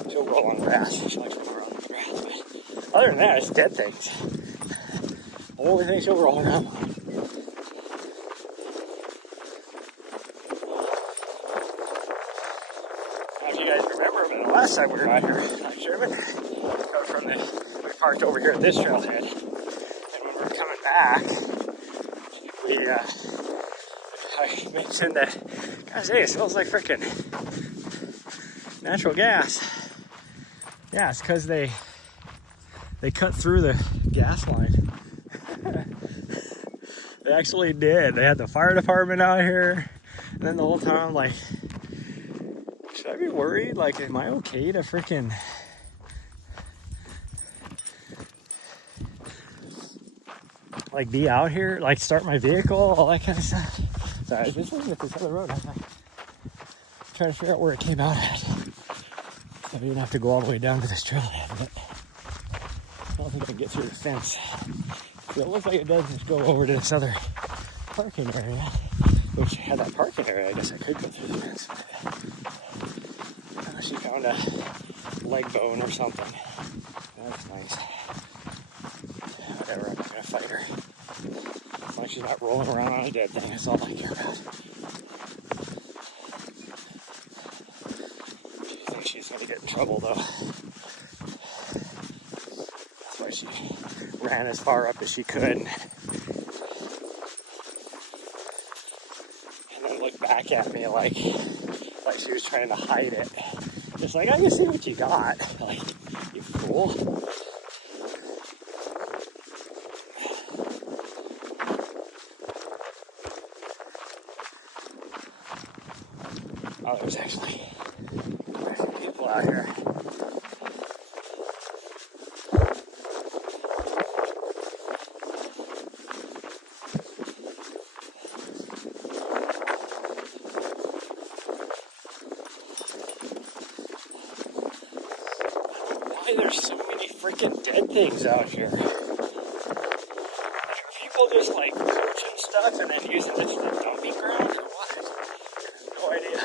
she'll roll on grass. She likes to roll around on grass. But other than that, it's dead things. The only thing she'll roll around on. Now, if you guys remember, the last time we were out here, I'm Sherman, we parked over here at this trailhead. And when we were coming back, I mentioned that, gosh, hey, it smells like frickin' natural gas. Yeah, it's because they cut through the gas line. They actually did. They had the fire department out here, and then the whole time I'm like, should I be worried? Like, am I okay to frickin' like be out here, like start my vehicle, all that kind of stuff? So I was just looking at this other road. I was like, trying to figure out where it came out at. So I didn't have to go all the way down to this trailhead, but I don't think I can get through the fence. So it looks like it does just go over to this other parking area, which had that parking area. I guess I could go through the fence. She found a leg bone or something. That's nice. Whatever, I'm not gonna fight her. As long as she's not rolling around on a dead thing, that's all I care about. I think she's gonna get in trouble though. That's why she ran as far up as she could. And then looked back at me like she was trying to hide it. Just like, I can see what you got. Like, you fool. Oh, there's actually quite a few people out here. Why there's so many freaking dead things out here? Are people just like poaching stuff and then using this as dumping ground or what? I have no idea.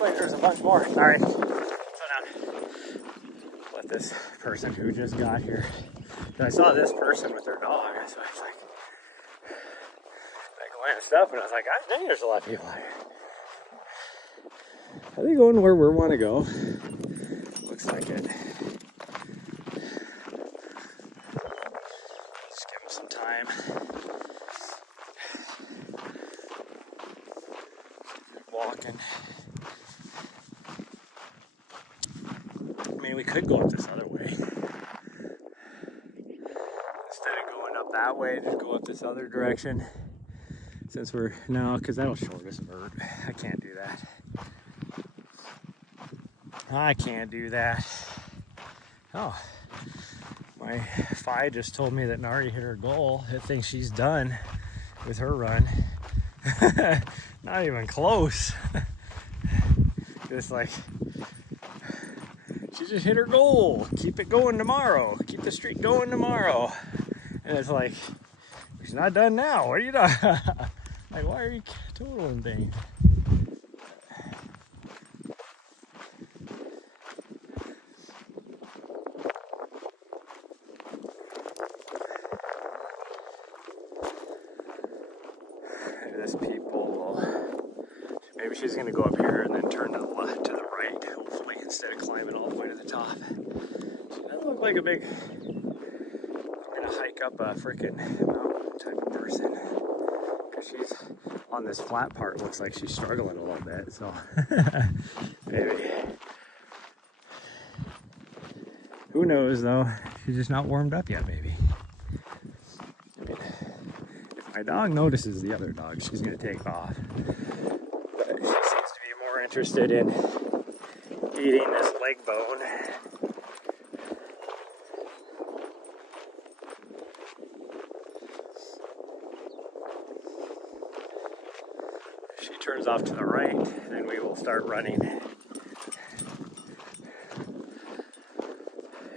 Wait, there's a bunch more. Sorry. Slow down. Let this person who just got here. I saw this person with their dog, so I was like, I glanced up and I was like, I think there's a lot of people out here. Are they going where we want to go? Looks like it. Just give them some time. Walking. I mean, we could go up this other way. Instead of going up that way, just go up this other direction. Since we're, no, because that'll short us a vert. I can't do that. I can't do that. Oh, my Fi just told me that Nari hit her goal. I think she's done with her run. Not even close. Just like, she just hit her goal. Keep it going tomorrow. Keep the streak going tomorrow. And it's like, she's not done now. What are you doing? Like, why are you totaling things? This people will, maybe she's going to go up here and then turn to the left, to the right, hopefully, instead of climbing all the way to the top. She doesn't look like a big, I'm going to hike up a freaking mountain type of person. Because she's on this flat part, looks like she's struggling a little bit, so maybe. Who knows, though? She's just not warmed up yet, maybe. My dog notices the other dog, she's going to take off. But she seems to be more interested in eating this leg bone. If she turns off to the right, then we will start running.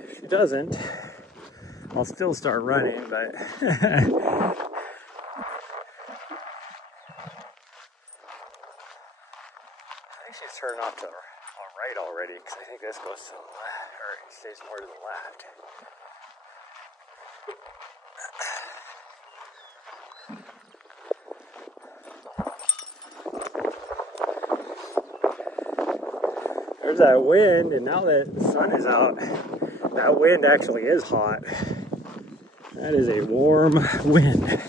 If she doesn't, I'll still start running, but she's turning off to the right already, because I think this goes to the left, or it stays more to the left. There's that wind, and now that the sun is out, that wind actually is hot. That is a warm wind.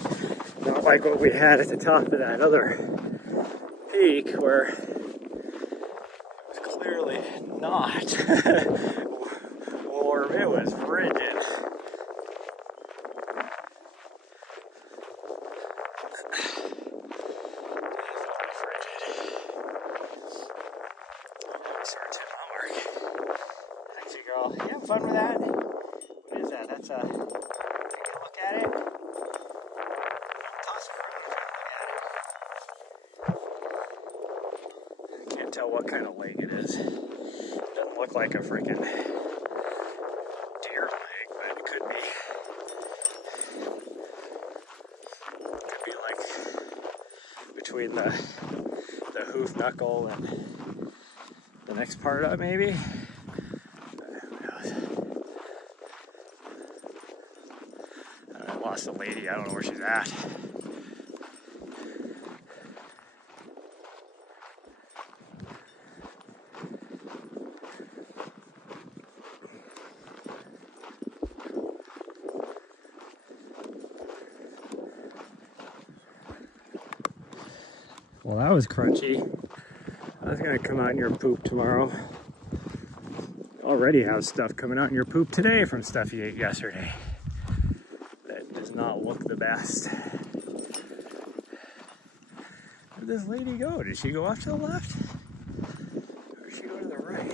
Not like what we had at the top of that other peak, where clearly not warm, it was frigid. Starts hitting my mark. Thanks, you girl. You having fun with that? What is that? That's a. Take a look at it. Toss it around. Look at it. Can't tell what kind of leg it is. It doesn't look like a freaking deer leg, but it could be. It could be like between the hoof knuckle and the next part up, maybe. Who knows? I lost a lady. I don't know where she's at. Well, that was crunchy. I was gonna come out in your poop tomorrow. Already have stuff coming out in your poop today from stuff you ate yesterday. That does not look the best. Where'd this lady go? Did she go off to the left? Or did she go to the right?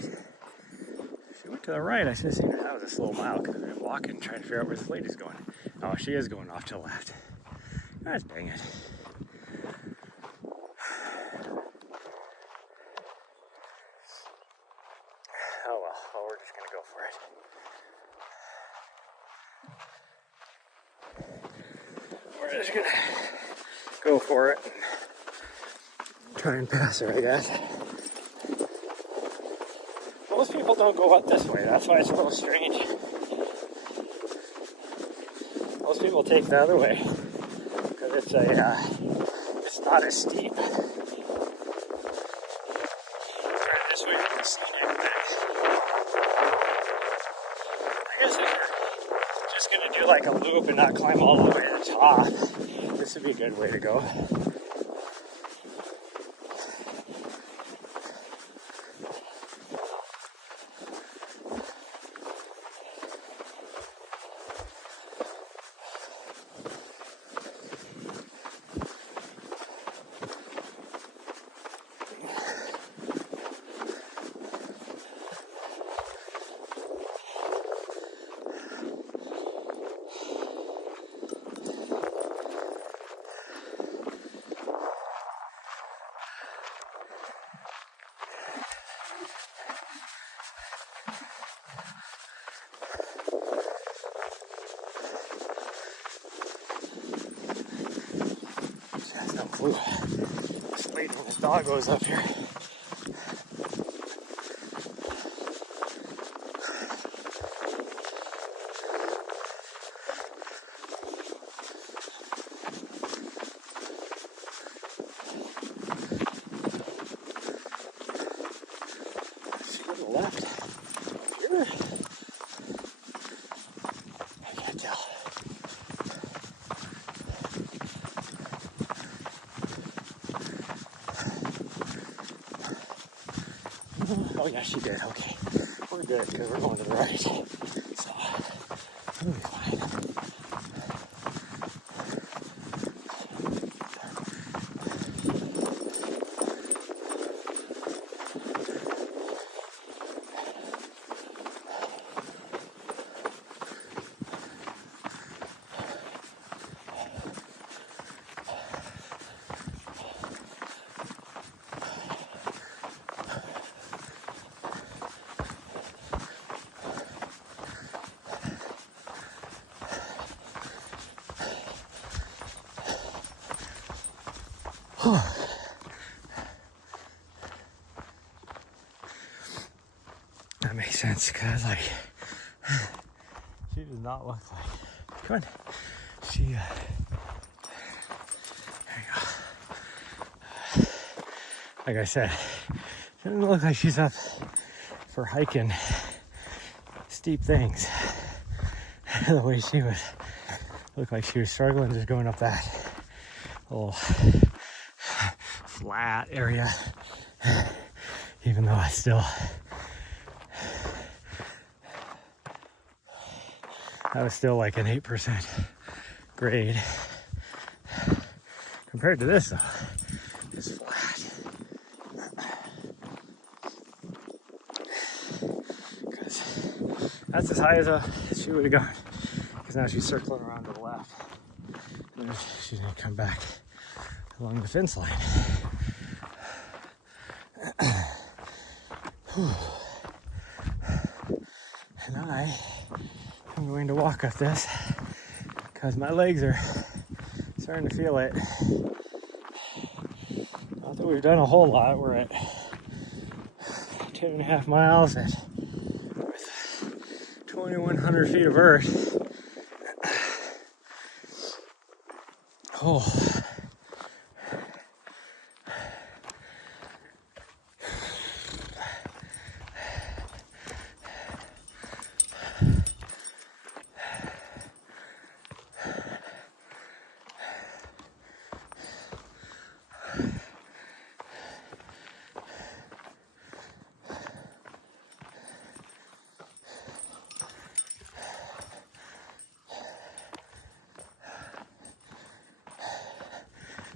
If she went to the right, I should have seen that. That was a slow mile because I've been walking trying to figure out where this lady's going. Oh, she is going off to the left. Gosh dang it. Oh well, we're just gonna go for it. We're just gonna go for it. Try and pass her, I guess. people don't go up this way. That's why it's a little strange. Most people take the other way because it's not as steep. This way we can see everything. I guess if you're just gonna do like a loop and not climb all the way to the top, this would be a good way to go. Ooh, it's late when this dog goes up here. She to the left. Here. I can't tell. Oh yeah, she did. Okay, we're good because we're going to the right, so we'll be fine. That makes sense because, like, she does not look like. Come on, she. There you go. Like I said, she doesn't look like she's up for hiking steep things. The way she would look like she was struggling just going up that little flat area, even though I still. That was still like an 8% grade. Compared to this, though, it's flat. Because that's as high as she would have gone. Because now she's circling around to the left. And then she's going to come back along the fence line. And I'm going to walk up this because my legs are starting to feel it. Not that we've done a whole lot. We're at 10.5 miles with 2,100 feet of earth. Oh.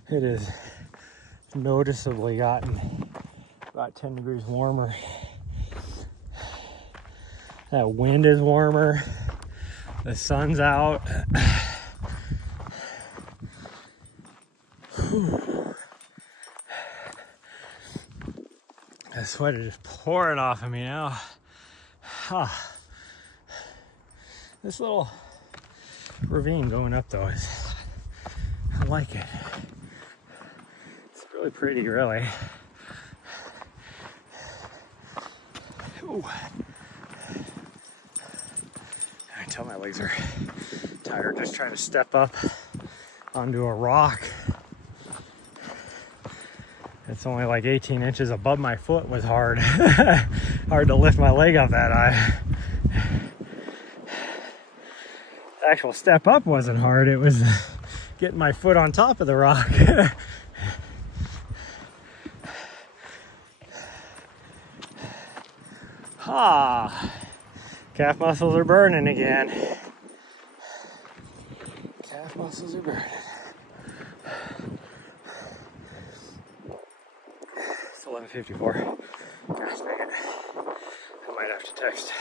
It has noticeably gotten about 10 degrees warmer. That wind is warmer. The sun's out. The sweat is just pouring off of me now. This little ravine going up though I like it. It's really pretty, really. Ooh. I can tell my legs are tired just trying to step up onto a rock. It's only like 18 inches above my foot was hard. Hard to lift my leg up that high. The actual step up wasn't hard. It was getting my foot on top of the rock. Calf muscles are burning again. Calf muscles are burning. It's 11:54. Gosh dang it. I might have to text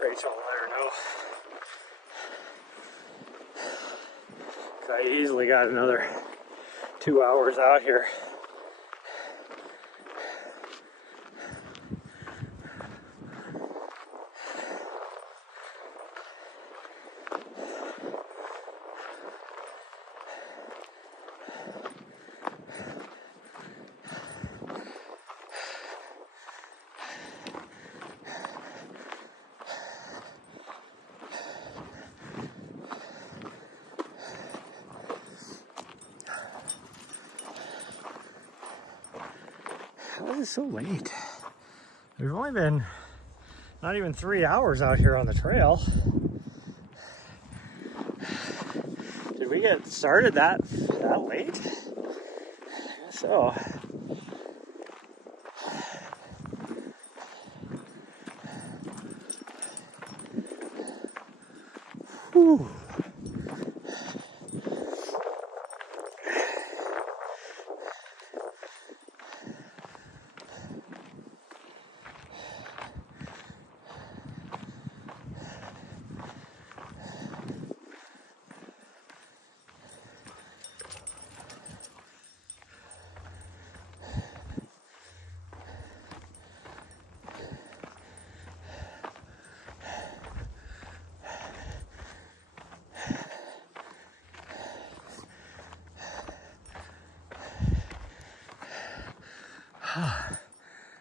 Rachel and let her know. Because I easily got another 2 hours out here. Why is it so late? There's only been not even 3 hours out here on the trail. Did we get started that late? I guess so. Whew.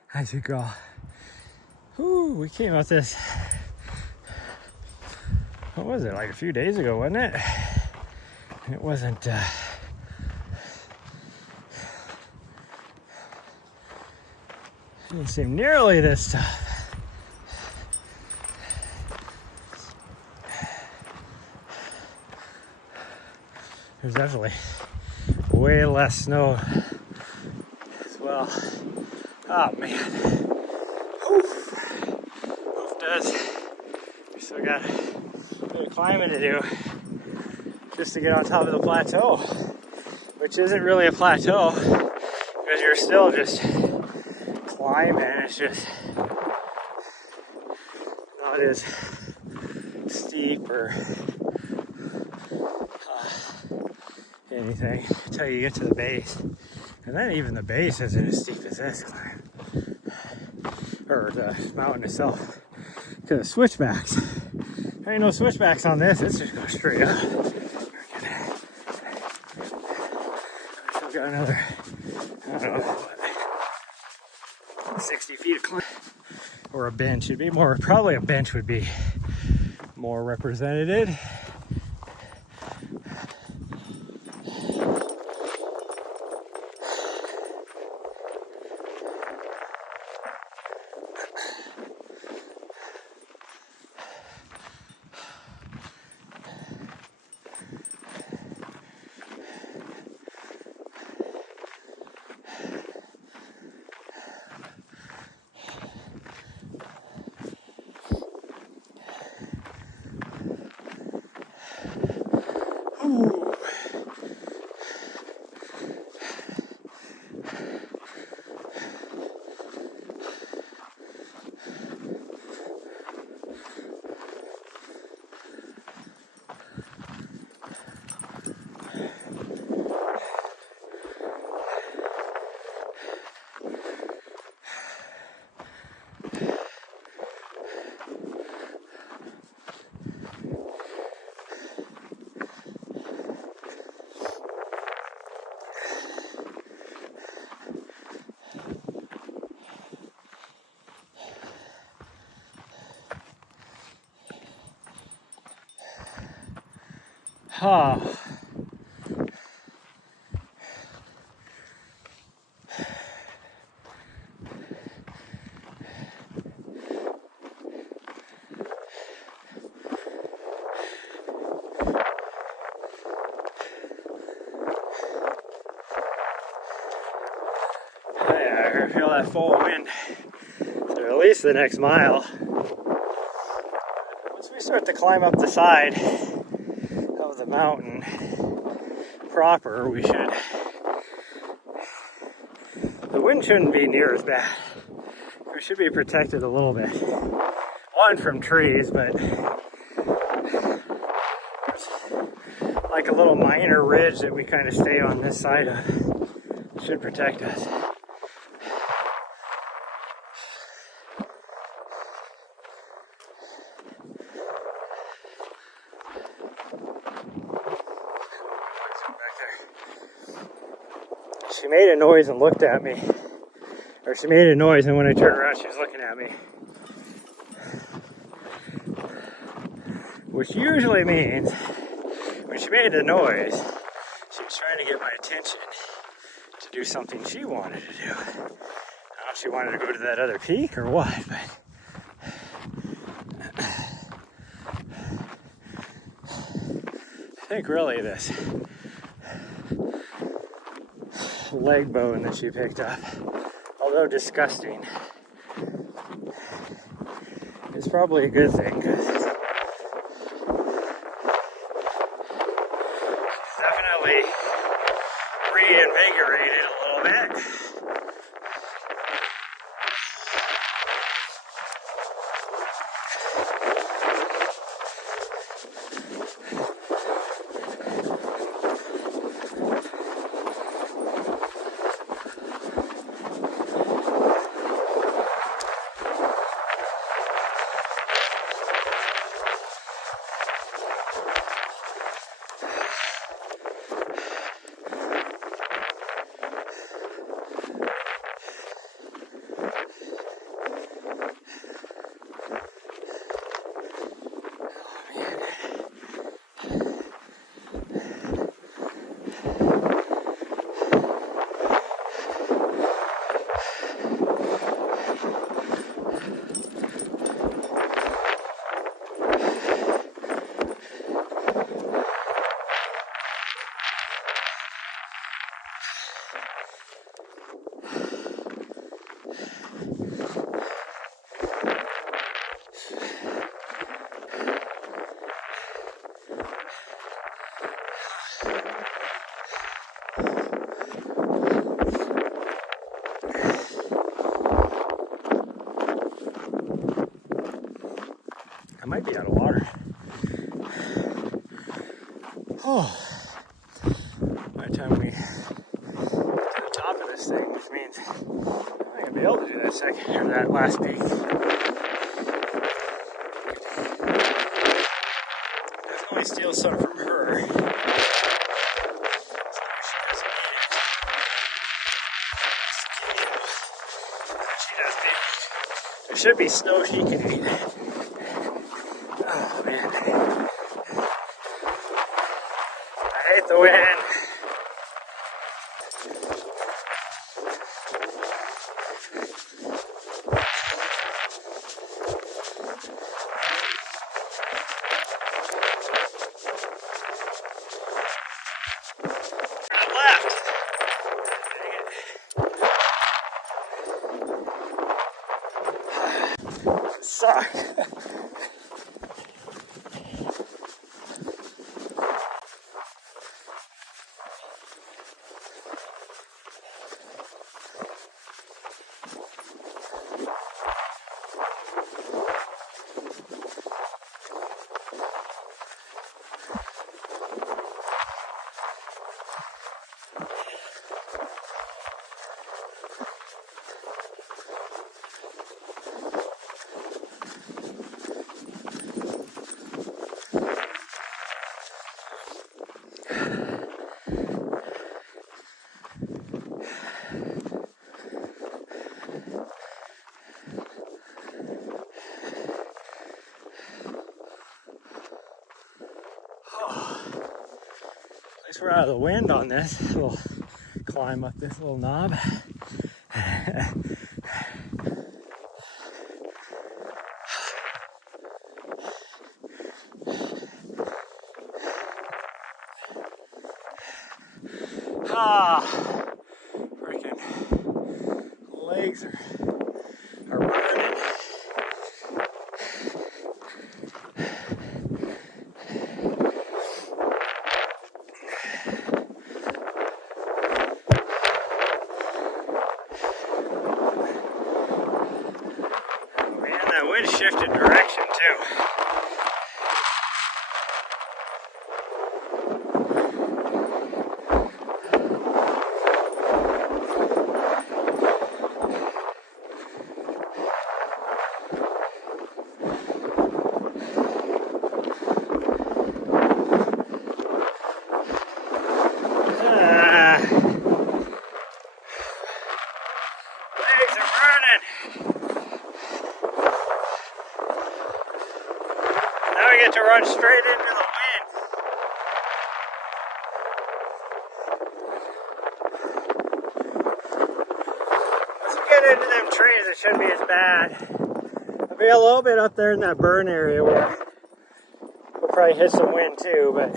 How's it go? Ooh, we came out this, what was it, like a few days ago, wasn't it? And it wasn't, didn't seem nearly this tough. There's definitely way less snow as well. Oh man. Oof. Oof does. We still got a bit of climbing to do just to get on top of the plateau, which isn't really a plateau because you're still just climbing. It's just not as steep or anything until you get to the base. And then even the base isn't as steep as this climb. Or the mountain itself. Because of switchbacks. There ain't no switchbacks on this, it's just going straight up. I've got another, I don't know, 60 feet of climb. Or a bench. It'd be more, probably a bench would be more represented. Oh. I can feel that full wind for at least the next mile. Once we start to climb up the side of the mountain proper, the wind shouldn't be near as bad. We should be protected a little bit. One, from trees, but like a little minor ridge that we kind of stay on this side of should protect us. She made a noise and looked at me. Or she made a noise, and when I turned around, she was looking at me. Which usually means, when she made the noise, she was trying to get my attention to do something she wanted to do. I don't know if she wanted to go to that other peak or what, but I think really this leg bone that she picked up, although disgusting, is probably a good thing, because she's definitely reinvigorated a little bit. I might be out of water. Oh, by the time we get to the top of this thing, which means I'm not gonna be able to do that second or that last peak. Definitely steal some from her. There should be snow she can eat. Oh man. I hate the wind. Suck. Once we're out of the wind on this, we'll climb up this little knob. Freaking legs are burning. Man, that wind shifted direction too. Now we get to run straight into the wind. Once we get into them trees, it shouldn't be as bad. There'll be a little bit up there in that burn area where we'll probably hit some wind too, but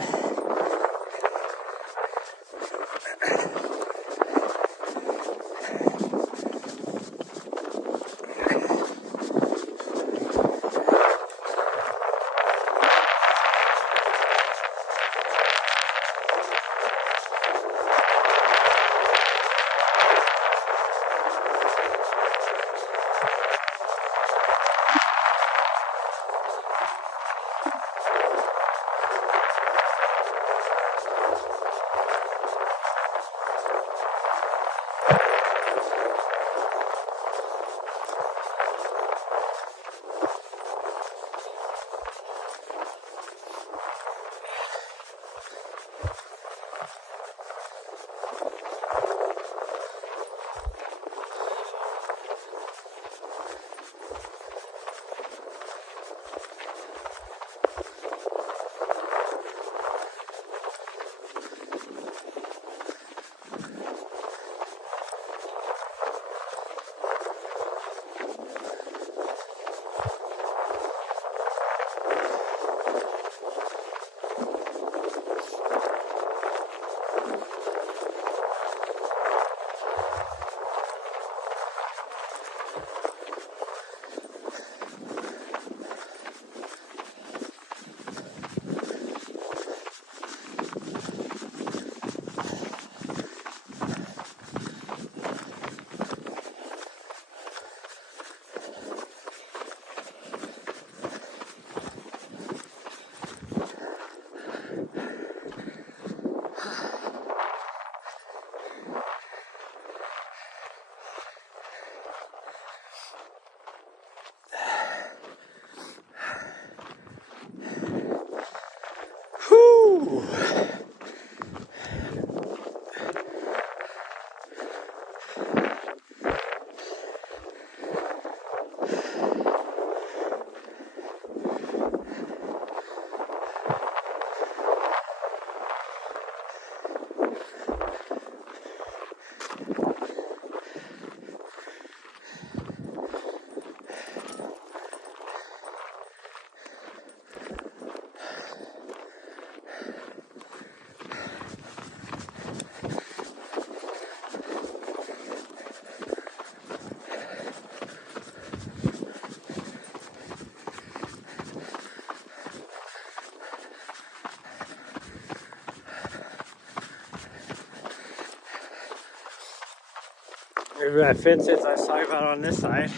there's that fence I was talking about on this side.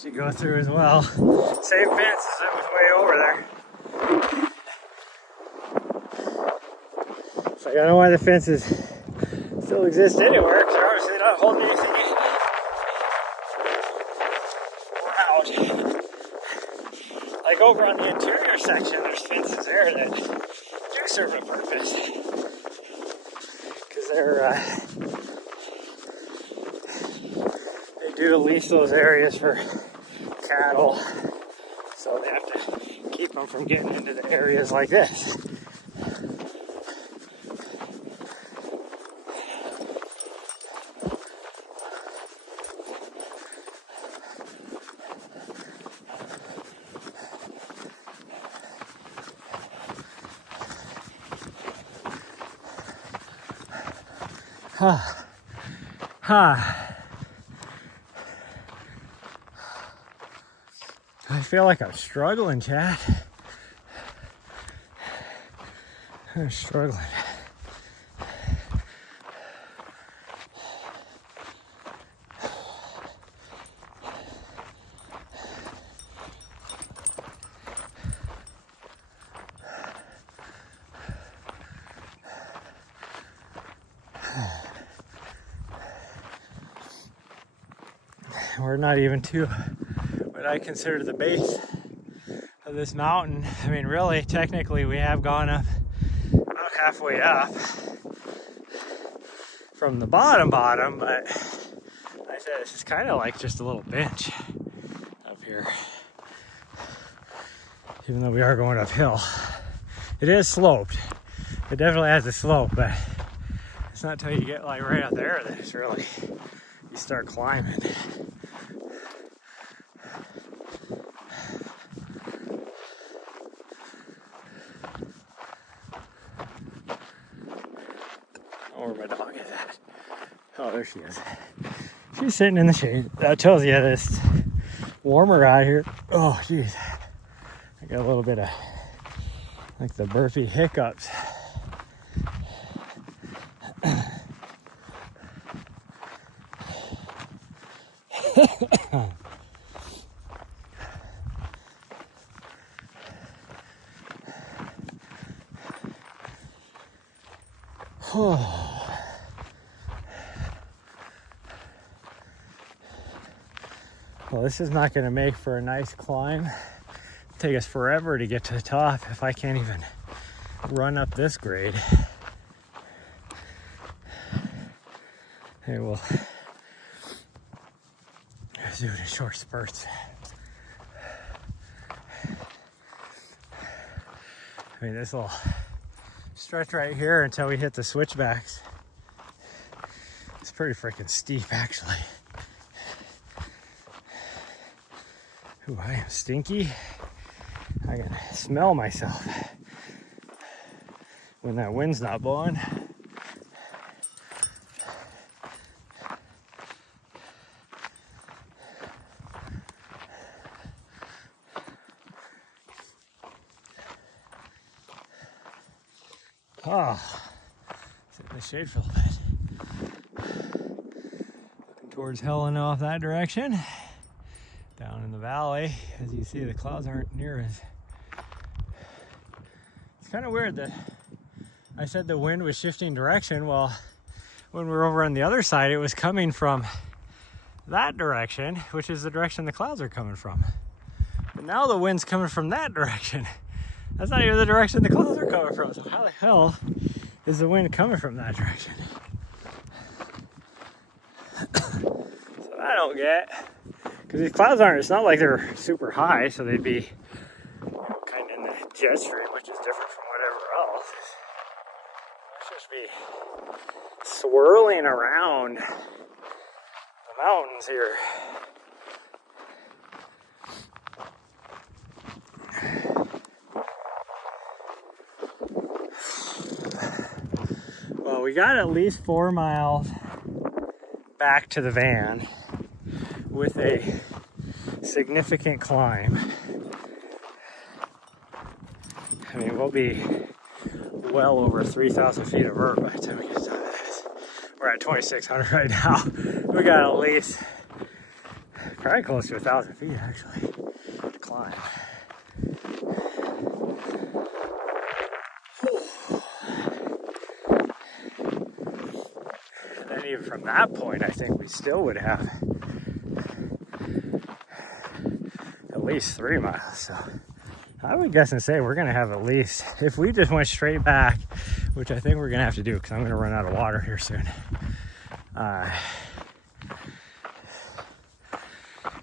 Should go through as well. Same fence as it was way over there. So I don't know why the fences still exist anywhere, because they're obviously not holding anything in. Or out. Like over on the interior section, there's fences there that do serve a purpose. Because they do lease those areas for cattle, so they have to keep them from getting into the areas like this. I feel like I'm struggling, Chad. I'm struggling. We're not even to what I consider the base of this mountain. I mean, really, technically, we have gone up about halfway up from the bottom, but like I said, this is kind of like just a little bench up here. Even though we are going uphill, it is sloped. It definitely has a slope, but it's not until you get like right up there that it's really, you start climbing. Where my dog is at. Oh, there she is. She's sitting in the shade. That tells you that it's warmer out here. Oh, jeez. I got a little bit of like the burpee hiccups. Well, this is not going to make for a nice climb. It'll take us forever to get to the top if I can't even run up this grade. Hey, we'll do it in short spurts. I mean, this will stretch right here until we hit the switchbacks. It's pretty freaking steep, actually. Ooh, I am stinky. I can smell myself when that wind's not blowing. Oh, sit in the shade for a little bit. Looking towards Helen off that direction. Down in the valley, as you see, the clouds aren't near as... It's kind of weird that I said the wind was shifting direction. Well, when we were over on the other side, it was coming from that direction, which is the direction the clouds are coming from. But now the wind's coming from that direction. That's not even the direction the clouds are coming from. So how the hell is the wind coming from that direction? So I don't get... Because these clouds aren't, it's not like they're super high, so they'd be kind of in the jet stream, which is different from whatever else. Let's just be swirling around the mountains here. Well, we got at least 4 miles back to the van with a significant climb. I mean, we'll be well over 3,000 feet of vert by the time we get done with this. We're at 2,600 right now. We got at least probably close to 1,000 feet actually to climb. And then even from that point, I think we still would have at least 3 miles. So I would guess and say we're gonna have at least, if we just went straight back, which I think we're gonna have to do because I'm gonna run out of water here soon.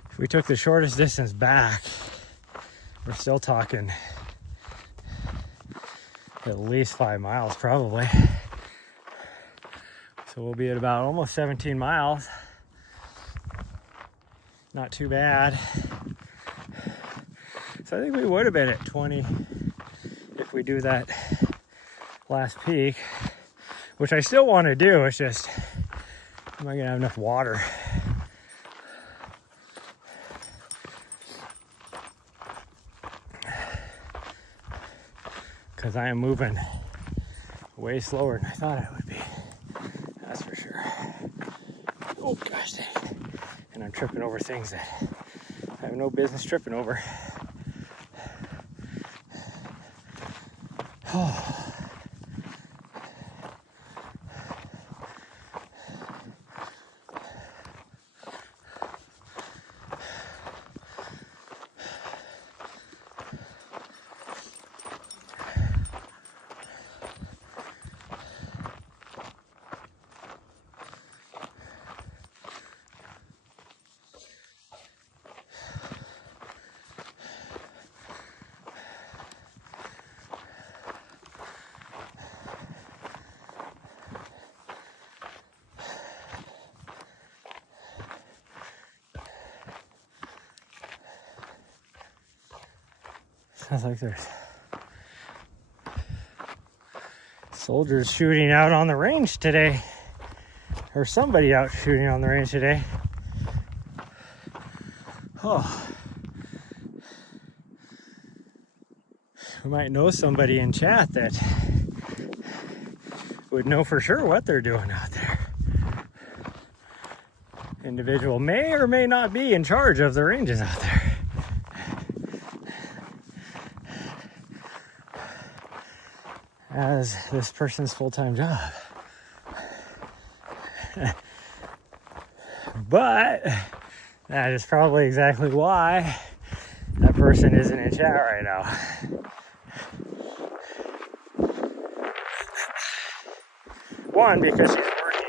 If we took the shortest distance back, we're still talking at least 5 miles probably. So we'll be at about almost 17 miles. Not too bad. So I think we would have been at 20 if we do that last peak. which I still want to do. It's just, am I gonna have enough water? Because I am moving way slower than I thought I would be. That's for sure. Oh gosh dang. And I'm tripping over things that I have no business tripping over. Oh. Sounds like there's soldiers shooting out on the range today, or somebody out shooting on the range today. Oh, we might know somebody in chat that would know for sure what they're doing out there. Individual may or may not be in charge of the ranges out there. As this person's full-time job. But that is probably exactly why that person isn't in chat right now. One, because she's working.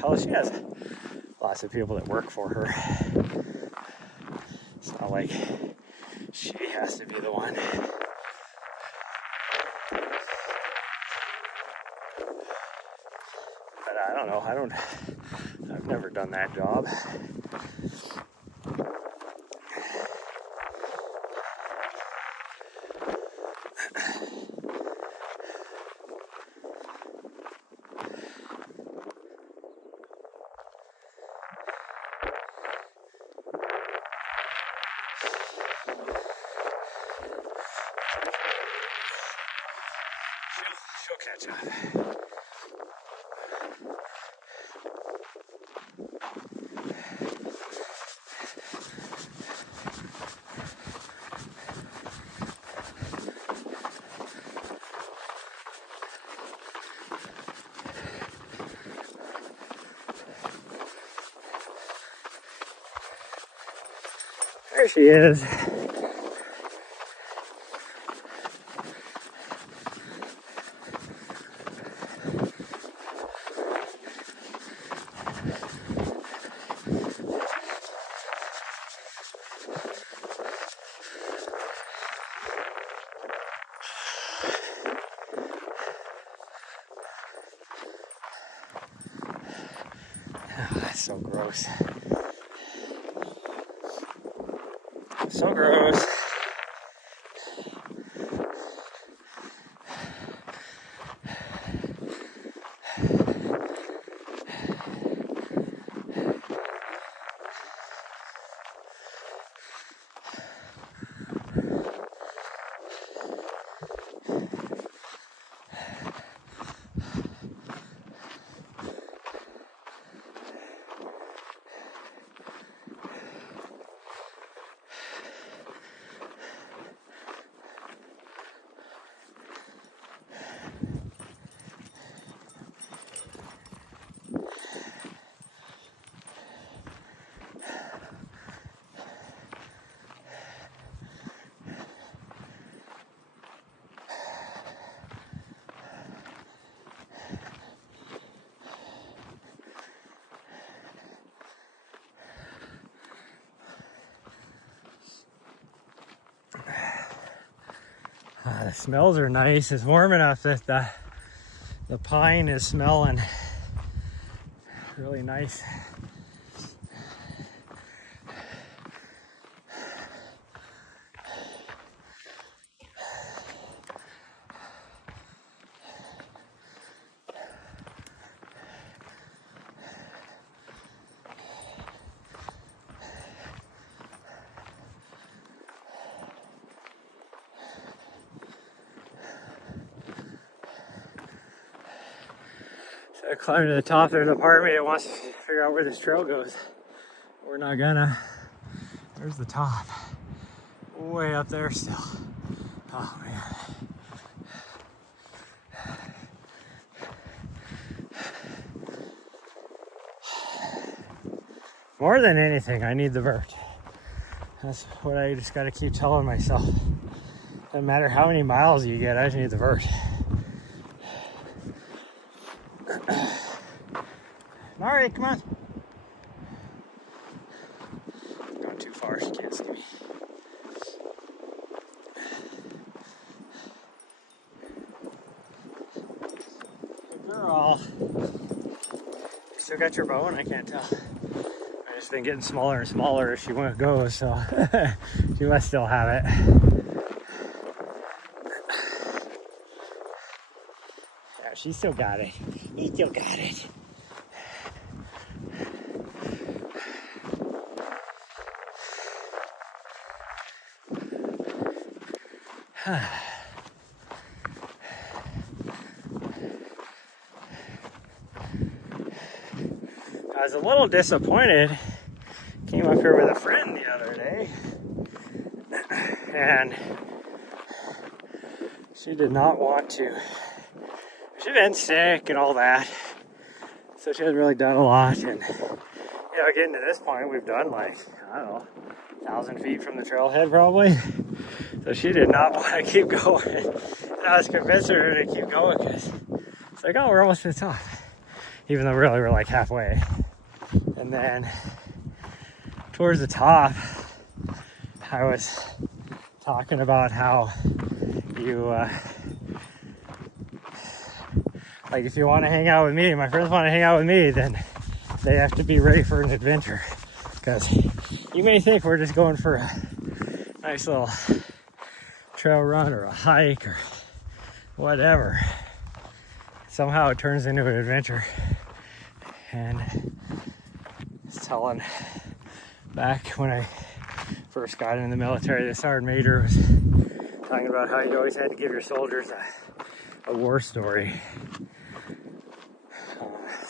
Hell, she has lots of people that work for her. It's not like she has to be the one. But I don't know. I've never done that job. She'll catch up. There she is. Oh, that's so gross. So gross. The smells are nice. It's warm enough that the pine is smelling really nice. I climbed to the top. There's a part of me that wants to figure out where this trail goes. We're not gonna. There's the top. Way up there still. Oh man. More than anything, I need the vert. That's what I just gotta keep telling myself. Doesn't matter how many miles you get, I just need the vert. Alright, come on. Going too far, she can't see me. Good girl. Still got your bone? I can't tell. I've just been getting smaller and smaller as she goes, so she must still have it. Yeah, she still got it. He still got it. I was a little disappointed. Came up here with a friend the other day, and she did not want to. She'd been sick and all that, so she hasn't really done a lot. And getting to this point, we've done like, I don't know, 1,000 feet from the trailhead probably. So she did not want to keep going. And I was convincing her to keep going because it's like, oh, we're almost to the top. Even though really we're like halfway. And then towards the top, I was talking about how you, like if you want to hang out with me, my friends want to hang out with me, then they have to be ready for an adventure. Because you may think we're just going for a nice little trail run or a hike or whatever. Somehow it turns into an adventure. And I was telling back when I first got into the military, the sergeant major was talking about how you always had to give your soldiers a war story.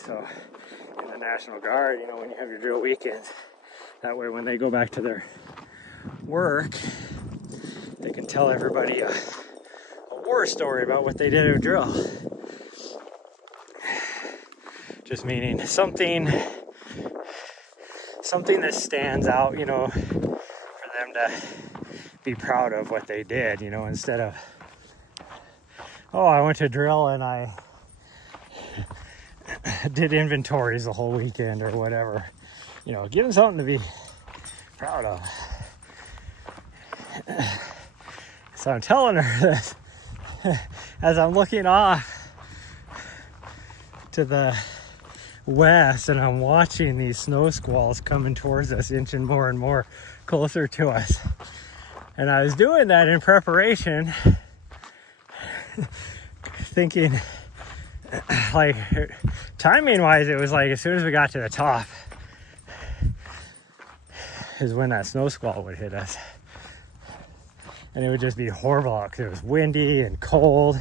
So in the National Guard, when you have your drill weekends, that way when they go back to their work, they can tell everybody a war story about what they did at a drill. Just meaning something that stands out, for them to be proud of what they did, instead of, oh, I went to drill and I did inventories the whole weekend or whatever. Give them something to be proud of. So I'm telling her this as I'm looking off to the west and I'm watching these snow squalls coming towards us, inching more and more closer to us. And I was doing that in preparation, thinking, like, timing wise, it was like as soon as we got to the top is when that snow squall would hit us. And it would just be horrible because it was windy and cold.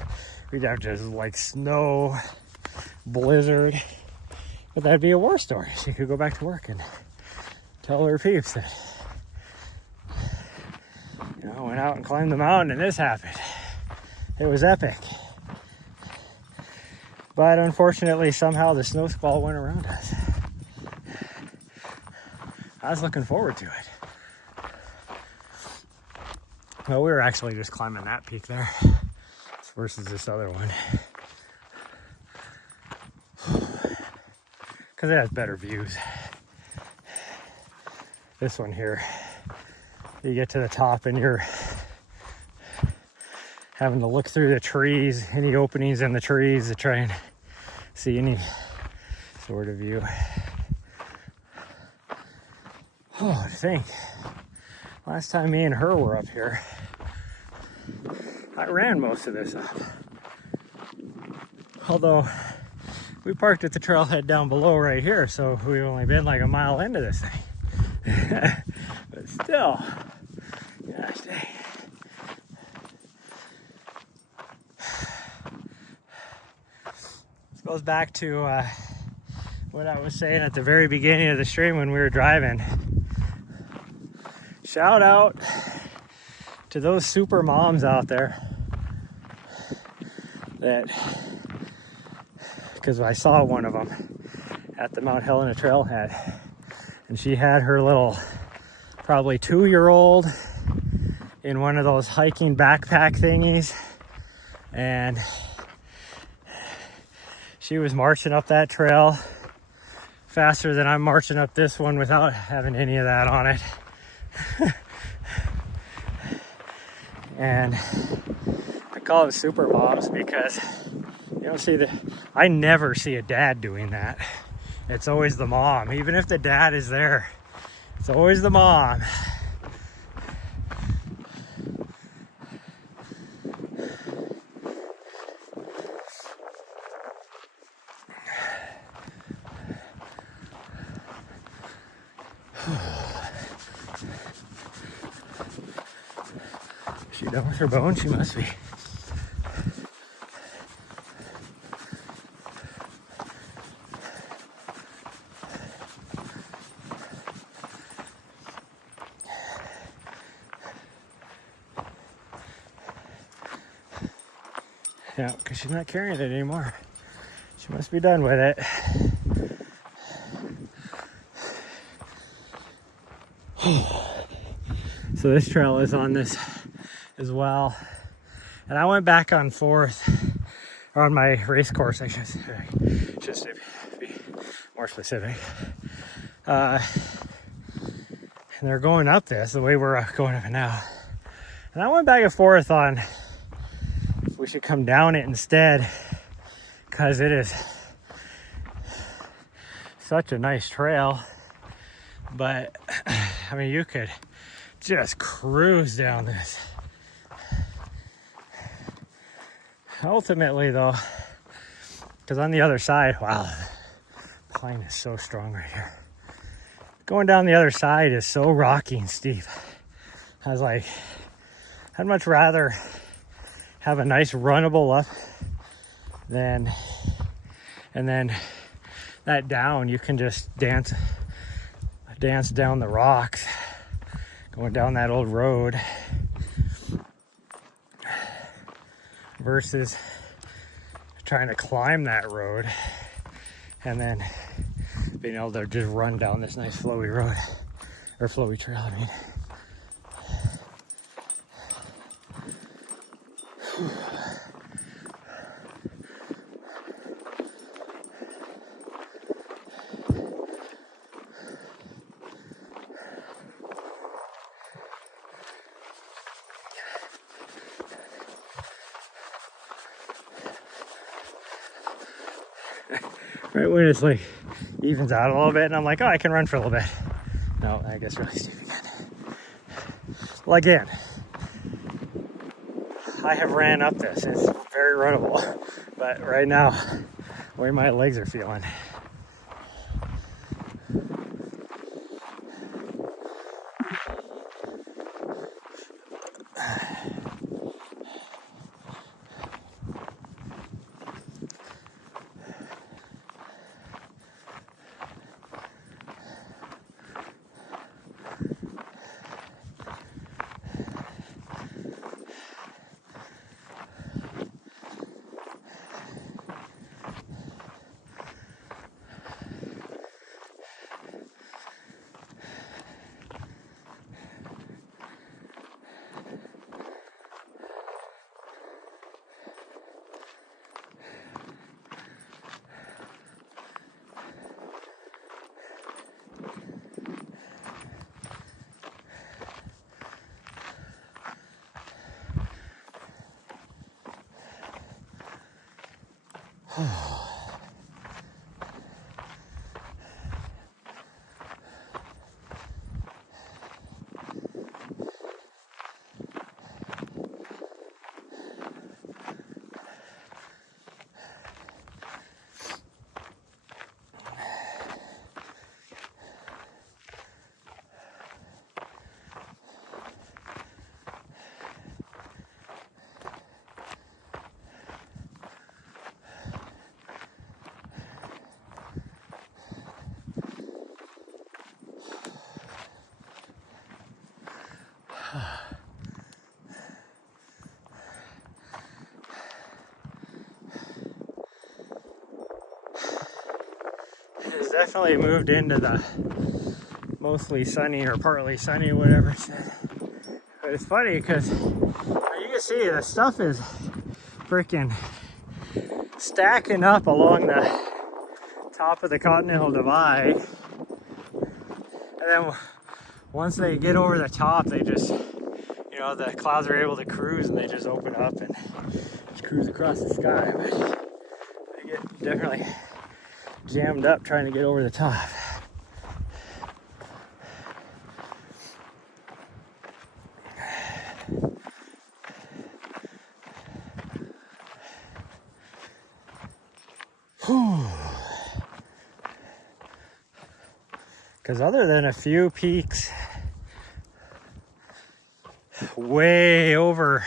We'd have just like snow, blizzard. But that'd be a war story. She could go back to work and tell her peeps that, I went out and climbed the mountain and this happened. It was epic. But unfortunately, somehow the snow squall went around us. I was looking forward to it. Well, we were actually just climbing that peak there versus this other one. Because it has better views. This one here, you get to the top and you're having to look through the trees, any openings in the trees to try and see any sort of view. Oh, I think last time me and her were up here, I ran most of this up. Although we parked at the trailhead down below right here, so we've only been like a mile into this thing. But still, gosh dang. Goes back to what I was saying at the very beginning of the stream when we were driving. Shout out to those super moms out there that, because I saw one of them at the Mount Helena trailhead, and she had her little probably 2-year-old in one of those hiking backpack thingies, and she was marching up that trail faster than I'm marching up this one without having any of that on it. And I call them super moms because you don't see I never see a dad doing that. It's always the mom. Even if the dad is there, it's always the mom. She done with her bone? She must be. Yeah, because she's not carrying it anymore. She must be done with it. So this trail is on this as well. And I went back on 4th, or on my race course, I should be more specific. And they're going up this the way we're going up it now. And I went back and forth on if we should come down it instead, because it is such a nice trail. But I mean, you could just cruise down this. Ultimately though, because on the other side, wow, the plane is so strong right here. Going down the other side is so rocky and steep. I was like, I'd much rather have a nice runnable up than, and then that down, you can just dance down the rocks, going down that old road, versus trying to climb that road and then being able to just run down this nice flowy road, or flowy trail, I mean. Right when it's like evens out a little bit and I'm like, oh, I can run for a little bit. No, I guess really steep again. Well, again, I have ran up this. It's very runnable, but right now, the way my legs are feeling, definitely moved into the mostly sunny or partly sunny, whatever it said. But it's funny because you can see the stuff is freaking stacking up along the top of the Continental Divide. And then once they get over the top, they just, you know, the clouds are able to cruise and they just open up and just cruise across the sky. But they get definitely jammed up trying to get over the top. Because other than a few peaks way over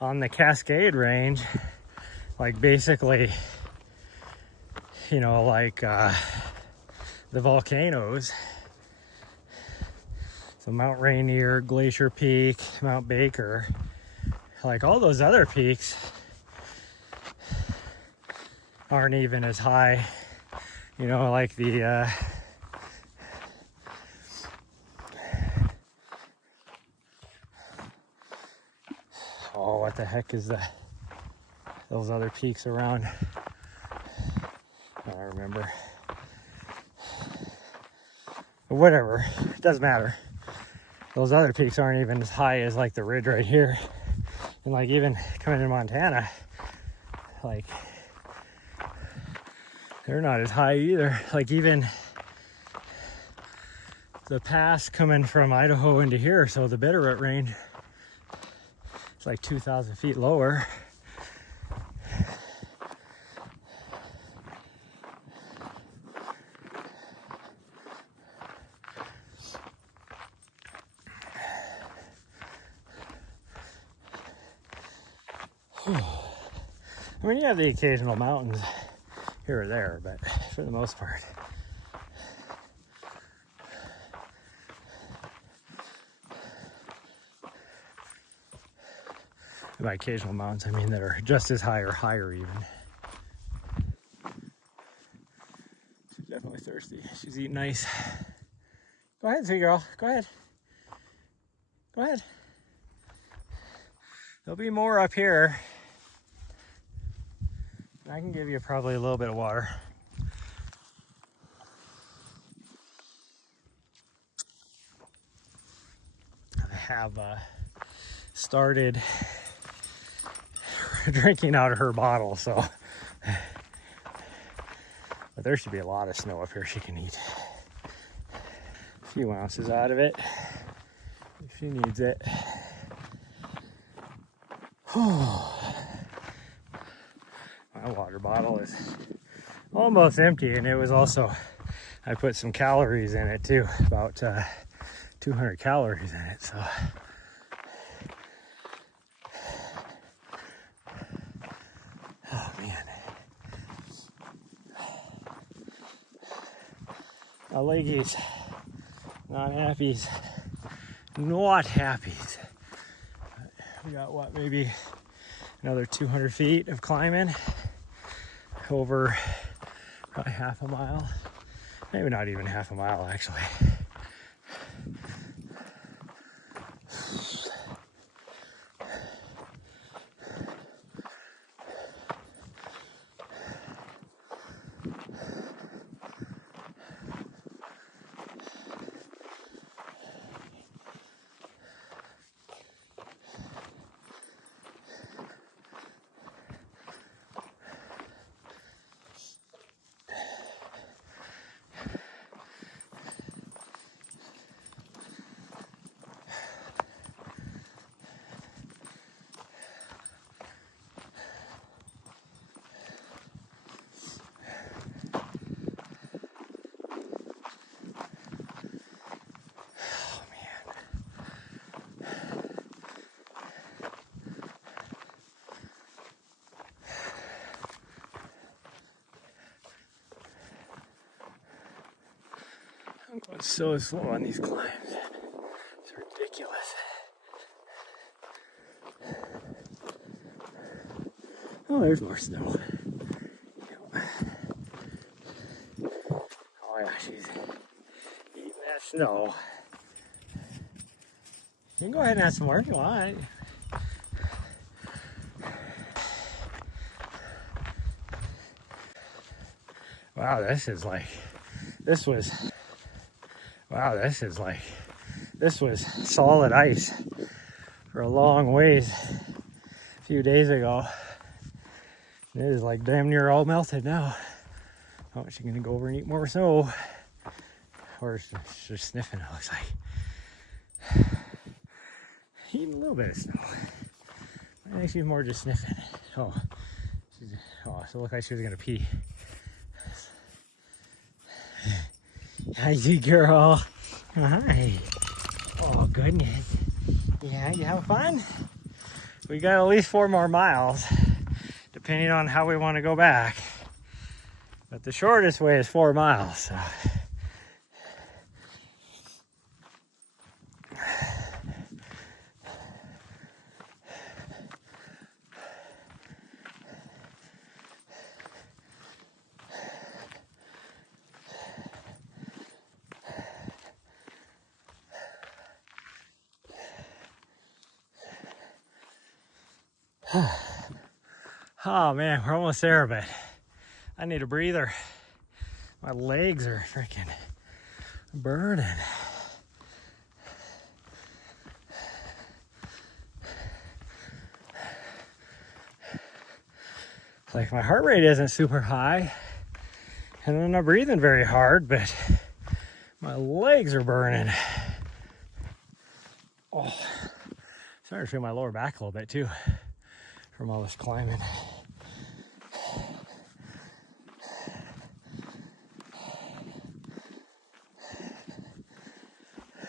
on the Cascade Range, like basically, you know, like the volcanoes, so Mount Rainier, Glacier Peak, Mount Baker, like all those other peaks aren't even as high, you know, like the oh, what the heck is those other peaks around? I don't remember. But whatever, it doesn't matter. Those other peaks aren't even as high as like the ridge right here. And like even coming in Montana, like they're not as high either. Like even the pass coming from Idaho into here, so the Bitterroot Range, it's like 2,000 feet lower. I mean, you have the occasional mountains here or there, but for the most part, by occasional mountains, I mean that are just as high or higher even. She's definitely thirsty. She's eating ice. Go ahead, sweet girl. Go ahead. Go ahead. There'll be more up here. I can give you probably a little bit of water. I have started drinking out of her bottle, so. But there should be a lot of snow up here she can eat. A few ounces out of it, if she needs it. My water bottle is almost empty, and it was also, I put some calories in it too, about 200 calories in it, so. Oh man. Our leggies, not happies, not happies. We got what, maybe another 200 feet of climbing over probably half a mile, maybe not even half a mile actually. I'm going so slow on these climbs. It's ridiculous. Oh, there's more snow. snow. You can go ahead and have some more if you want. Wow, this was solid ice for a long ways a few days ago. It is like damn near all melted now. Oh, she's gonna go over and eat more snow. Or she's just sniffing, it looks like. Eating a little bit of snow. I think she's more just sniffing. Oh, so it looked like she was gonna pee. Hi, you girl. Hi. Oh, goodness. Yeah, you have fun? We got at least 4 more miles, depending on how we want to go back. But the shortest way is 4 miles. So. Oh man, we're almost there, but I need a breather. My legs are freaking burning. Like my heart rate isn't super high and I'm not breathing very hard, but my legs are burning. Oh, starting to feel my lower back a little bit too from all this climbing.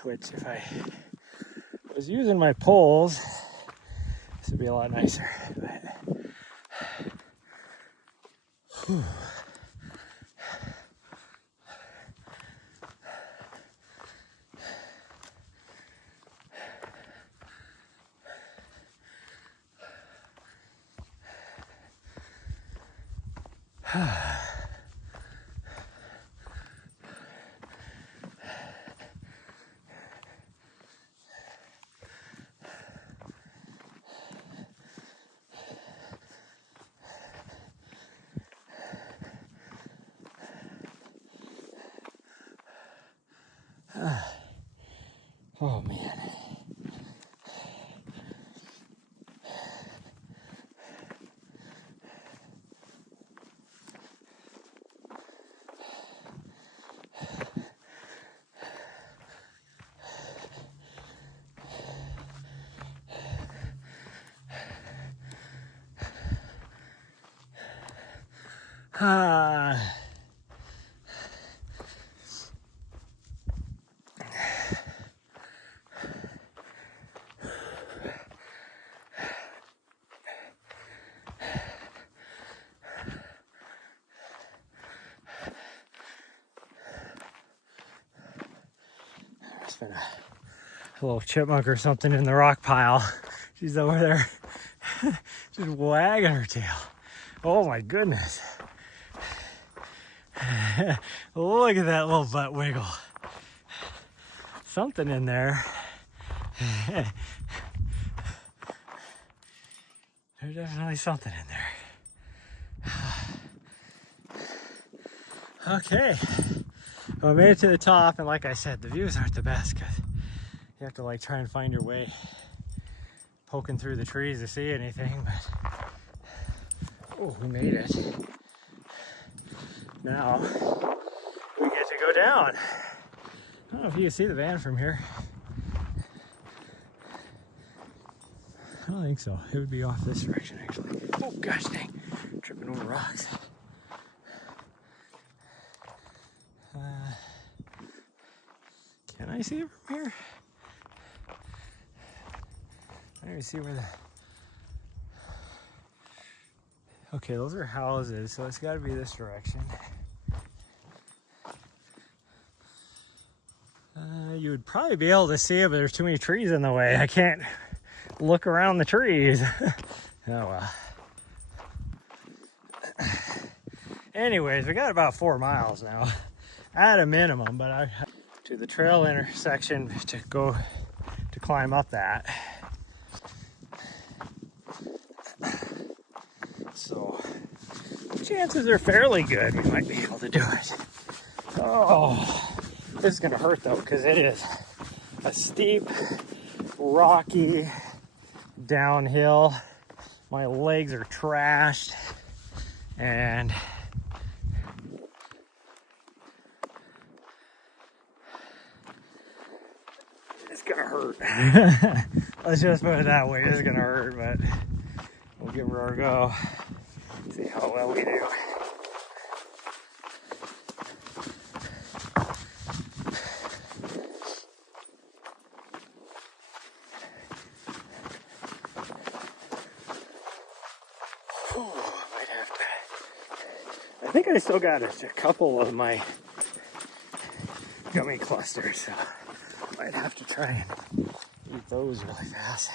Which if I was using my poles, this would be a lot nicer. But, whew. Oh man. There's been a little chipmunk or something in the rock pile. She's over there just wagging her tail. Oh my goodness. Look at that little butt wiggle. Something in there. There's definitely something in there. Okay. Well, I made it to the top, and like I said, the views aren't the best because you have to like try and find your way poking through the trees to see anything, but oh, we made it. Now we get to go down. I don't know if you can see the van from here. I don't think so. It would be off this direction actually. Oh gosh dang, tripping over rocks. Can I see it from here? I don't even see where the... Okay, those are houses, so it's got to be this direction. You would probably be able to see it, but there's too many trees in the way. I can't look around the trees. Oh well. Anyways, we got about 4 miles now at a minimum, but to the trail intersection to go to climb up that. So chances are fairly good we might be able to do it. Oh, this is gonna hurt though, because it is a steep, rocky downhill. My legs are trashed, and it's gonna hurt. Let's just put it that way. It's gonna hurt, but we'll give her our go. See how well we do. I think I still got a couple of my gummy clusters, so I might have to try and eat those really fast.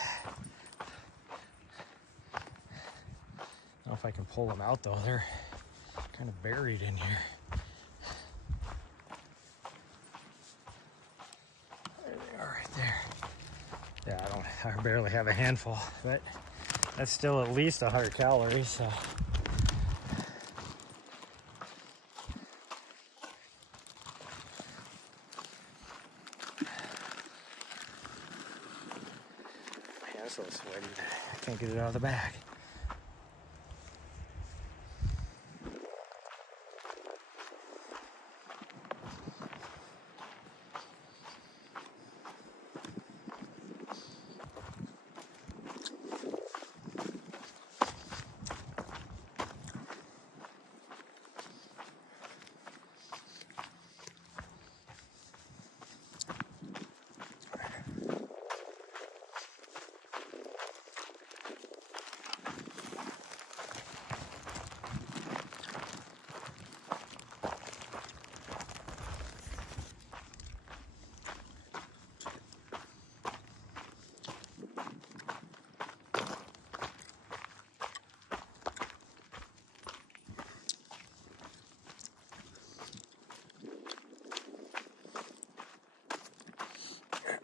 I don't know if I can pull them out though, they're kind of buried in here. There they are right there. Yeah, I barely have a handful, but that's still at least 100 calories, so. So sweaty that I can't get it out of the bag.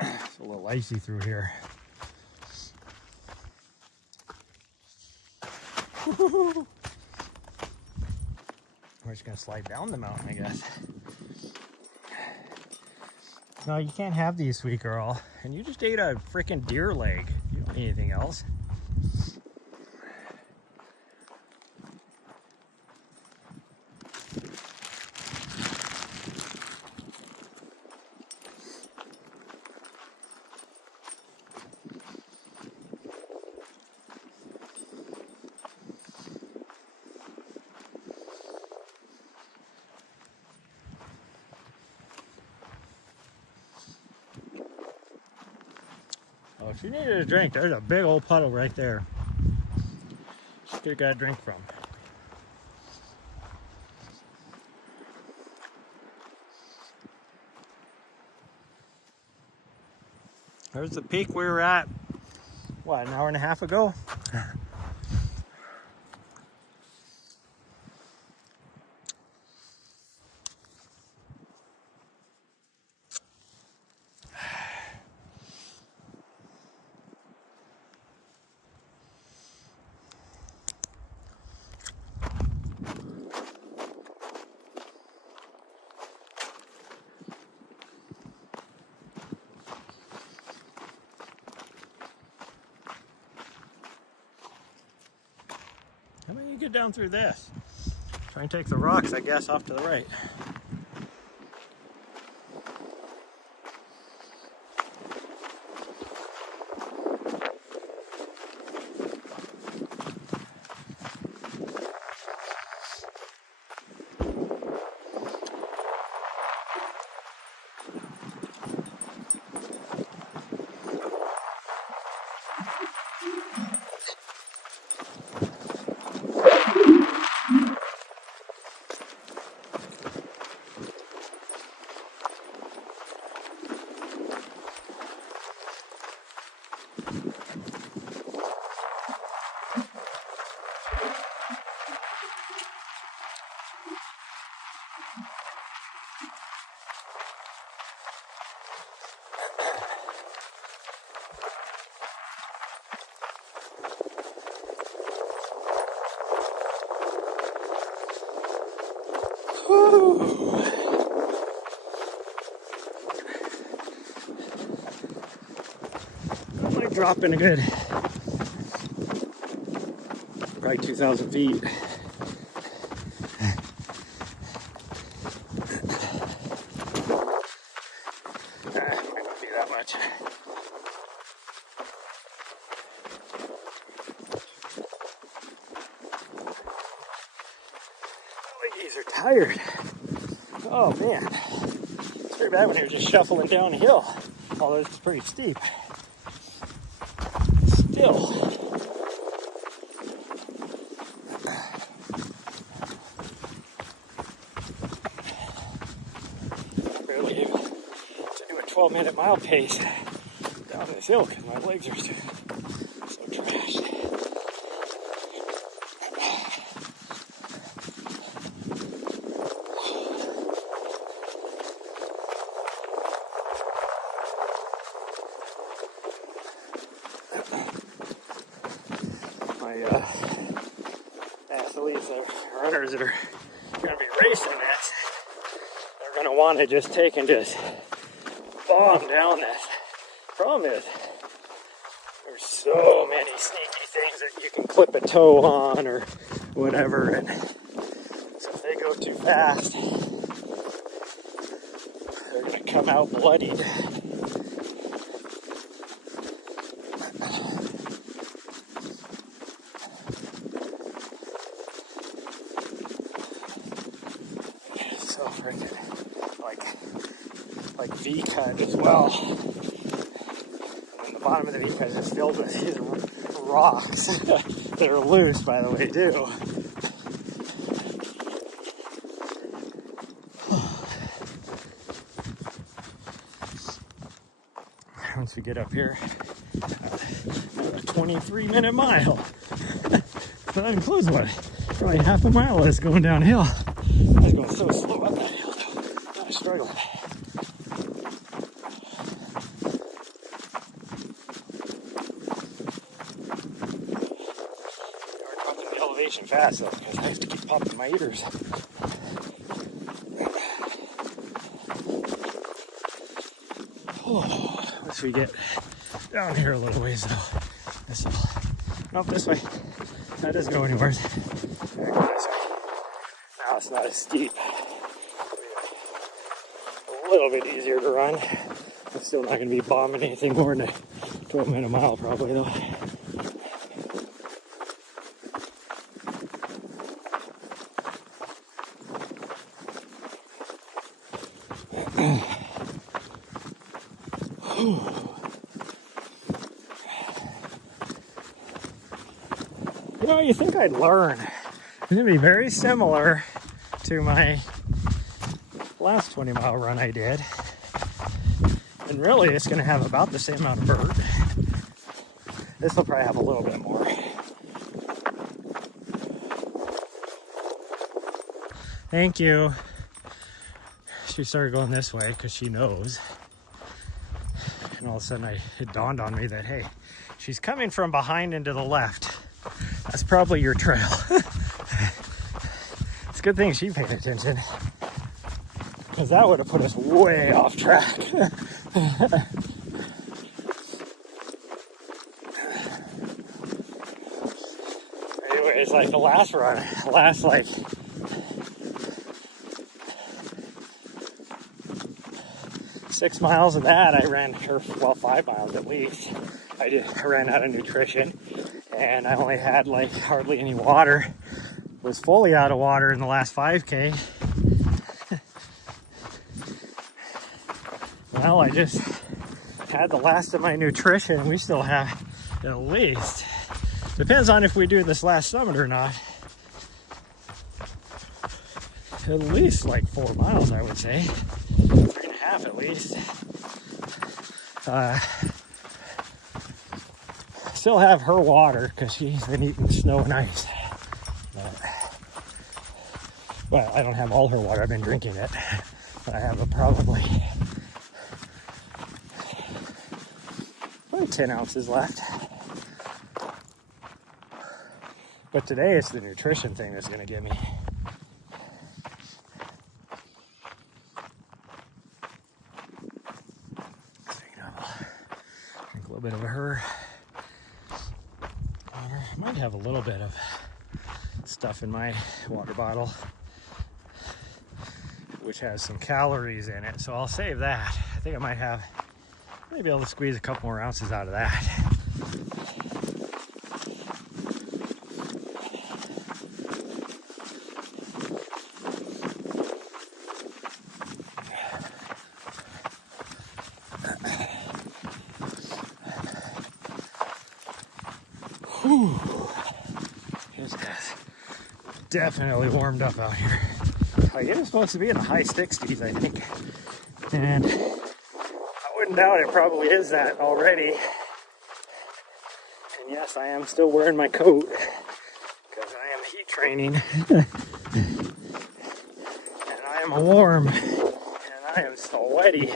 It's a little icy through here. We're just gonna slide down the mountain, I guess. No, you can't have these, sweet girl. And you just ate a freaking deer leg. You don't need anything else. Oh, if you needed a drink, there's a big old puddle right there. Still got a drink from. There's the peak we were at, what, an hour and a half ago? How about you get down through this? Try and take the rocks, I guess, off to the right. dropping a good, probably 2,000 feet. Might not be that much. Leggies are tired. Oh man, it's pretty bad when you're just shuffling downhill, although it's pretty steep. Still. Barely able to do a 12-minute mile pace down this hill because my legs are so trashed. My athletes, runners that are going to be racing this, they're going to want to just take and just bomb down this. Problem is, there's so many sneaky things that you can clip a toe on or whatever, and so if they go too fast, they're going to come out bloodied. So freaking like V-cut as well. And the bottom of the V-cut is filled with these rocks that are loose, by the way, too. Once we get up here, a 23-minute mile. That includes what? Probably half a mile is going downhill. I was going so slow up that hill, though. I was struggling. We're dropping the elevation fast, though, because I have to keep popping my ears. Once we get down here a little ways, though, nope, this way. That doesn't go anywhere. Now it's not as steep. A little bit easier to run. I'm still not going to be bombing anything more than a 12-minute mile, probably, though. You know, you think I'd learn. It's going to be very similar to my last 20-mile run I did. And really, it's going to have about the same amount of vert. This will probably have a little bit more. Thank you. She started going this way because she knows. And all of a sudden, it dawned on me that, hey, she's coming from behind and to the left. That's probably your trail. It's a good thing she paid attention, because that would have put us way off track. Anyways, like the last run, like 6 miles of that, I ran, or well, 5 miles at least. I ran out of nutrition, and I only had like hardly any water. Was fully out of water in the last 5K. Well, I just had the last of my nutrition. We still have at least, depends on if we do this last summit or not, at least like 4 miles, I would say. 3.5 at least. Still have her water because she's been eating snow and ice. But I don't have all her water. I've been drinking it. But I have probably 10 ounces left. But today it's the nutrition thing that's going to get me. So, drink a little bit of her. might have a little bit of stuff in my water bottle which has some calories in it, so I'll save that. I think I might be able to squeeze a couple more ounces out of that. Whew. It has definitely warmed up out here. Like, it was supposed to be in the high 60s, I think. And I wouldn't doubt it probably is that already. And yes, I am still wearing my coat because I am heat training. And I am warm. And I am sweaty.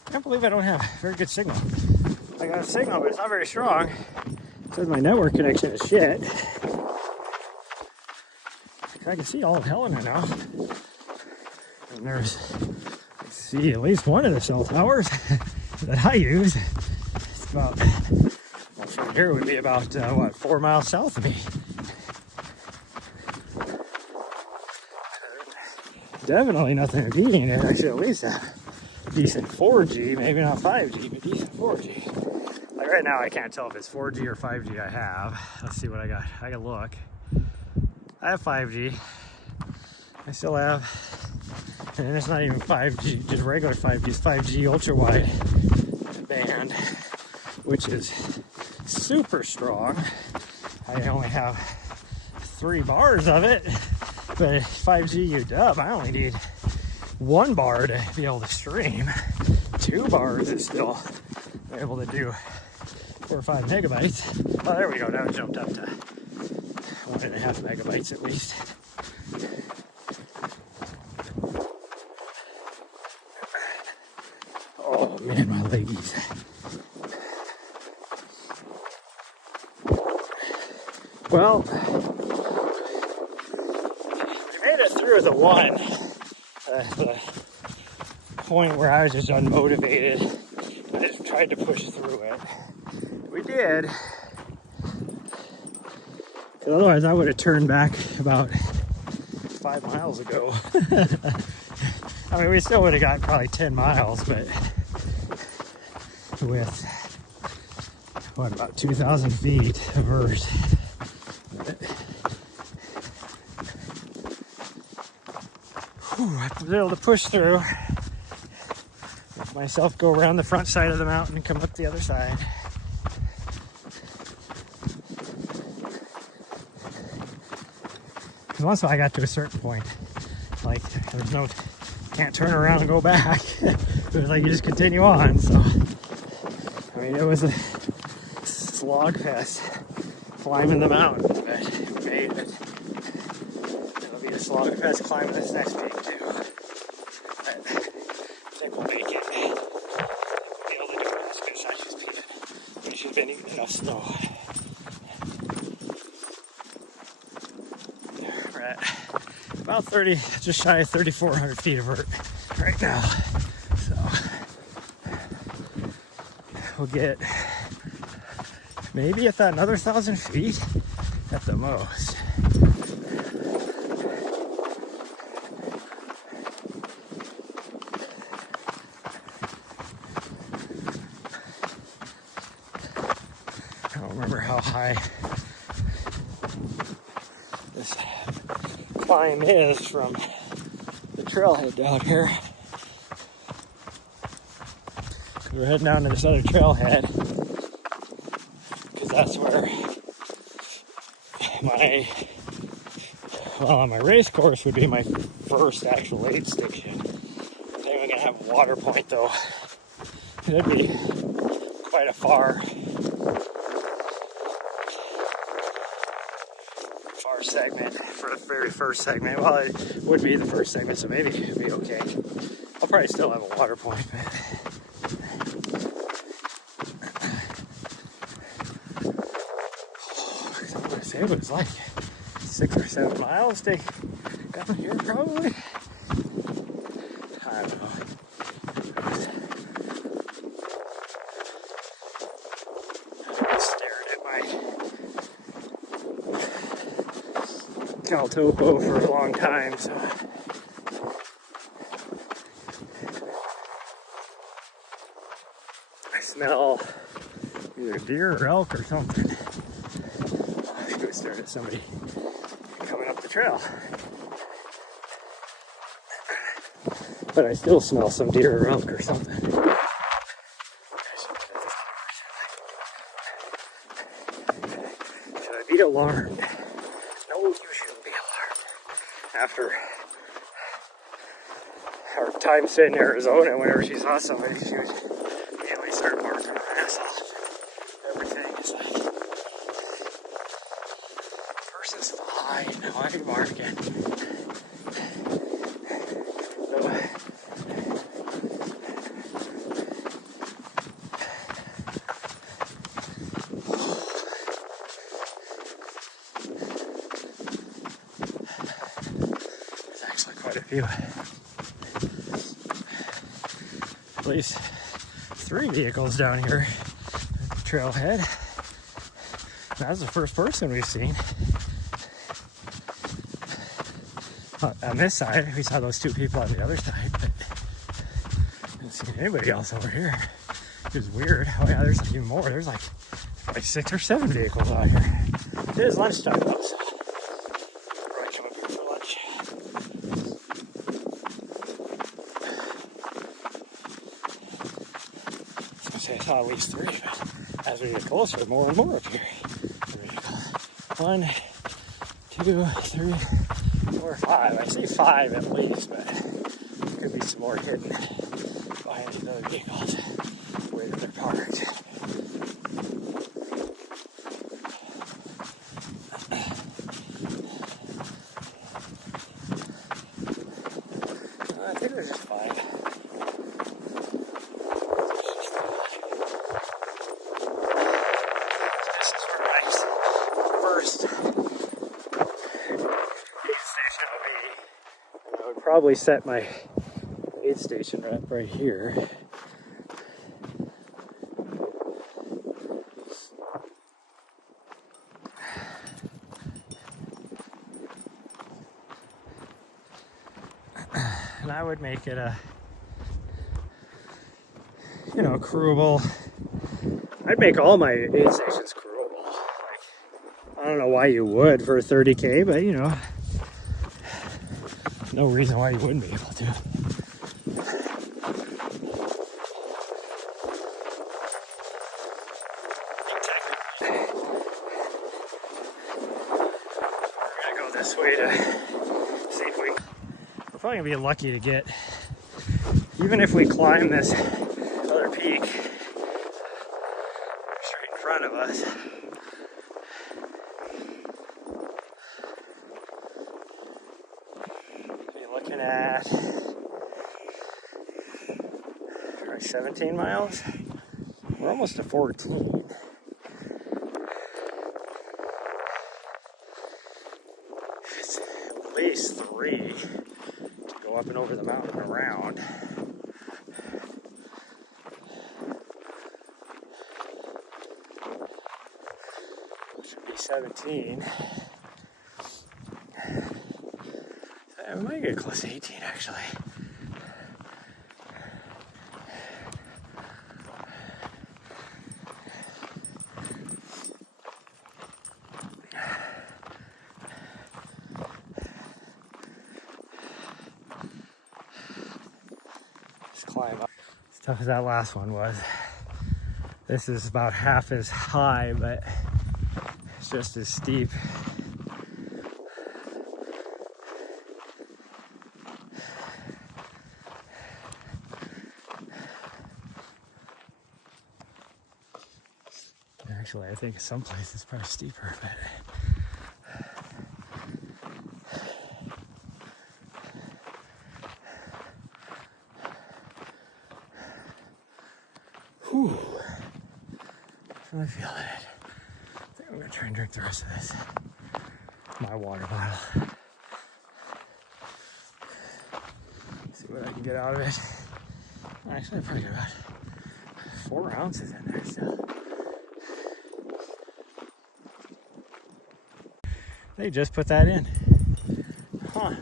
I can't believe I don't have a very good signal. I got a signal, but it's not very strong. It says my network connection is shit. I can see all of Helena now. And there's, I see at least one of the cell towers that I use. It's about, well, from here would be about, 4 miles south of me. Definitely nothing repeating it. I should at least have decent 4G, maybe not 5G, but decent 4G. Like right now, I can't tell if it's 4G or 5G I have. Let's see what I got. I gotta look. I have 5G. I still have, and it's not even 5G, just regular 5G. It's 5G ultra wide band, which is super strong. I only have 3 bars of it, but 5G you're dub. I only need 1 bar to be able to stream. 2 bars is still able to do 4 or 5 megabytes. Oh, there we go. Now it jumped up to 1.5 megabytes at least. Oh man, my leggies. Well, we made it through the one. The point where I was just unmotivated. I just tried to push through it. We did. Because otherwise I would have turned back about 5 miles ago. I mean, we still would have got probably 10 miles, but with, what, about 2,000 feet of vert. I was able to push through, make myself go around the front side of the mountain and come up the other side. Because once I got to a certain point, like there's no, can't turn around and go back. It was like you just continue on. So, I mean, it was a slog fest climbing the mountain, but we made it. It'll be a slog fest climbing this next peak. Been eating enough snow. We're at about 30, just shy of 3,400 feet of vert right now. So we'll get maybe if that another 1,000 feet at the most. I don't remember how high this climb is from the trailhead down here. We're heading down to this other trailhead because that's where my race course would be my first actual aid station. I think I'm gonna have a water point though. It'd be quite a far segment for the very first segment. Well, it would be the first segment, so maybe it'd be okay. I'll probably still have a water point, but say it was like 6 or 7 miles to come here, probably. I don't know. I was staring at my Caltopo for a long time, so I smell either deer or elk or something. I was staring at somebody coming up the trail. But I still smell some deer or elk or something. Should I be alarmed? No, you shouldn't be alarmed. After our time spent in Arizona, whenever she saw somebody, she would immediately start barking her ass off. Everything is like, person's fine. Why are you barking? Quite a few. At least 3 vehicles down here at the trailhead. That's the first person we've seen. On this side, we saw those 2 people on the other side, but I didn't see anybody else over here. It was weird. Oh yeah, there's like even more. There's like 6 or 7 vehicles out here. It is lunchtime though, so probably come up here for lunch. I saw at least 3, but as we get closer, more and more appear. 1, 2, 3, 4, 5. I see 5 at least, but there could be some more hidden behind these other vehicles where they're parked. I think there's just 5. Probably set my aid station right here. And I would make it a, crewable. I'd make all my aid stations crewable. Like, I don't know why you would for 30K, but no reason why you wouldn't be able to. We're gonna go this way to see if we're probably gonna be lucky to get, even if we climb this other peak straight in front of us. Looking at 17 miles. We're almost to 14. It's at least 3 to go up and over the mountain and around. Should be 17. We might get close to 18 actually. Just climb up. As tough as that last one was, this is about half as high, but it's just as steep. Actually, I think some places it's probably steeper, but whew, I'm really feeling it. I think I'm gonna try and drink the rest of this. my water bottle. See what I can get out of it. Actually, I probably got about 4 ounces in there still. They just put that in. Huh.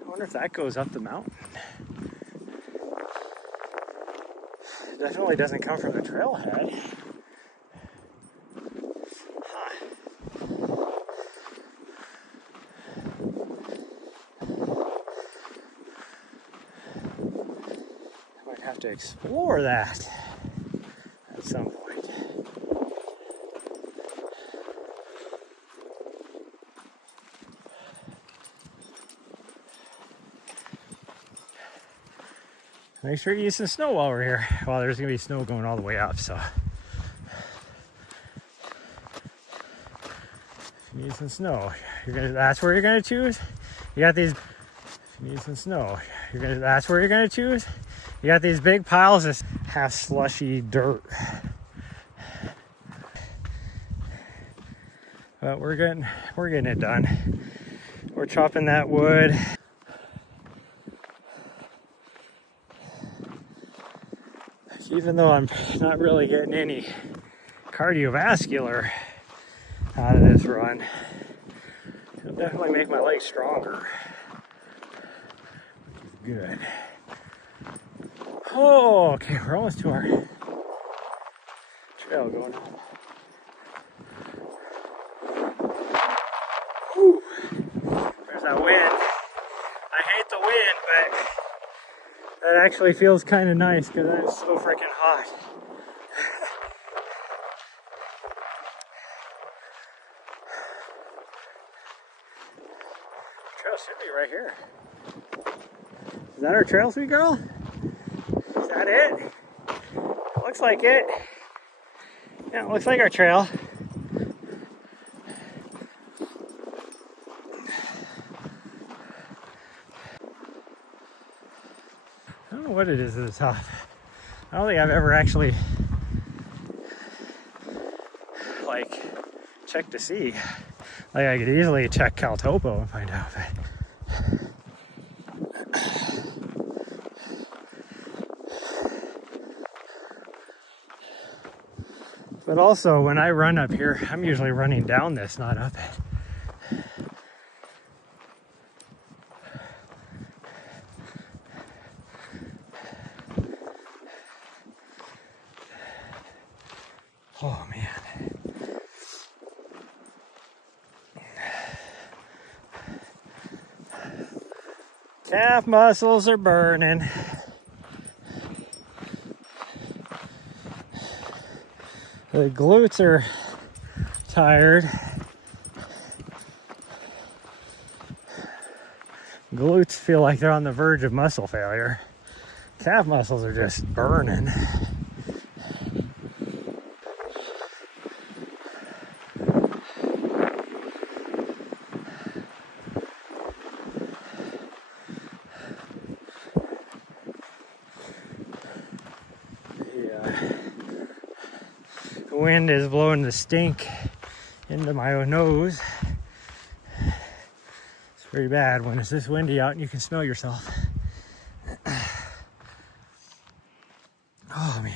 I wonder if that goes up the mountain. It definitely doesn't come from the trailhead. Have to explore that at some point. Make sure you use some snow while we're here. Well, there's gonna be snow going all the way up, so if you need some snow, that's where you're gonna choose. You got these. If you need some snow, that's where you're gonna choose. You got these big piles of half slushy dirt. But we're getting it done. We're chopping that wood. Even though I'm not really getting any cardiovascular out of this run, it'll definitely make my legs stronger, which is good. Oh, okay, we're almost to our trail going home. Whew. There's that wind. I hate the wind, but that actually feels kind of nice because it's so freaking hot. Trail should be right here. Is that our trail, sweet girl? Is that it? Looks like it. Yeah, it looks like our trail. I don't know what it is at the top. I don't think I've ever actually checked to see. Like I could easily check Caltopo and find out, but also when I run up here, I'm usually running down this, not up it. Oh man. Calf muscles are burning. The glutes are tired. Glutes feel like they're on the verge of muscle failure. Calf muscles are just burning. The wind is blowing the stink into my nose. It's pretty bad when it's this windy out and you can smell yourself. Oh man.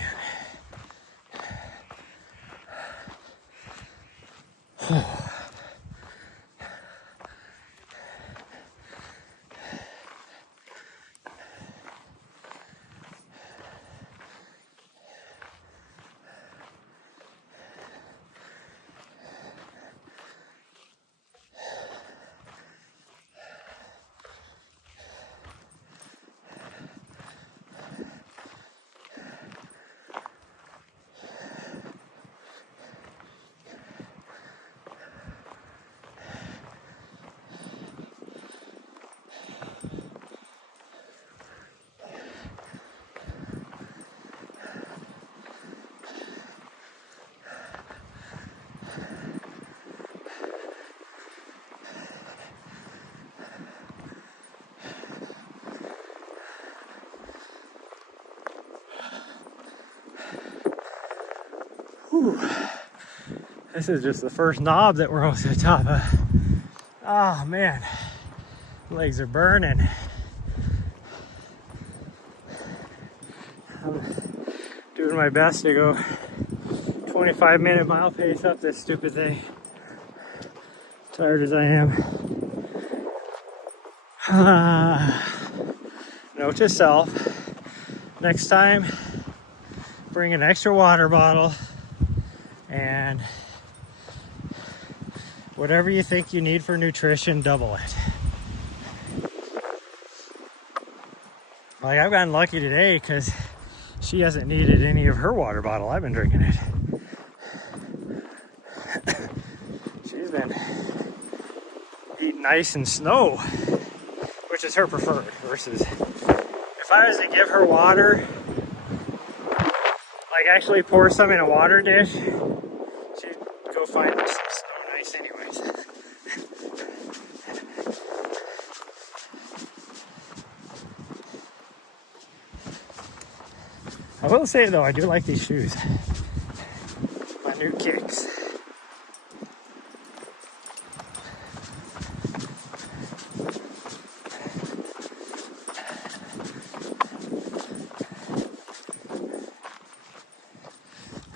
This is just the first knob that we're almost to the top of. Oh man, legs are burning. I'm doing my best to go 25-minute mile pace up this stupid thing. Tired as I am. Note to self, next time bring an extra water bottle and whatever you think you need for nutrition, double it. Like, I've gotten lucky today because she hasn't needed any of her water bottle. I've been drinking it. She's been eating ice and snow, which is her preferred, versus if I was to give her water, like actually pour some in a water dish, she'd go find some snow and ice anyways. I will say though, I do like these shoes. My new kicks.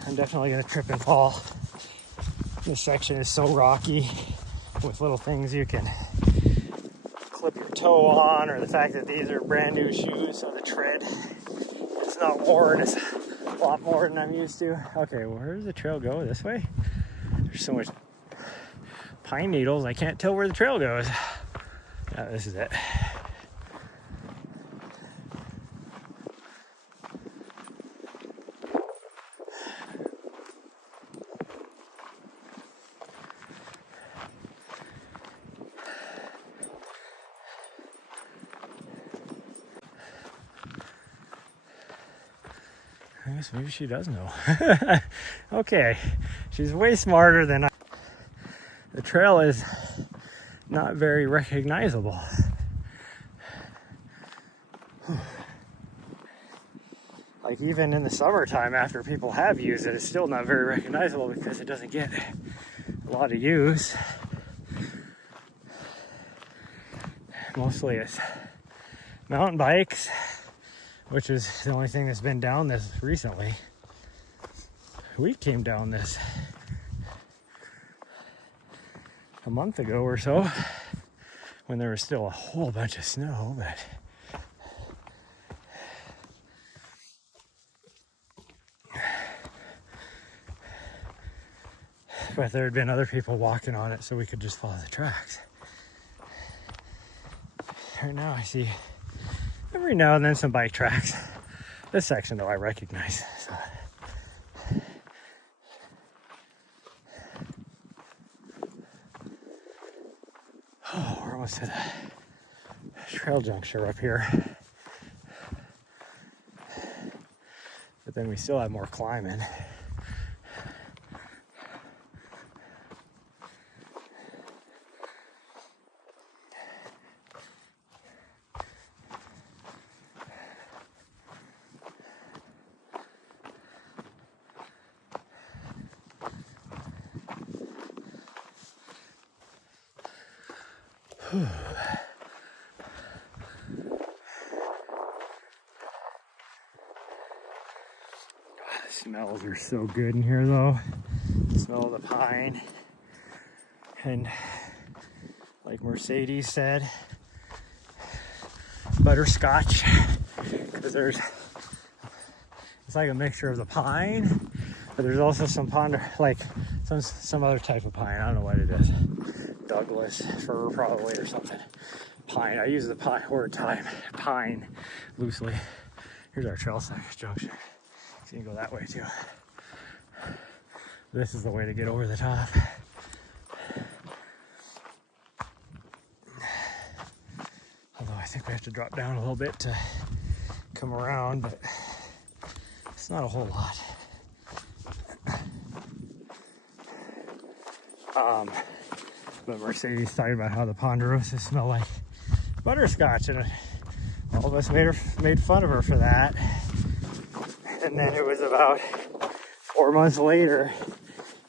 I'm definitely gonna trip and fall. This section is so rocky with little things you can clip your toe on, or the fact that these are brand new shoes, so the tread is not worn. It's a lot more than I'm used to. Okay, well, where does the trail go? This way? There's so much pine needles, I can't tell where the trail goes. Yeah, this is it. I guess maybe she does know. Okay, she's way smarter than I. The trail is not very recognizable. Like, even in the summertime, after people have used it, it's still not very recognizable because it doesn't get a lot of use. Mostly it's mountain bikes, which is the only thing that's been down this recently. We came down this a month ago or so when there was still a whole bunch of snow, but there had been other people walking on it, so we could just follow the tracks. Right now I see every now and then some bike tracks. This section though I recognize. So. Oh, we're almost to the trail juncture up here. But then we still have more climbing. Whew. The smells are so good in here though. The smell of the pine. And like Mercedes said, butterscotch. Because it's like a mixture of the pine, but there's also some ponder, like some other type of pine. I don't know what it is. Douglas fir probably, or something. Pine. I use the pine loosely. Here's our trail junction. So you can go that way too. This is the way to get over the top. Although I think we have to drop down a little bit to come around, but it's not a whole lot. But Mercedes talking about how the ponderosas smell like butterscotch, and all of us made fun of her for that. And then it was about 4 months later,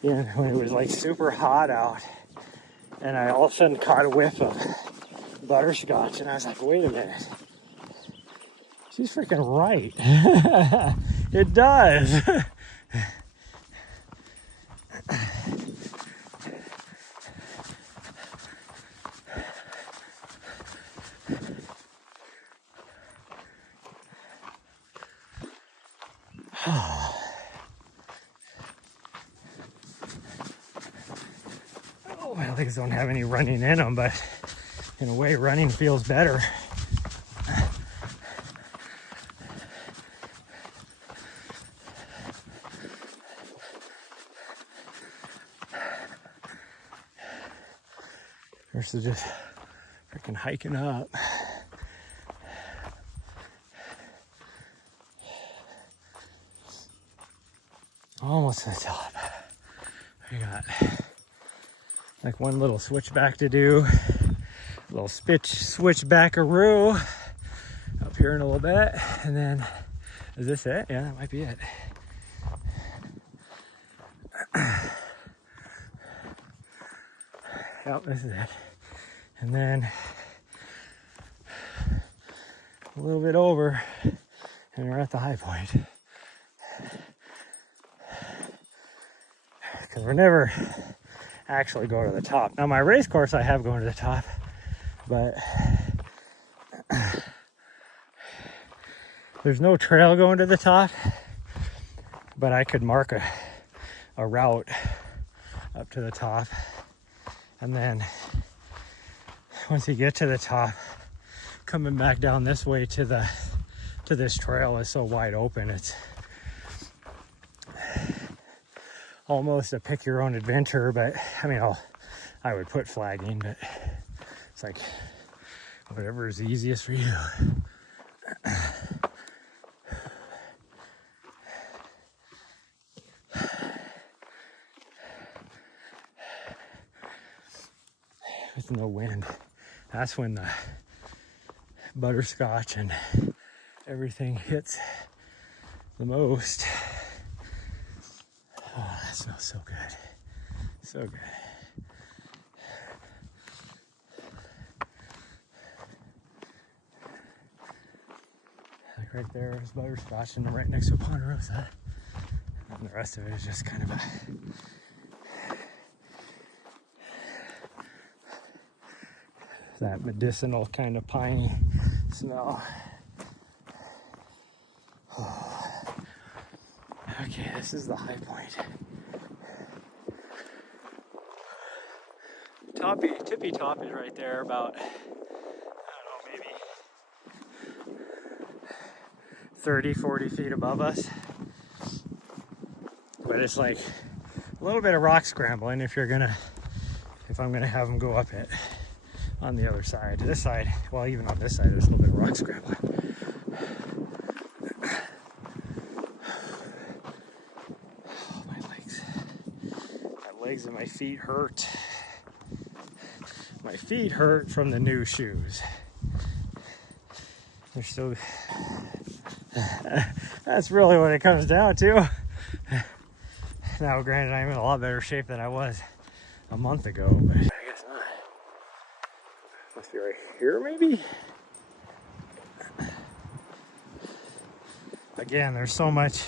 when it was like super hot out, and I all of a sudden caught a whiff of butterscotch, and I was like, wait a minute, she's freaking right. It does. Oh, my legs don't have any running in them, but in a way, running feels better. Versus just freaking hiking up. Almost to the top. We got like one little switchback to do. A little switchbackaroo up here in a little bit. And then, is this it? Yeah, that might be it. Yep, this is it. And then a little bit over, and we're at the high point. Because we're never actually going to the top. Now, my race course, I have going to the top, but there's no trail going to the top. But I could mark a route up to the top. And then once you get to the top, coming back down this way to this trail is so wide open. It's almost a pick your own adventure, but I mean, I would put flagging, but it's like whatever is easiest for you. With no wind, that's when the butterscotch and everything hits the most. Oh, that smells so good. So good. Like right there is butterscotch, and right next to a Ponderosa. And the rest of it is just kind of that medicinal kind of piney smell. Oh. Okay, this is the high point. Tippy top is right there, about, I don't know, maybe 30, 40 feet above us. But it's like a little bit of rock scrambling if I'm gonna have them go up it. On the other side, this side, well, even on this side, there's a little bit of rock scrambling. Oh, my legs and my feet hurt. My feet hurt from the new shoes. They're still, that's really what it comes down to. Now, granted, I'm in a lot better shape than I was a month ago, but I guess not. Must be right here, maybe? Again, there's so much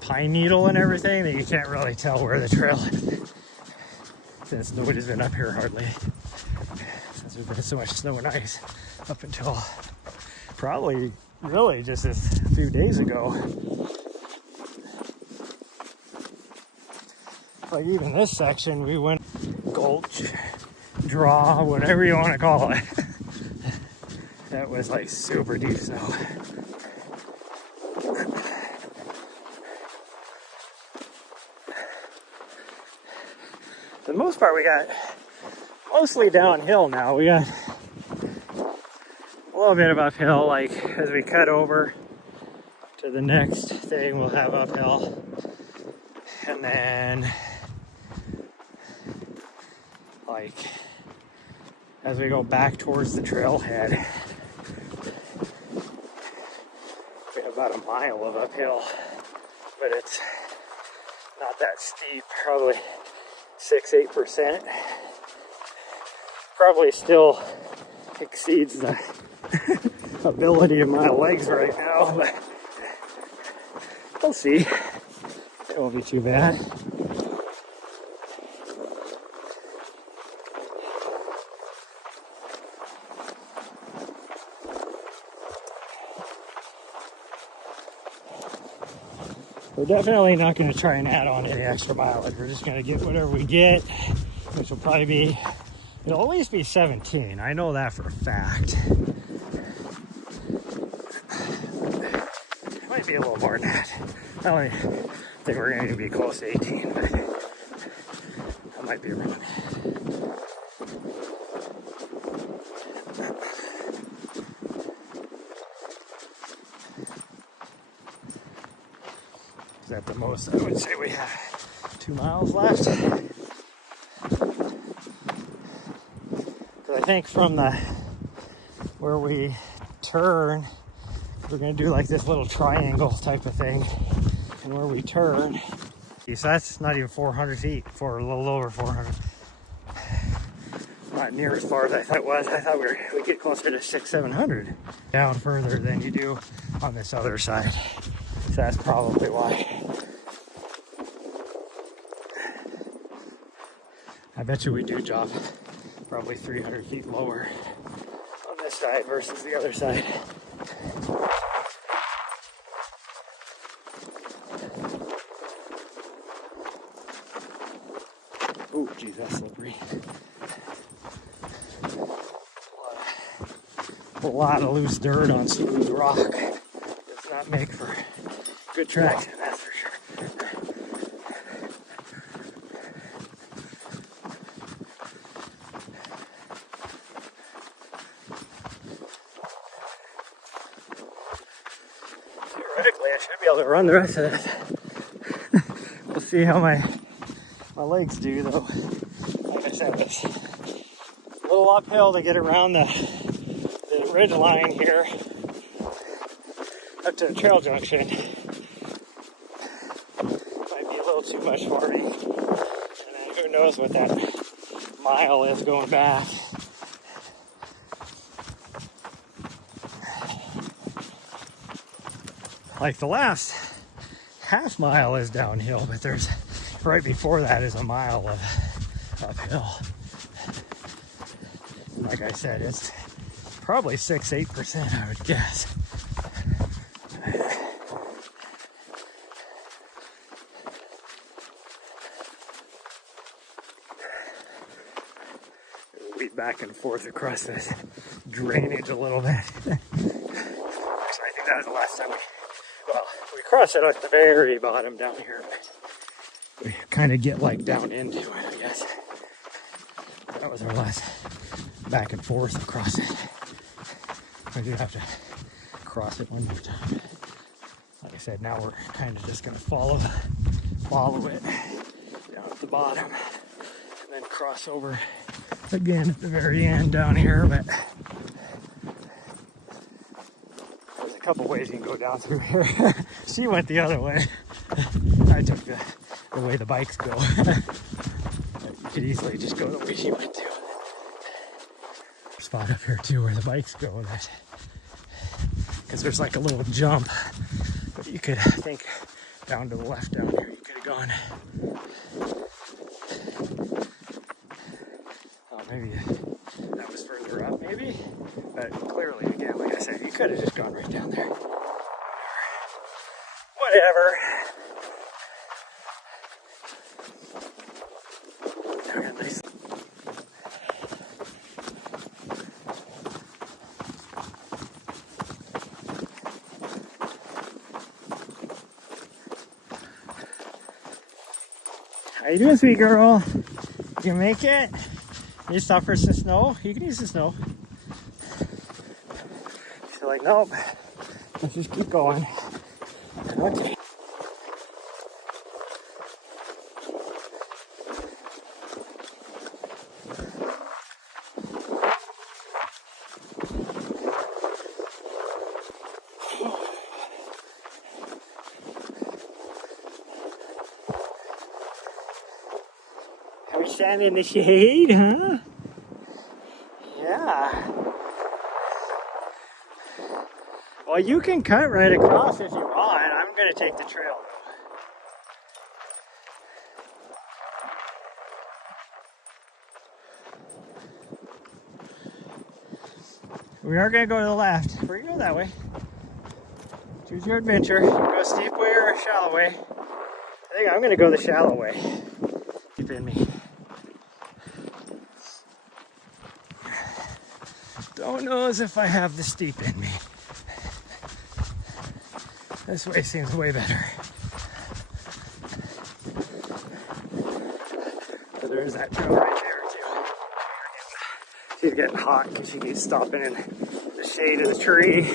pine needle and everything that you can't really tell where the trail is, since nobody's been up here hardly. Since there's been so much snow and ice up until probably really just a few days ago. Like even this section, we went gulch, draw, whatever you want to call it. That was like super deep snow. For the most part, we got mostly downhill now. We got a little bit of uphill, like as we cut over to the next thing, we'll have uphill. And then like as we go back towards the trailhead, we have about a mile of uphill, but it's not not that steep, probably 6-8%. Probably still exceeds the ability of my legs right now, but we'll see. It won't be too bad. We're definitely not going to try and add on any extra mileage. We're just going to get whatever we get, which will probably be, it'll at least be 17. I know that for a fact. It might be a little more than that. I don't think we're going to be close to 18, but I might be wrong. Is that the most? I would say we have 2 miles left. Because I think from where we turn, we're going to do like this little triangle type of thing. And where we turn, so that's not even 400 feet, for a little over 400. Not near as far as I thought it was. I thought we'd get closer to 600-700 down further than you do on this other side. So that's probably why. I bet you we do drop probably 300 feet lower on this side versus the other side. Ooh, geez, that's slippery. A lot of loose dirt on smooth rock does not make for good traction, that's for sure. Theoretically, I should be able to run the rest of this. We'll see how my legs do, though. Like I said, it's a little uphill to get around the ridge line here up to the trail junction. Might be a little too much for me. And then who knows what that mile is going back. Like the last half mile is downhill, but there's right before that is a mile of uphill. Like I said, it's probably 6-8%, I would guess. Weed back and forth across this drainage a little bit. Actually, I think that was the last time we crossed it at the very bottom down here. We kind of get like down into it, I guess. That was our last back and forth across it. We do have to cross it one more time. Like I said, now we're kind of just going to follow it down at the bottom and then cross over again at the very end down here. But there's a couple ways you can go down through here. She went the other way. I took the way the bikes go. You could easily just go the way she went to. Spot up here too where the bikes go, that because there's like a little jump, but you could, I think, down to the left down here you could have gone. Oh, maybe that was further up, maybe, but clearly, again, like I said, you could have just gone right down there. Whatever. How you doing, sweet girl? You can make it? You stop for some snow? You can use the snow. She's like, nope. Let's just keep going. Okay. stand in the shade, huh? Yeah. Well, you can cut right across if you want. I'm going to take the trail. We are going to go to the left. We're going to go that way. Choose your adventure. You go a steep way or a shallow way. I think I'm going to go the shallow way. Deep in me. Don't know as if I have the steep in me. This way seems way better. But there's that trail right there too. She's getting hot because she keeps stopping in the shade of the tree.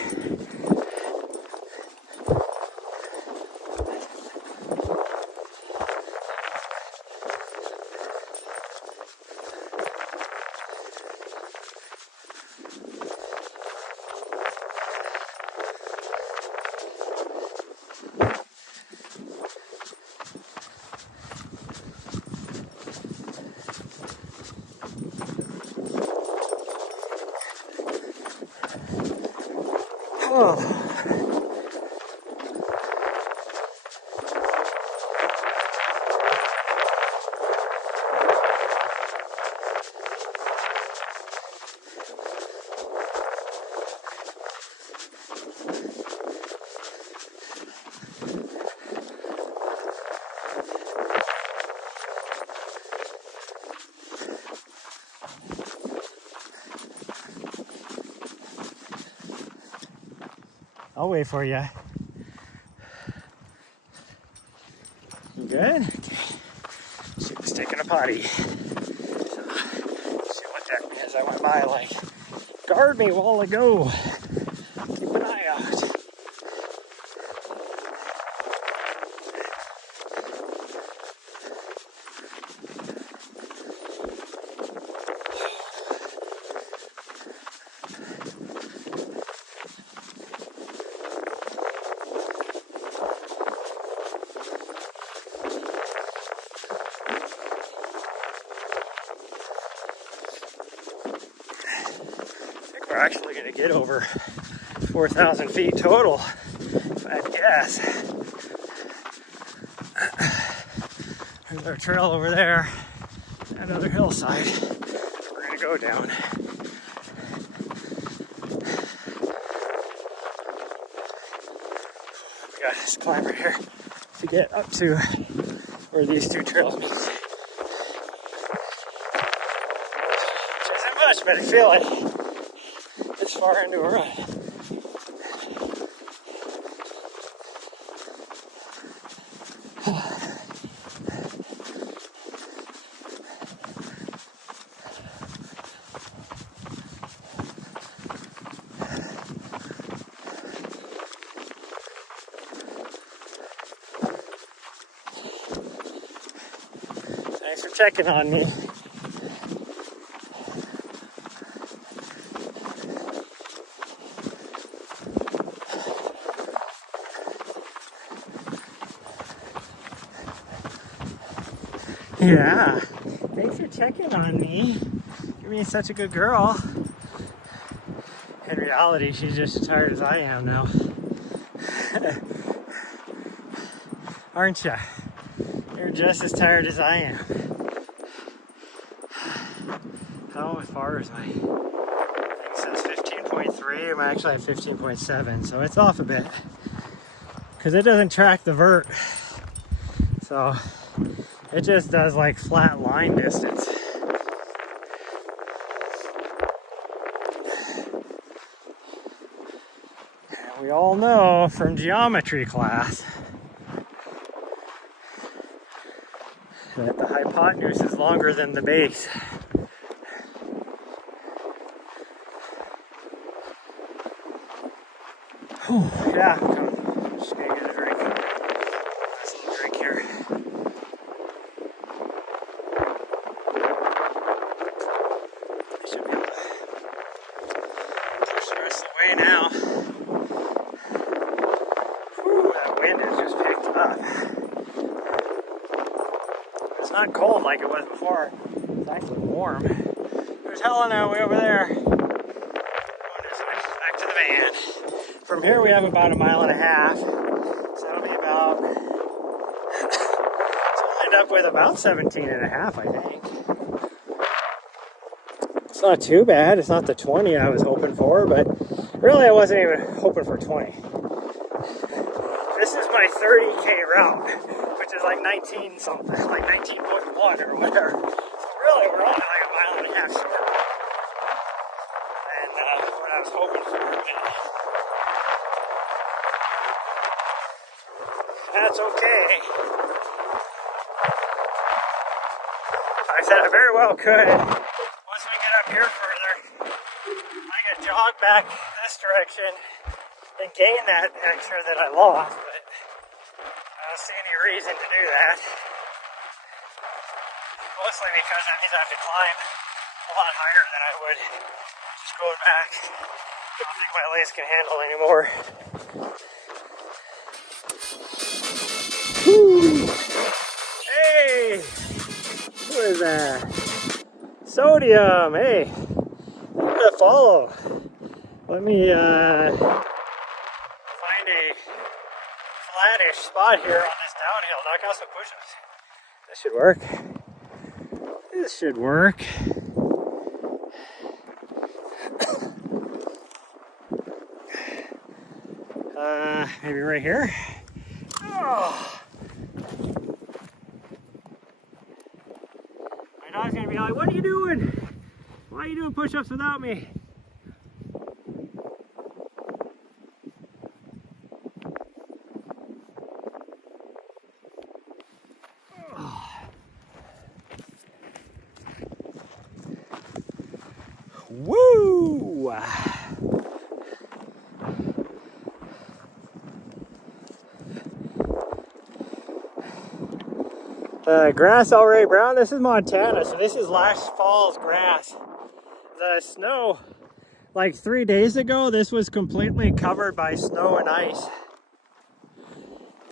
Oh. I'll wait for you. You good? Okay. She was taking a potty. So, see what that means. I went by like, guard me while I go. Keep an eye out. We're actually going to get over 4,000 feet total, if I had to guess. There's our trail over there, another hillside we're going to go down. We got this climb right here to get up to where these two trails meet. Which isn't much, but I feel like this far into a run. Thanks for checking on me. Yeah, thanks for checking on me. You're being such a good girl. In reality, she's just as tired as I am now. Aren't you? You're just as tired as I am. How far is my... I think it says 15.3. I'm actually at 15.7, so it's off a bit. Because it doesn't track the vert. So... it just does like flat line distance. And we all know from geometry class that the hypotenuse is longer than the base. Whew, yeah, I'm just gonna get a drink. Nice little drink here. Now, whew, that wind has just picked up. There's not cold like it was before. It's actually warm. There's Helena way over there. Back to the van. From here we have about 1.5 miles. So that'll be about, so we'll end up with about 17.5, I think. It's not too bad. It's not the 20 I was hoping for, but really I wasn't even hoping for 20. This is my 30K route, which is like 19 something, like 19.1 or whatever. So really we're only like 1.5 miles short than what I was hoping for. That's okay. I said I very well could. Once we get up here further, I could jog back this direction and gain that extra that I lost, but I don't see any reason to do that. Mostly because that means I have to climb a lot higher than I would just going back. I don't think my legs can handle anymore. Woo! Hey! Who is that? Sodium! Hey! Give me a follow. Let me find a flattish spot here on this downhill. Knock out some push-ups. This should work. This should work. Maybe right here. Oh. My dog's gonna be like, "What are you doing? Why are you doing push-ups without me?" Woo! Grass already brown. This is Montana, so this is last fall's grass. The snow, like 3 days ago, this was completely covered by snow and ice.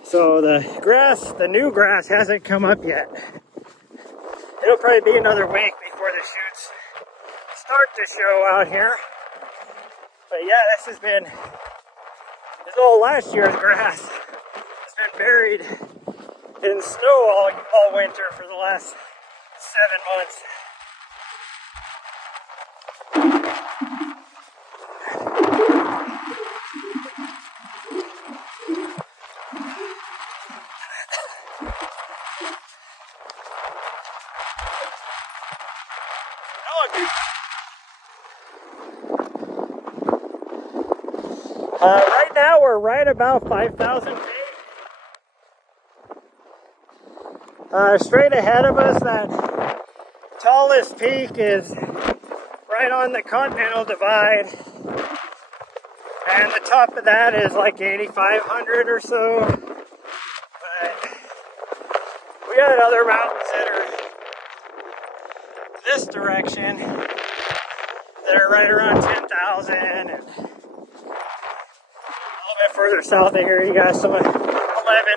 So the grass, the new grass hasn't come up yet. It'll probably be another week before the shoots start to show out here. But yeah, this all last year's grass has been buried in snow all winter for the last 7 months. Right now we're right about 5,000 feet. Straight ahead of us, that tallest peak is right on the Continental Divide. And the top of that is like 8,500 or so. But we got other mountains that are this direction that are right around 10,000, and a little bit further south of here you got some 11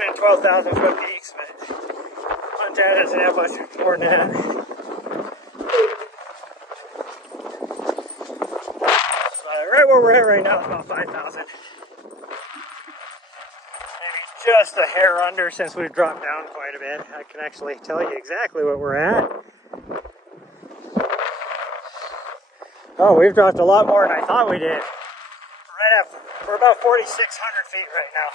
and 12,000 foot peaks, but Montana doesn't have much more than that. Right where we're at right now is about 5,000. Maybe just a hair under since we've dropped down quite a bit. I can actually tell you exactly what we're at. Oh, we've dropped a lot more than I thought we did. We're about 4,600 feet right now.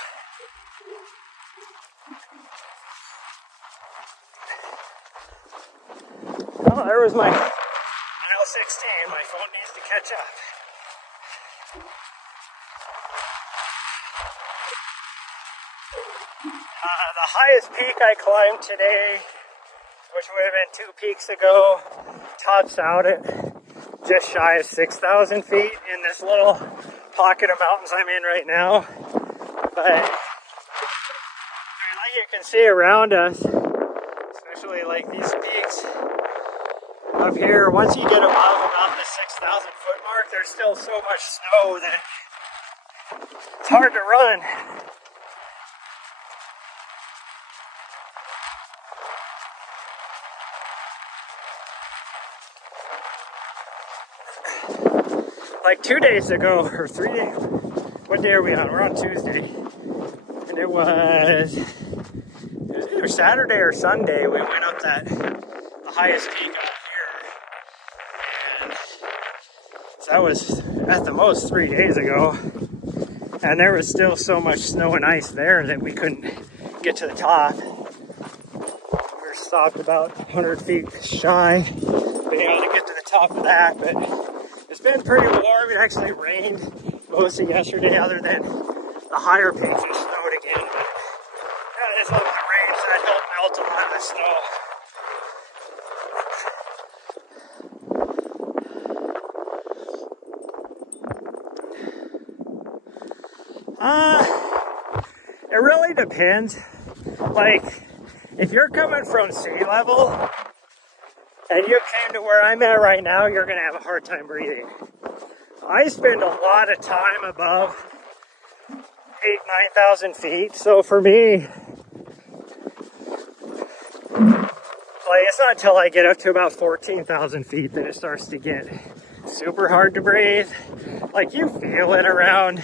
Oh, there was my mile 16. My phone needs to catch up. The highest peak I climbed today, which would have been 2 peaks ago, tops out at just shy of 6,000 feet in this little pocket of mountains I'm in right now. But like you can see around us, especially like these peaks up here, once you get above about the 6,000 foot mark, there's still so much snow that it's hard to run. like 2 days ago, or 3 days. What day are we on? We're on Tuesday. And it was either Saturday or Sunday. We went up the highest peak up here. And so that was at the most 3 days ago. And there was still so much snow and ice there that we couldn't get to the top. We were stopped about 100 feet shy, being able to get to the top of that. But it's been pretty warm. It actually rained most of yesterday, other than the higher peaks and snowed again. But yeah, this little rain, so that helped melt a lot of the snow. It really depends. Like, if you're coming from sea level and you came to where I'm at right now, you're gonna have a hard time breathing. I spend a lot of time above 8,000-9,000 feet, so for me, like, it's not until I get up to about 14,000 feet that it starts to get super hard to breathe. Like, you feel it around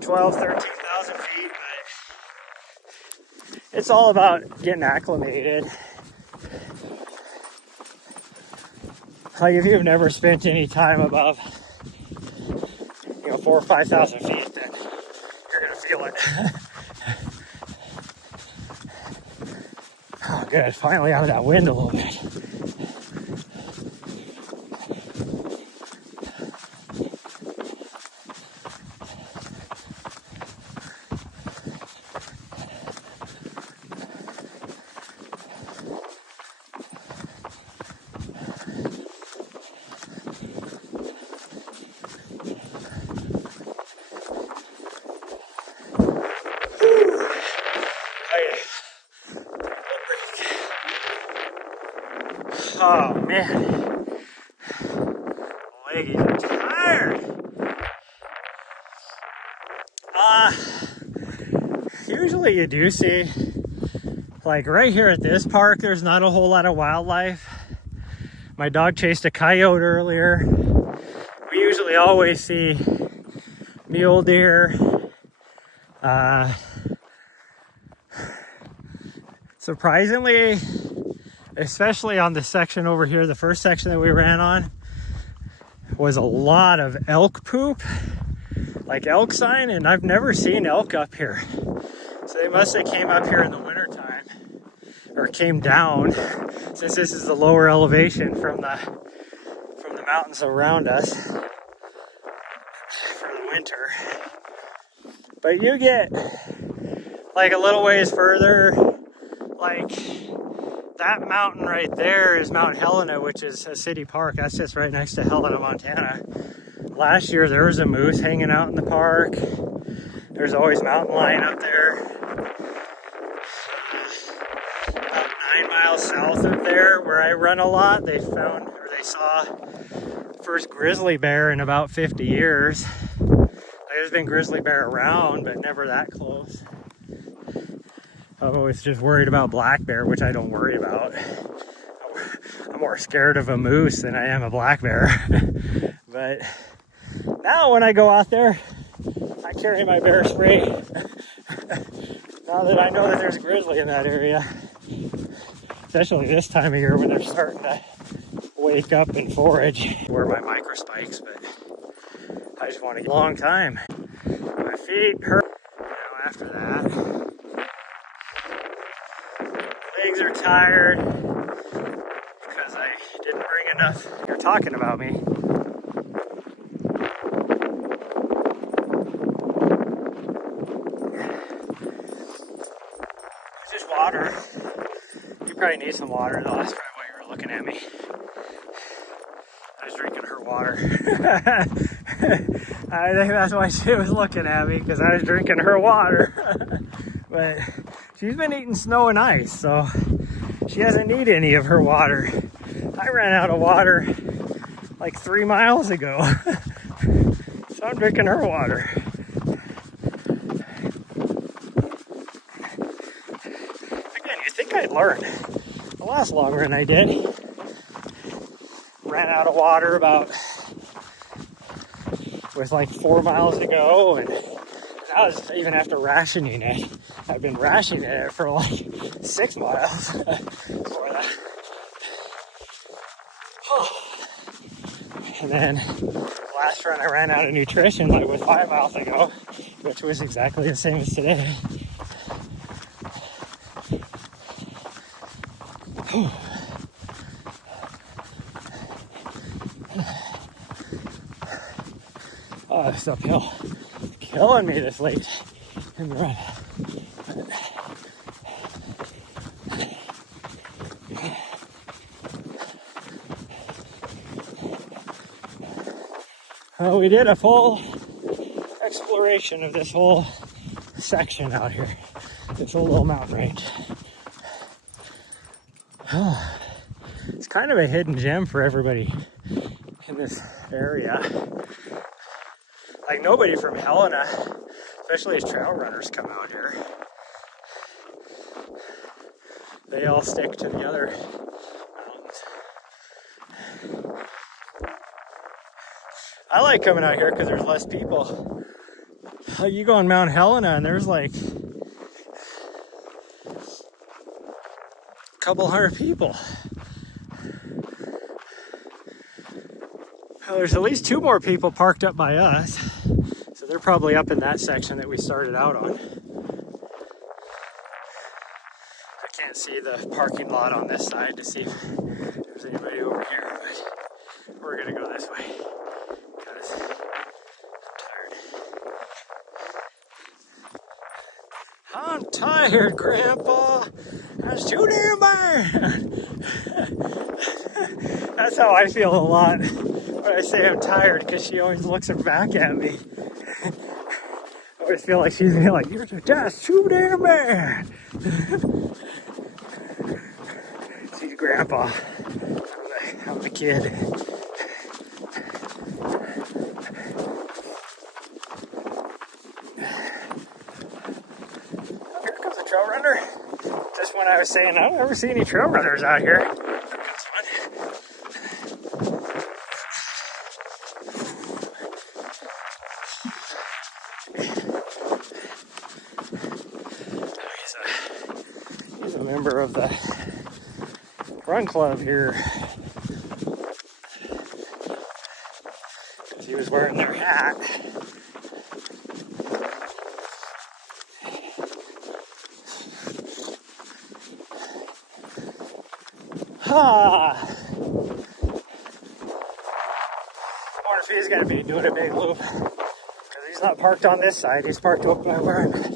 12,000-13,000 feet, but it's all about getting acclimated. Like, if you've never spent any time above 4,000 or 5,000 feet, then you're gonna feel it. Oh, good. Finally out of that wind a little bit. Oh man, leggies are tired. Usually you do see, like right here at this park, there's not a whole lot of wildlife. My dog chased a coyote earlier. We usually always see mule deer. Surprisingly, especially on this section over here, the first section that we ran on, was a lot of elk poop, like elk sign, and I've never seen elk up here. So they must have came up here in the winter time, or came down, since this is the lower elevation from the mountains around us for the winter. But you get like a little ways further, like that mountain right there is Mount Helena, which is a city park. That's just right next to Helena, Montana. Last year there was a moose hanging out in the park. There's always mountain lion up there. About 9 miles south of there, where I run a lot, they found, or they saw, the first grizzly bear in about 50 years. There's been grizzly bear around, but never that close. I'm always just worried about black bear, which I don't worry about. I'm more scared of a moose than I am a black bear. But now when I go out there, I carry my bear spray. Now that I know that there's a grizzly in that area. Especially this time of year when they're starting to wake up and forage. I wear my micro spikes, but I just want to get a long time. My feet hurt. Now after that, legs are tired because I didn't bring enough. You're talking about me. It's just water. You probably need some water though. That's probably why you were looking at me. I was drinking her water. I think that's why she was looking at me, because I was drinking her water. But she's been eating snow and ice, so she doesn't need any of her water. I ran out of water like 3 miles ago. So I'm drinking her water. Again, you think I'd learn. The last long run I did, ran out of water about with like 4 miles to go, and that was even after rationing it. I've been rationing it for like 6 miles before that. And then last run I ran out of nutrition like with 5 miles to go, which was exactly the same as today. Oh, it's uphill. It's killing me this late in the run. Well, we did a full exploration of this whole section out here, this whole little mountain range. It's kind of a hidden gem for everybody in this area. Like, nobody from Helena, especially as trail runners, come out here. They all stick to the other mountains. I like coming out here because there's less people. You go on Mount Helena and there's like a couple hundred people. Well, there's at least 2 more people parked up by us. So they're probably up in that section that we started out on. I can't see the parking lot on this side to see if there's anybody over here, but we're gonna go this way because I'm tired. I'm tired, Grandpa. That's too damn bad. That's how I feel a lot when I say I'm tired, because she always looks her back at me. I always feel like she's like, you're just too damn bad. See, Grandpa. I'm the kid. Here comes a trail runner. Just when I was saying, I don't ever see any trail runners out here. He's a member of the run club here. Because he was wearing their hat. I wonder if he's going to be doing a big loop. Because he's not parked on this side, he's parked up by where I'm at.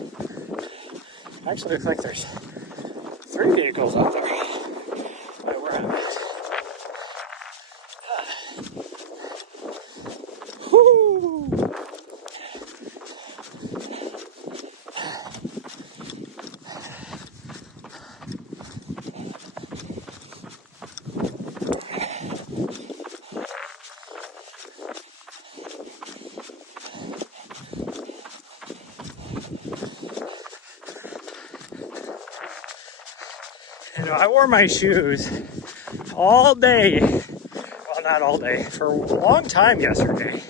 Actually, looks like there's 3 vehicles out there by where I'm at. Whoo! You know, I wore my shoes all day. Well, not all day, for a long time yesterday.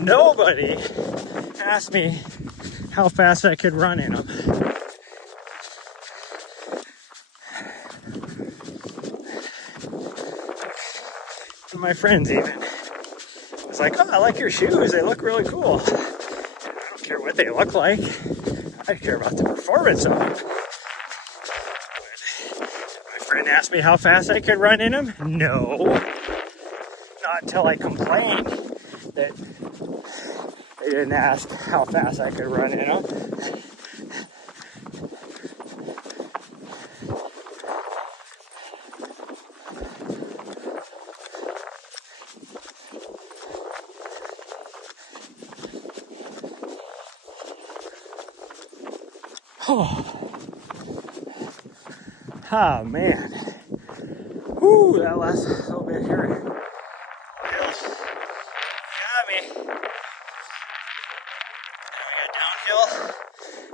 Nobody asked me how fast I could run in them. And my friends even was like, oh, I like your shoes. They look really cool. I don't care what they look like. I care about the performance of them. My friend asked me how fast I could run in them. No. Not until I complained that they didn't ask how fast I could run in them. Oh man. Whoo, that last little bit here. Got me. Now we got downhill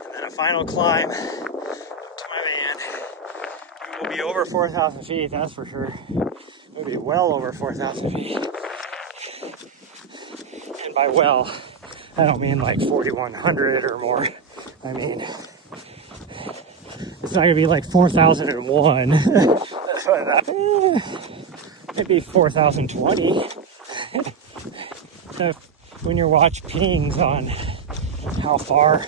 and then a final climb up to my van. We will be over 4,000 feet, that's for sure. We'll be well over 4,000 feet. by well, I don't mean like 4,100 or more. I mean, it's not gonna be like 4,001. Maybe 4,020. When your watch pings on how far,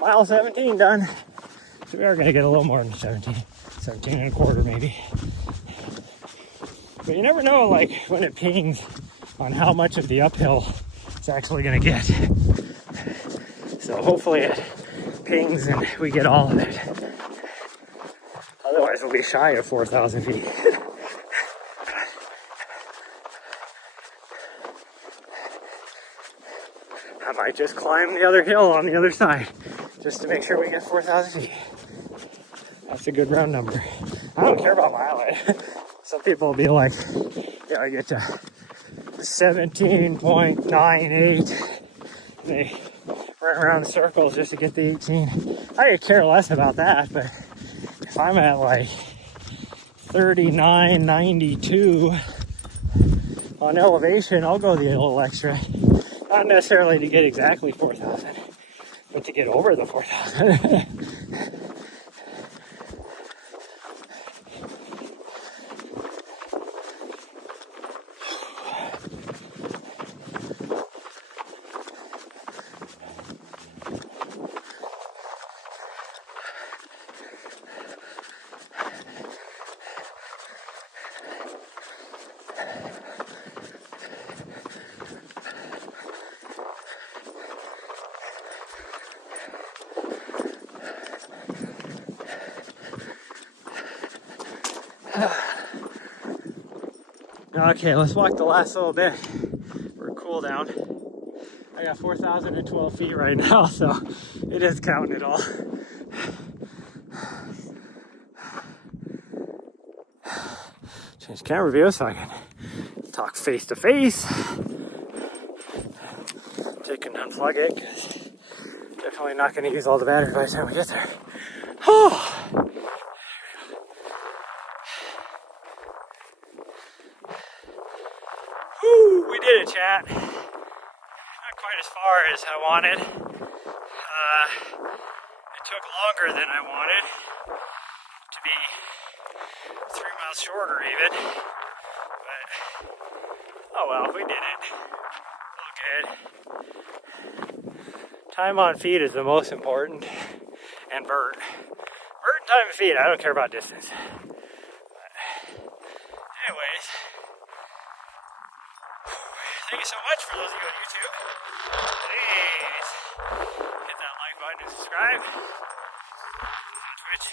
mile 17 done. So we are gonna get a little more than 17 and a quarter maybe. But you never know, like, when it pings on how much of the uphill it's actually gonna get. So hopefully it pings and we get all of it. Otherwise we'll be shy of 4,000 feet. I might just climb the other hill on the other side just to make sure we get 4,000 feet. That's a good round number. I don't care about mileage. Some people will be like, yeah, I get to 17.98. They run around in circles just to get the 18. I could care less about that, but if I'm at like 39.92 on elevation, I'll go the little extra. Not necessarily to get exactly 4,000, but to get over the 4,000. Okay, let's walk the last little bit for a cool down. I got 4,012 feet right now, so it is counting it all. Change camera view so I can talk face to face. Take and unplug it, because definitely not going to use all the battery by the time we get there. Oh. We did it, chat. Not quite as far as I wanted. It took longer than I wanted to be 3 miles shorter even. But, oh well, we did it. All good. Time on feet is the most important. And vert. Vert and time on feet, I don't care about distance. But, anyways. Thank you so much for those of you on YouTube. Please hit that like button and subscribe. On Twitch,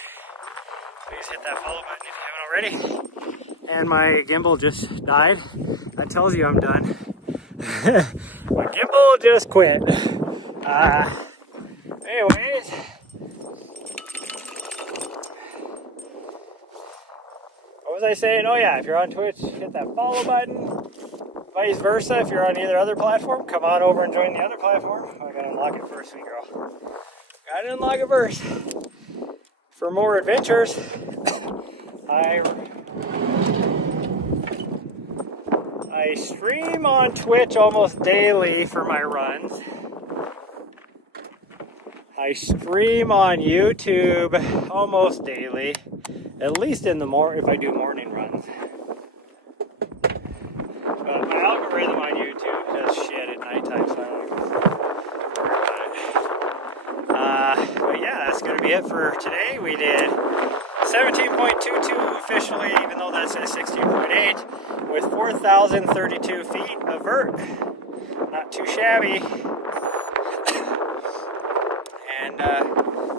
please hit that follow button if you haven't already. And my gimbal just died. That tells you I'm done. My gimbal just quit. Anyways. What was I saying? Oh yeah, if you're on Twitch, hit that follow button. Vice versa, if you're on either other platform, come on over and join the other platform. I gotta unlock it first, sweet girl. Gotta unlock it first. For more adventures, I stream on Twitch almost daily for my runs. I stream on YouTube almost daily, at least in the if I do morning runs. But my algorithm on YouTube does shit at nighttime, so I don't even worry about it. But yeah, that's going to be it for today. We did 17.22 officially, even though that says 16.8, with 4,032 feet of vert. Not too shabby. And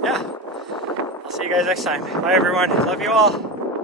yeah, I'll see you guys next time. Bye everyone. Love you all.